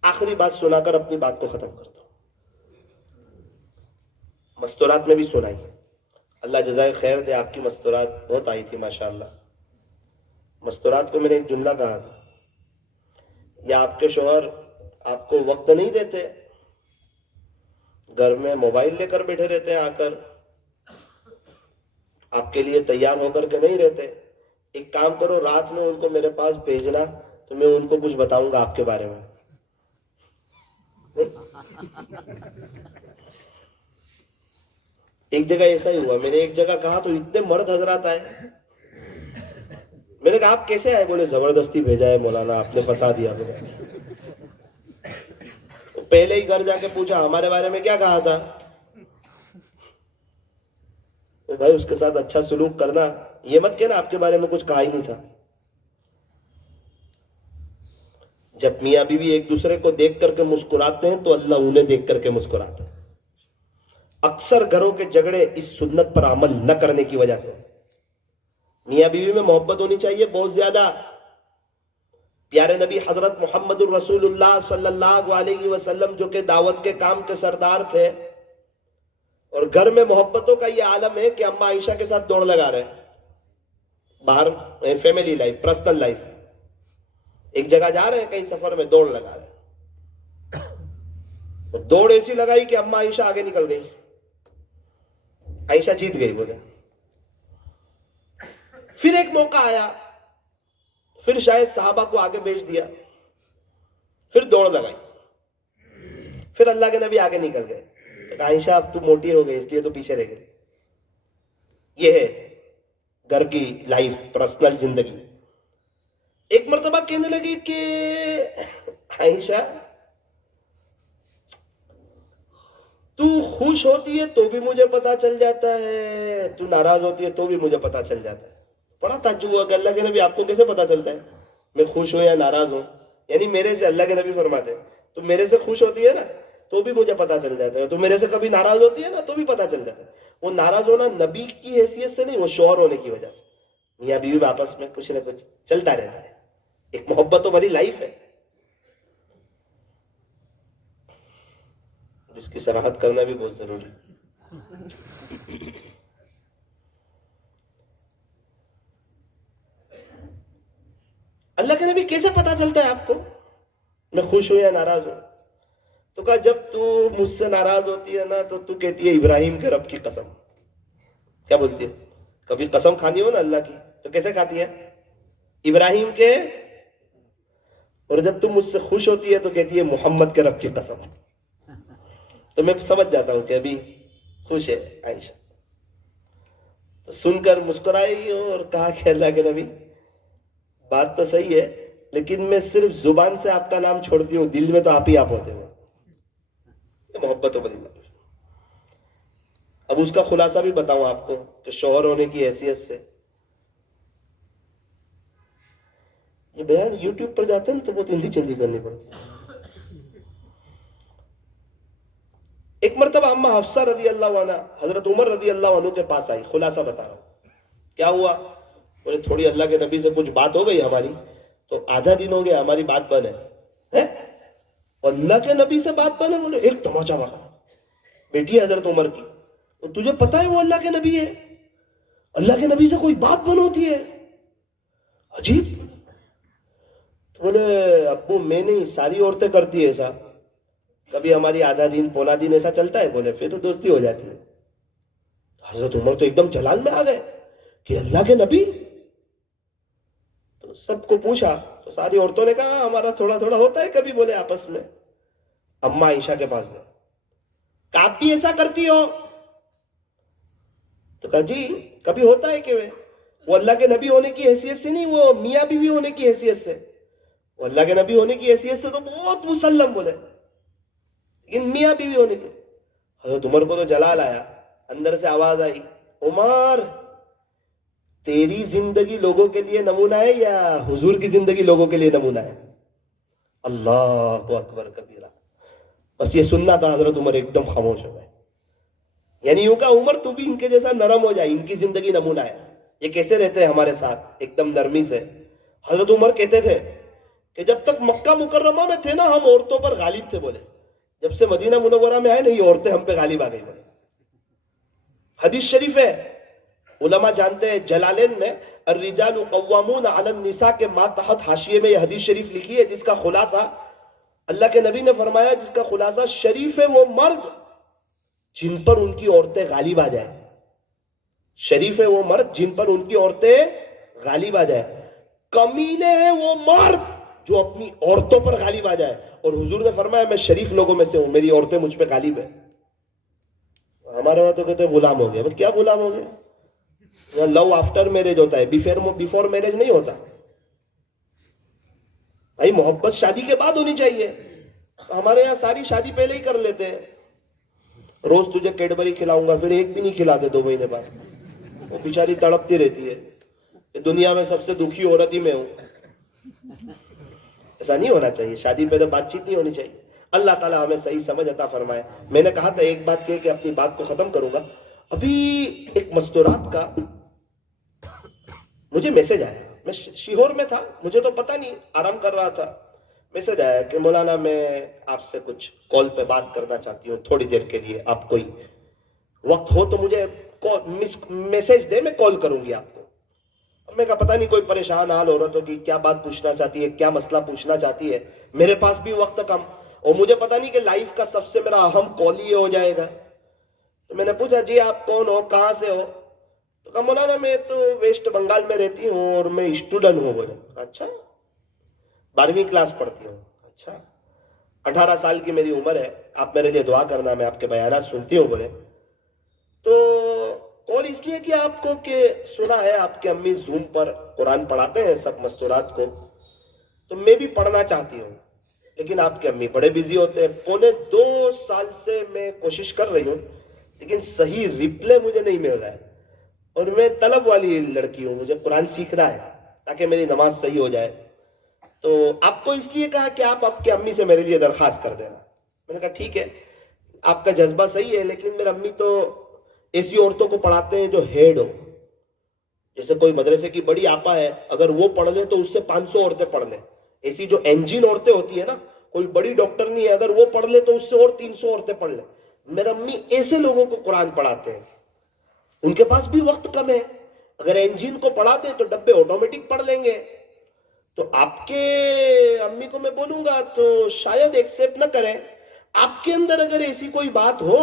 آخری بات سنا کر اپنی بات کو ختم کرتا ہوں. مستورات میں بھی سنائی. اللہ جزائے خیر دے, آپ کی مستورات بہت آئی تھی ماشاءاللہ. مستورات کو میں نے ایک جملہ کہا تھا, یا آپ کے شوہر آپ کو وقت نہیں دیتے, گھر میں موبائل لے کر بیٹھے رہتے ہیں, آ کر آپ کے لیے تیار ہو کر کے نہیں رہتے. ایک کام کرو, رات میں ان کو میرے پاس بھیجنا تو میں ان کو کچھ بتاؤں گا آپ کے بارے میں. ایک جگہ ایسا ہی ہوا, میں نے ایک جگہ کہا تو اتنے مرد حضرات آئے. میں نے کہا آپ کیسے آئے؟ بولے زبردستی بھیجا ہے مولانا, آپ نے پھنسا دیا. پہلے ہی گھر جا کے پوچھا ہمارے بارے میں کیا کہا تھا. بھائی اس کے ساتھ اچھا سلوک کرنا، یہ مت کہنا آپ کے بارے میں کچھ کہا ہی نہیں تھا. جب میاں بیوی ایک دوسرے کو دیکھ کر کے مسکراتے ہیں تو اللہ انہیں دیکھ کر کے مسکراتا ہے. اکثر گھروں کے جھگڑے اس سنت پر عمل نہ کرنے کی وجہ سے. میاں بیوی میں محبت ہونی چاہیے بہت زیادہ. پیارے نبی حضرت محمد الرسول اللہ صلی اللہ علیہ وسلم جو کہ دعوت کے کام کے سردار تھے، اور گھر میں محبتوں کا یہ عالم ہے کہ اماں عائشہ کے ساتھ دوڑ لگا رہے ہیں باہر، فیملی لائف، پرسنل لائف. ایک جگہ جا رہے ہیں کہیں سفر میں، دوڑ لگا رہے ہیں. دوڑ ایسی لگائی کہ اماں عائشہ آگے نکل گئی. عائشہ جیت گئی بولے. پھر ایک موقع آیا، پھر شاید صحابہ کو آگے بھیج دیا، پھر دوڑ لگائی، پھر اللہ کے نبی آگے نکل گئے. عائشہ اب تو موٹی ہو گئی اس لیے تو پیچھے رہ گئی. یہ ہے گھر کی لائف، پرسنل زندگی. ایک مرتبہ کہنے لگی کہ عائشہ تو خوش ہوتی ہے تو بھی مجھے پتا چل جاتا ہے، تو ناراض ہوتی ہے تو بھی مجھے پتا چل جاتا ہے. بڑا تعجب ہوا کہ اللہ کے نبی آپ کو کیسے پتا چلتا ہے میں خوش ہوں یا ناراض ہوں؟ یعنی میرے سے، اللہ کے نبی فرماتے ہیں تو میرے سے خوش ہوتی ہے نا تو بھی مجھے پتا چل جاتا ہے، تو میرے سے کبھی ناراض ہوتی ہے نا تو بھی پتا چل جاتا ہے. وہ ناراض ہونا نبی کی حیثیت سے نہیں، وہ شوہر ہونے کی وجہ سے. میاں بیوی آپس میں کچھ نہ کچھ چلتا رہتا ہے، ایک محبتوں والی لائف ہے. اس کی سراحت کرنا بھی بہت ضروری ہے. اللہ کے نبی کیسے پتا چلتا ہے آپ کو میں خوش ہوں یا ناراض ہوں؟ تو کہا جب تو مجھ سے ناراض ہوتی ہے نا تو کہتی ہے ابراہیم کے رب کی قسم. کیا بولتی ہے؟ کبھی قسم کھانی ہو نا اللہ کی تو کیسے کھاتی ہے؟ ابراہیم کے. اور جب تم مجھ سے خوش ہوتی ہے تو کہتی ہے محمد کے رب کی قسم. تو میں سمجھ جاتا ہوں کہ ابھی خوش ہے عائشہ. تو سن کر مسکرائی اور کہا کہ اللہ کے نبی بات تو صحیح ہے، لیکن میں صرف زبان سے آپ کا نام چھوڑتی ہوں، دل میں تو آپ ہی آپ ہوتے ہو. محبت و بلی. اب اس کا خلاصہ بھی بتاؤں آپ کو کہ شوہر ہونے کی حیثیت سے یہ بیان یوٹیوب پر جاتے ہیں تو بہت ہلدی چلدی کرنی پڑتی ہے. ایک مرتبہ اما حفصہ رضی اللہ عنہ حضرت عمر رضی اللہ عنہ کے پاس آئی. خلاصہ بتا رہا ہوں کیا ہوا. بولے تھوڑی اللہ کے نبی سے کچھ بات ہو گئی ہماری، تو آدھا دن ہو گیا ہماری بات بند ہے. اللہ کے نبی سے بات بند ہے؟ بولے ایک تماچا مارا. بیٹی حضرت عمر کی، اور تجھے پتا ہے وہ اللہ کے نبی ہے، اللہ کے نبی سے کوئی بات بند ہوتی ہے؟ عجیب. بولے ابو میں نہیں، ساری عورتیں کرتی ہے ایسا، کبھی ہماری آدھا دن پونا دن ایسا چلتا ہے. بولے پھر تو دوستی ہو جاتی ہے. حضرت عمر تو ایک دم جلال میں آ گئے کہ اللہ کے نبی. تو سب کو پوچھا تو ساری عورتوں نے کہا ہمارا تھوڑا تھوڑا ہوتا ہے کبھی. بولے آپس میں. اما عائشہ کے پاس گئے، آپ بھی ایسا کرتی ہو؟ تو کہا جی کبھی ہوتا ہے. کہ وہ اللہ کے نبی ہونے کی حیثیت سے نہیں، وہ میاں بیوی ہونے کی حیثیت سے. وہ اللہ کے نبی ہونے کی حیثیت سے تو بہت مسلم بولے، لیکن میاں بیوی ہونے کی. حضرت عمر کو تو جلال آیا. اندر سے آواز آئی عمر تیری زندگی لوگوں کے لیے نمونہ ہے یا حضور کی زندگی لوگوں کے لیے نمونہ ہے؟ اللہ اکبر کبیرہ. بس یہ سننا تھا. حضرت عمر ایک دم خاموش ہو گئے. یعنی یوں کہا عمر تو بھی ان کے جیسا نرم ہو جائے، ان کی زندگی نمونہ ہے. یہ کیسے رہتے ہیں ہمارے ساتھ ایک دم نرمی سے. حضرت عمر کہتے تھے کہ جب تک مکہ مکرمہ میں تھے نا ہم عورتوں پر غالب تھے. بولے جب سے مدینہ منورہ میں آئے نا یہ عورتیں ہم پہ غالب آ گئی. بولے حدیث شریف ہے، علماء جانتے ہیں جلالین میں الرجال قوامون علی النساء کے ماتحت حاشیے میں یہ حدیث شریف لکھی ہے، جس کا خلاصہ اللہ کے نبی نے فرمایا، جس کا خلاصہ شریف ہے وہ مرد جن پر ان کی عورتیں غالب آ جائیں. شریف ہے وہ مرد جن پر ان کی عورتیں غالب آ جائیں. کمینے ہیں وہ مرد جو اپنی عورتوں پر غالب آ جائے. اور حضور نے فرمایا میں شریف لوگوں میں سے ہوں، میری عورتیں مجھ پہ غالب ہیں. ہمارے وہاں تو کہتے ہیں غلام ہو گئے. بھائی کیا غلام ہو گئے؟ لو آفٹر میرج ہوتا ہے، بیفور میرج نہیں ہوتا. بھائی محبت شادی کے بعد ہونی چاہیے. ہمارے یہاں ساری شادی پہلے ہی کر لیتے ہیں. روز تجھے کیڈبری کھلاؤں گا, پھر ایک بھی نہیں کھلاتے 2 مہینے بعد. وہ بیچاری تڑپتی رہتی ہے کہ دنیا میں سب سے دکھی عورت ہی میں ہوں. ایسا نہیں ہونا چاہیے. شادی پہلے بات چیت نہیں ہونی چاہیے. اللہ تعالیٰ ہمیں صحیح سمجھ عطا فرمائے. میں نے کہا تھا ایک بات کہ اپنی بات کو ختم کروں گا. ابھی ایک مستورات کا مجھے میسج آیا. میں شیہور میں تھا, مجھے تو پتہ نہیں, آرام کر رہا تھا. میسج آیا کہ مولانا میں آپ سے کچھ کال پہ بات کرنا چاہتی ہوں تھوڑی دیر کے لیے. آپ کوئی وقت ہو تو مجھے میسج دے, میں کال کروں گی آپ کو. میں کہا پتہ نہیں کوئی پریشان حال عورت ہوگی, کیا بات پوچھنا چاہتی ہے, کیا مسئلہ پوچھنا چاہتی ہے. میرے پاس بھی وقت کم, اور مجھے پتہ نہیں کہ لائف کا سب سے میرا اہم کال ہی ہو جائے گا. تو میں نے پوچھا جی آپ کون ہو, کہاں سے ہو؟ تو کہا مولانا میں تو ویسٹ بنگال میں رہتی ہوں اور میں اسٹوڈنٹ ہوں. بولے اچھا, 12ویں کلاس پڑھتی ہوں. اچھا, 18 سال کی میری عمر ہے, آپ میرے لیے دعا کرنا, میں آپ کے بیانات سنتی ہوں. بولے تو کال اس لیے کیا آپ کو کہ سنا ہے آپ کے امی زوم پر قرآن پڑھاتے ہیں سب مستورات کو, تو میں بھی پڑھنا چاہتی ہوں, لیکن آپ کے امی بڑے بیزی ہوتے ہیں. 2.25 سال سے میں کوشش کر رہی ہوں, لیکن صحیح ریپلے مجھے نہیں مل رہا ہے. اور میں طلب والی لڑکی ہوں, مجھے قرآن سیکھنا ہے تاکہ میری نماز صحیح ہو جائے. تو آپ کو اس لیے کہا کہ آپ کے امی سے میرے لیے درخواست کر دینا. میں نے کہا ٹھیک ہے, آپ کا جذبہ صحیح ہے, لیکن میرے امی تو ایسی عورتوں کو پڑھاتے ہیں جو ہیڈ ہو. جیسے کوئی مدرسے کی بڑی آپا ہے, اگر وہ پڑھ لے تو اس سے 500 عورتیں پڑھ لیں. ایسی جو انجین عورتیں ہوتی ہیں نا, کوئی بڑی ڈاکٹر نہیں ہے, اگر وہ پڑھ لے تو اس سے اور 300 عورتیں پڑھ لیں. میرے امی ایسے لوگوں کو قرآن پڑھاتے ہیں. ان کے پاس بھی وقت کم ہے. اگر انجین کو پڑھاتے تو ڈبے آٹومیٹک پڑھ لیں گے. تو آپ کے امی کو میں بولوں گا تو شاید ایکسیپٹ نہ کریں. آپ کے اندر اگر ایسی کوئی بات ہو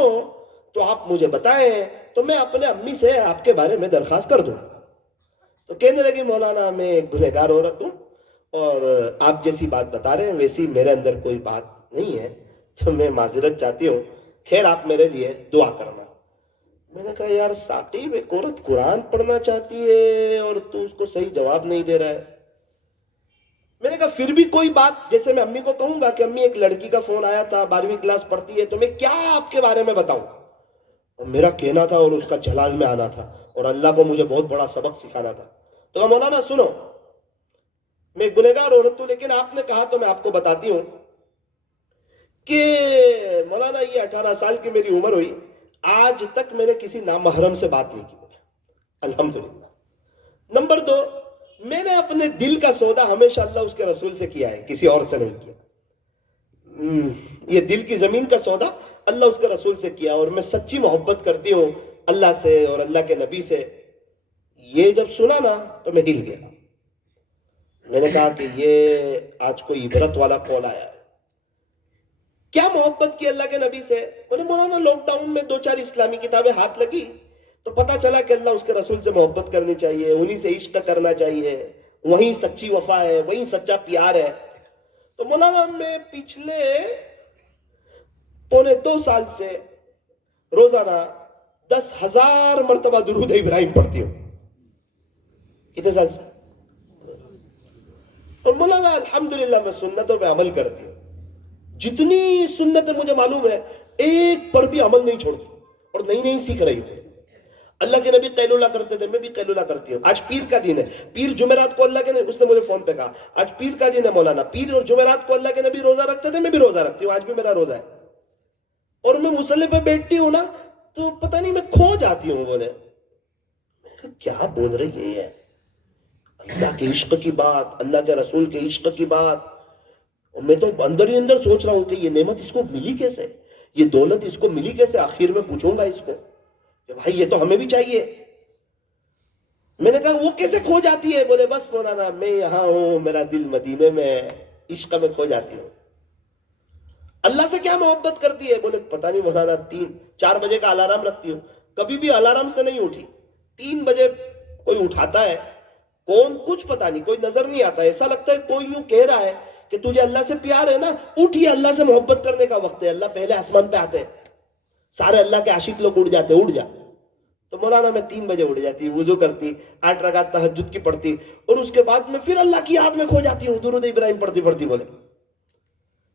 تو آپ مجھے بتائیں, تو میں اپنے امی سے آپ کے بارے میں درخواست کر دوں. تو کہنے لگی مولانا میں ایک گنہگار عورت ہوں, اور آپ جیسی بات بتا رہے ہیں ویسی میرے اندر کوئی بات نہیں ہے, تو میں معذرت چاہتی ہوں. خیر آپ میرے لیے دعا کرنا. میں نے کہا یار ثاقب, ایک عورت قرآن پڑھنا چاہتی ہے اور تو اس کو صحیح جواب نہیں دے رہا ہے. میں نے کہا پھر بھی کوئی بات, جیسے میں امی کو کہوں گا کہ امی ایک لڑکی کا فون آیا تھا 12ویں کلاس پڑھتی ہے, تو میں کیا آپ کے بارے میں بتاؤں. اور میرا کہنا تھا اور اس کا جلال میں آنا تھا, اور اللہ کو مجھے بہت بڑا سبق سکھانا تھا. تو کہا مولانا سنو, میں گنہگار عورت ہوں, لیکن آپ نے کہا تو میں آپ کو بتاتی ہوں کہ مولانا یہ 18 سال کی میری عمر ہوئی, آج تک میں نے کسی نامحرم سے بات نہیں کی. الحمدللہ. نمبر 2, میں نے اپنے دل کا سودا ہمیشہ اللہ اس کے رسول سے کیا ہے, کسی اور سے نہیں کیا. یہ دل کی زمین کا سودا اللہ اس کے رسول سے کیا, اور میں سچی محبت کرتی ہوں اللہ سے اور اللہ کے نبی سے. یہ جب سنا نا تو میں ہل گیا. میں نے کہا کہ یہ آج کوئی عبرت والا کال آیا ہے. کیا محبت کی اللہ کے نبی سے؟ بولے مولانا لاک ڈاؤن میں 2-4 اسلامی کتابیں ہاتھ لگی تو پتا چلا کہ اللہ اس کے رسول سے محبت کرنی چاہیے, انہی سے عشق کرنا چاہیے, وہیں سچی وفا ہے, وہیں سچا پیار ہے. تو مولانا میں پچھلے 2.25 سال سے روزانہ 10,000 مرتبہ درود ابراہیم پڑھتی ہوں. کتنے سال سے؟ اور مولانا الحمدللہ میں سنتوں پہ عمل کرتی ہوں. جتنی سنتیں مجھے معلوم ہے ایک پر بھی عمل نہیں چھوڑتی, اور نئی سیکھ رہی ہوں. اللہ کے نبی قیلولہ کرتے تھے, میں بھی قیلولہ کرتی ہوں. آج پیر کا دن ہے, پیر جمعرات کو اللہ کے نبی, اس نے مجھے فون پہ کہا آج پیر کا دن ہے مولانا, پیر اور جمعرات کو اللہ کے نبی روزہ رکھتے تھے, میں بھی روزہ رکھتی ہوں, آج بھی میرا روزہ ہے. اور میں مصلی پہ بیٹھتی ہوں نا تو پتہ نہیں میں کھو جاتی ہوں. بولے کیا بول رہی ہے, اللہ کے عشق کی بات, اللہ کے رسول کے عشق کی بات. اور میں تو اندر ہی اندر سوچ رہا ہوں کہ یہ نعمت اس کو ملی کیسے, یہ دولت اس کو ملی کیسے. آخر میں پوچھوں گا اس کو کہ بھائی یہ تو ہمیں بھی چاہیے. میں نے کہا وہ کیسے کھو جاتی ہے؟ بولے بس مولانا میں یہاں ہوں, میرا دل مدینے میں, عشق میں کھو جاتی ہوں. اللہ سے کیا محبت کرتی ہے؟ بولے پتہ نہیں مولانا 3-4 بجے کا الارم رکھتی ہوں, کبھی بھی الارم سے نہیں اٹھی. 3 بجے کوئی اٹھاتا ہے, کون کچھ پتہ نہیں, کوئی نظر نہیں آتا. ایسا لگتا ہے کوئی یوں کہہ رہا ہے کہ تجھے اللہ سے پیار ہے نا, اٹھ, یہ اللہ سے محبت کرنے کا وقت ہے. اللہ پہلے آسمان پہ آتے ہیں, سارے اللہ کے عاشق لوگ اٹھ جاتے, اٹھ جا. تو مولانا میں 3 بجے اٹھ جاتی, وضو کرتی, 8 رکعت تہجد کی پڑھتی, اور اس کے بعد میں پھر اللہ کی یاد میں کھو جاتی ہوں, درود ابراہیم پڑھتی. بولے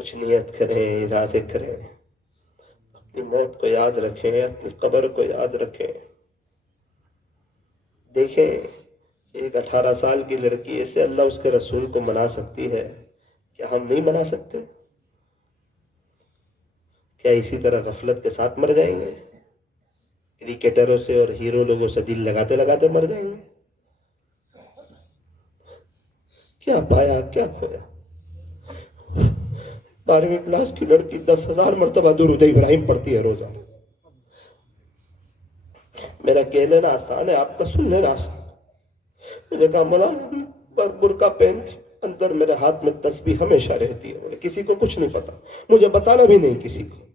کچھ نیت کریں، ارادے کریں، اپنی موت کو یاد رکھیں، اپنی قبر کو یاد رکھیں. دیکھیں ایک 18 سال کی لڑکی ایسے اللہ اس کے رسول کو منا سکتی ہے، کیا ہم نہیں منا سکتے؟ کیا اسی طرح غفلت کے ساتھ مر جائیں گے؟ کرکٹروں سے اور ہیرو لوگوں سے دل لگاتے لگاتے مر جائیں گے؟ کیا پایا کیا کھویا؟ 12ویں کلاس کی لڑکی 10,000 مرتبہ درود ابراہیم پڑھتی ہے روزہ. میرا کہہ لینا آسان ہے، آپ کا سن لینا آسان. مجھے کہا مولانا برقع پہن تھی، اندر میرے ہاتھ میں تسبیح ہمیشہ رہتی ہے. کسی کو کچھ نہیں پتا، مجھے بتانا بھی نہیں کسی کو.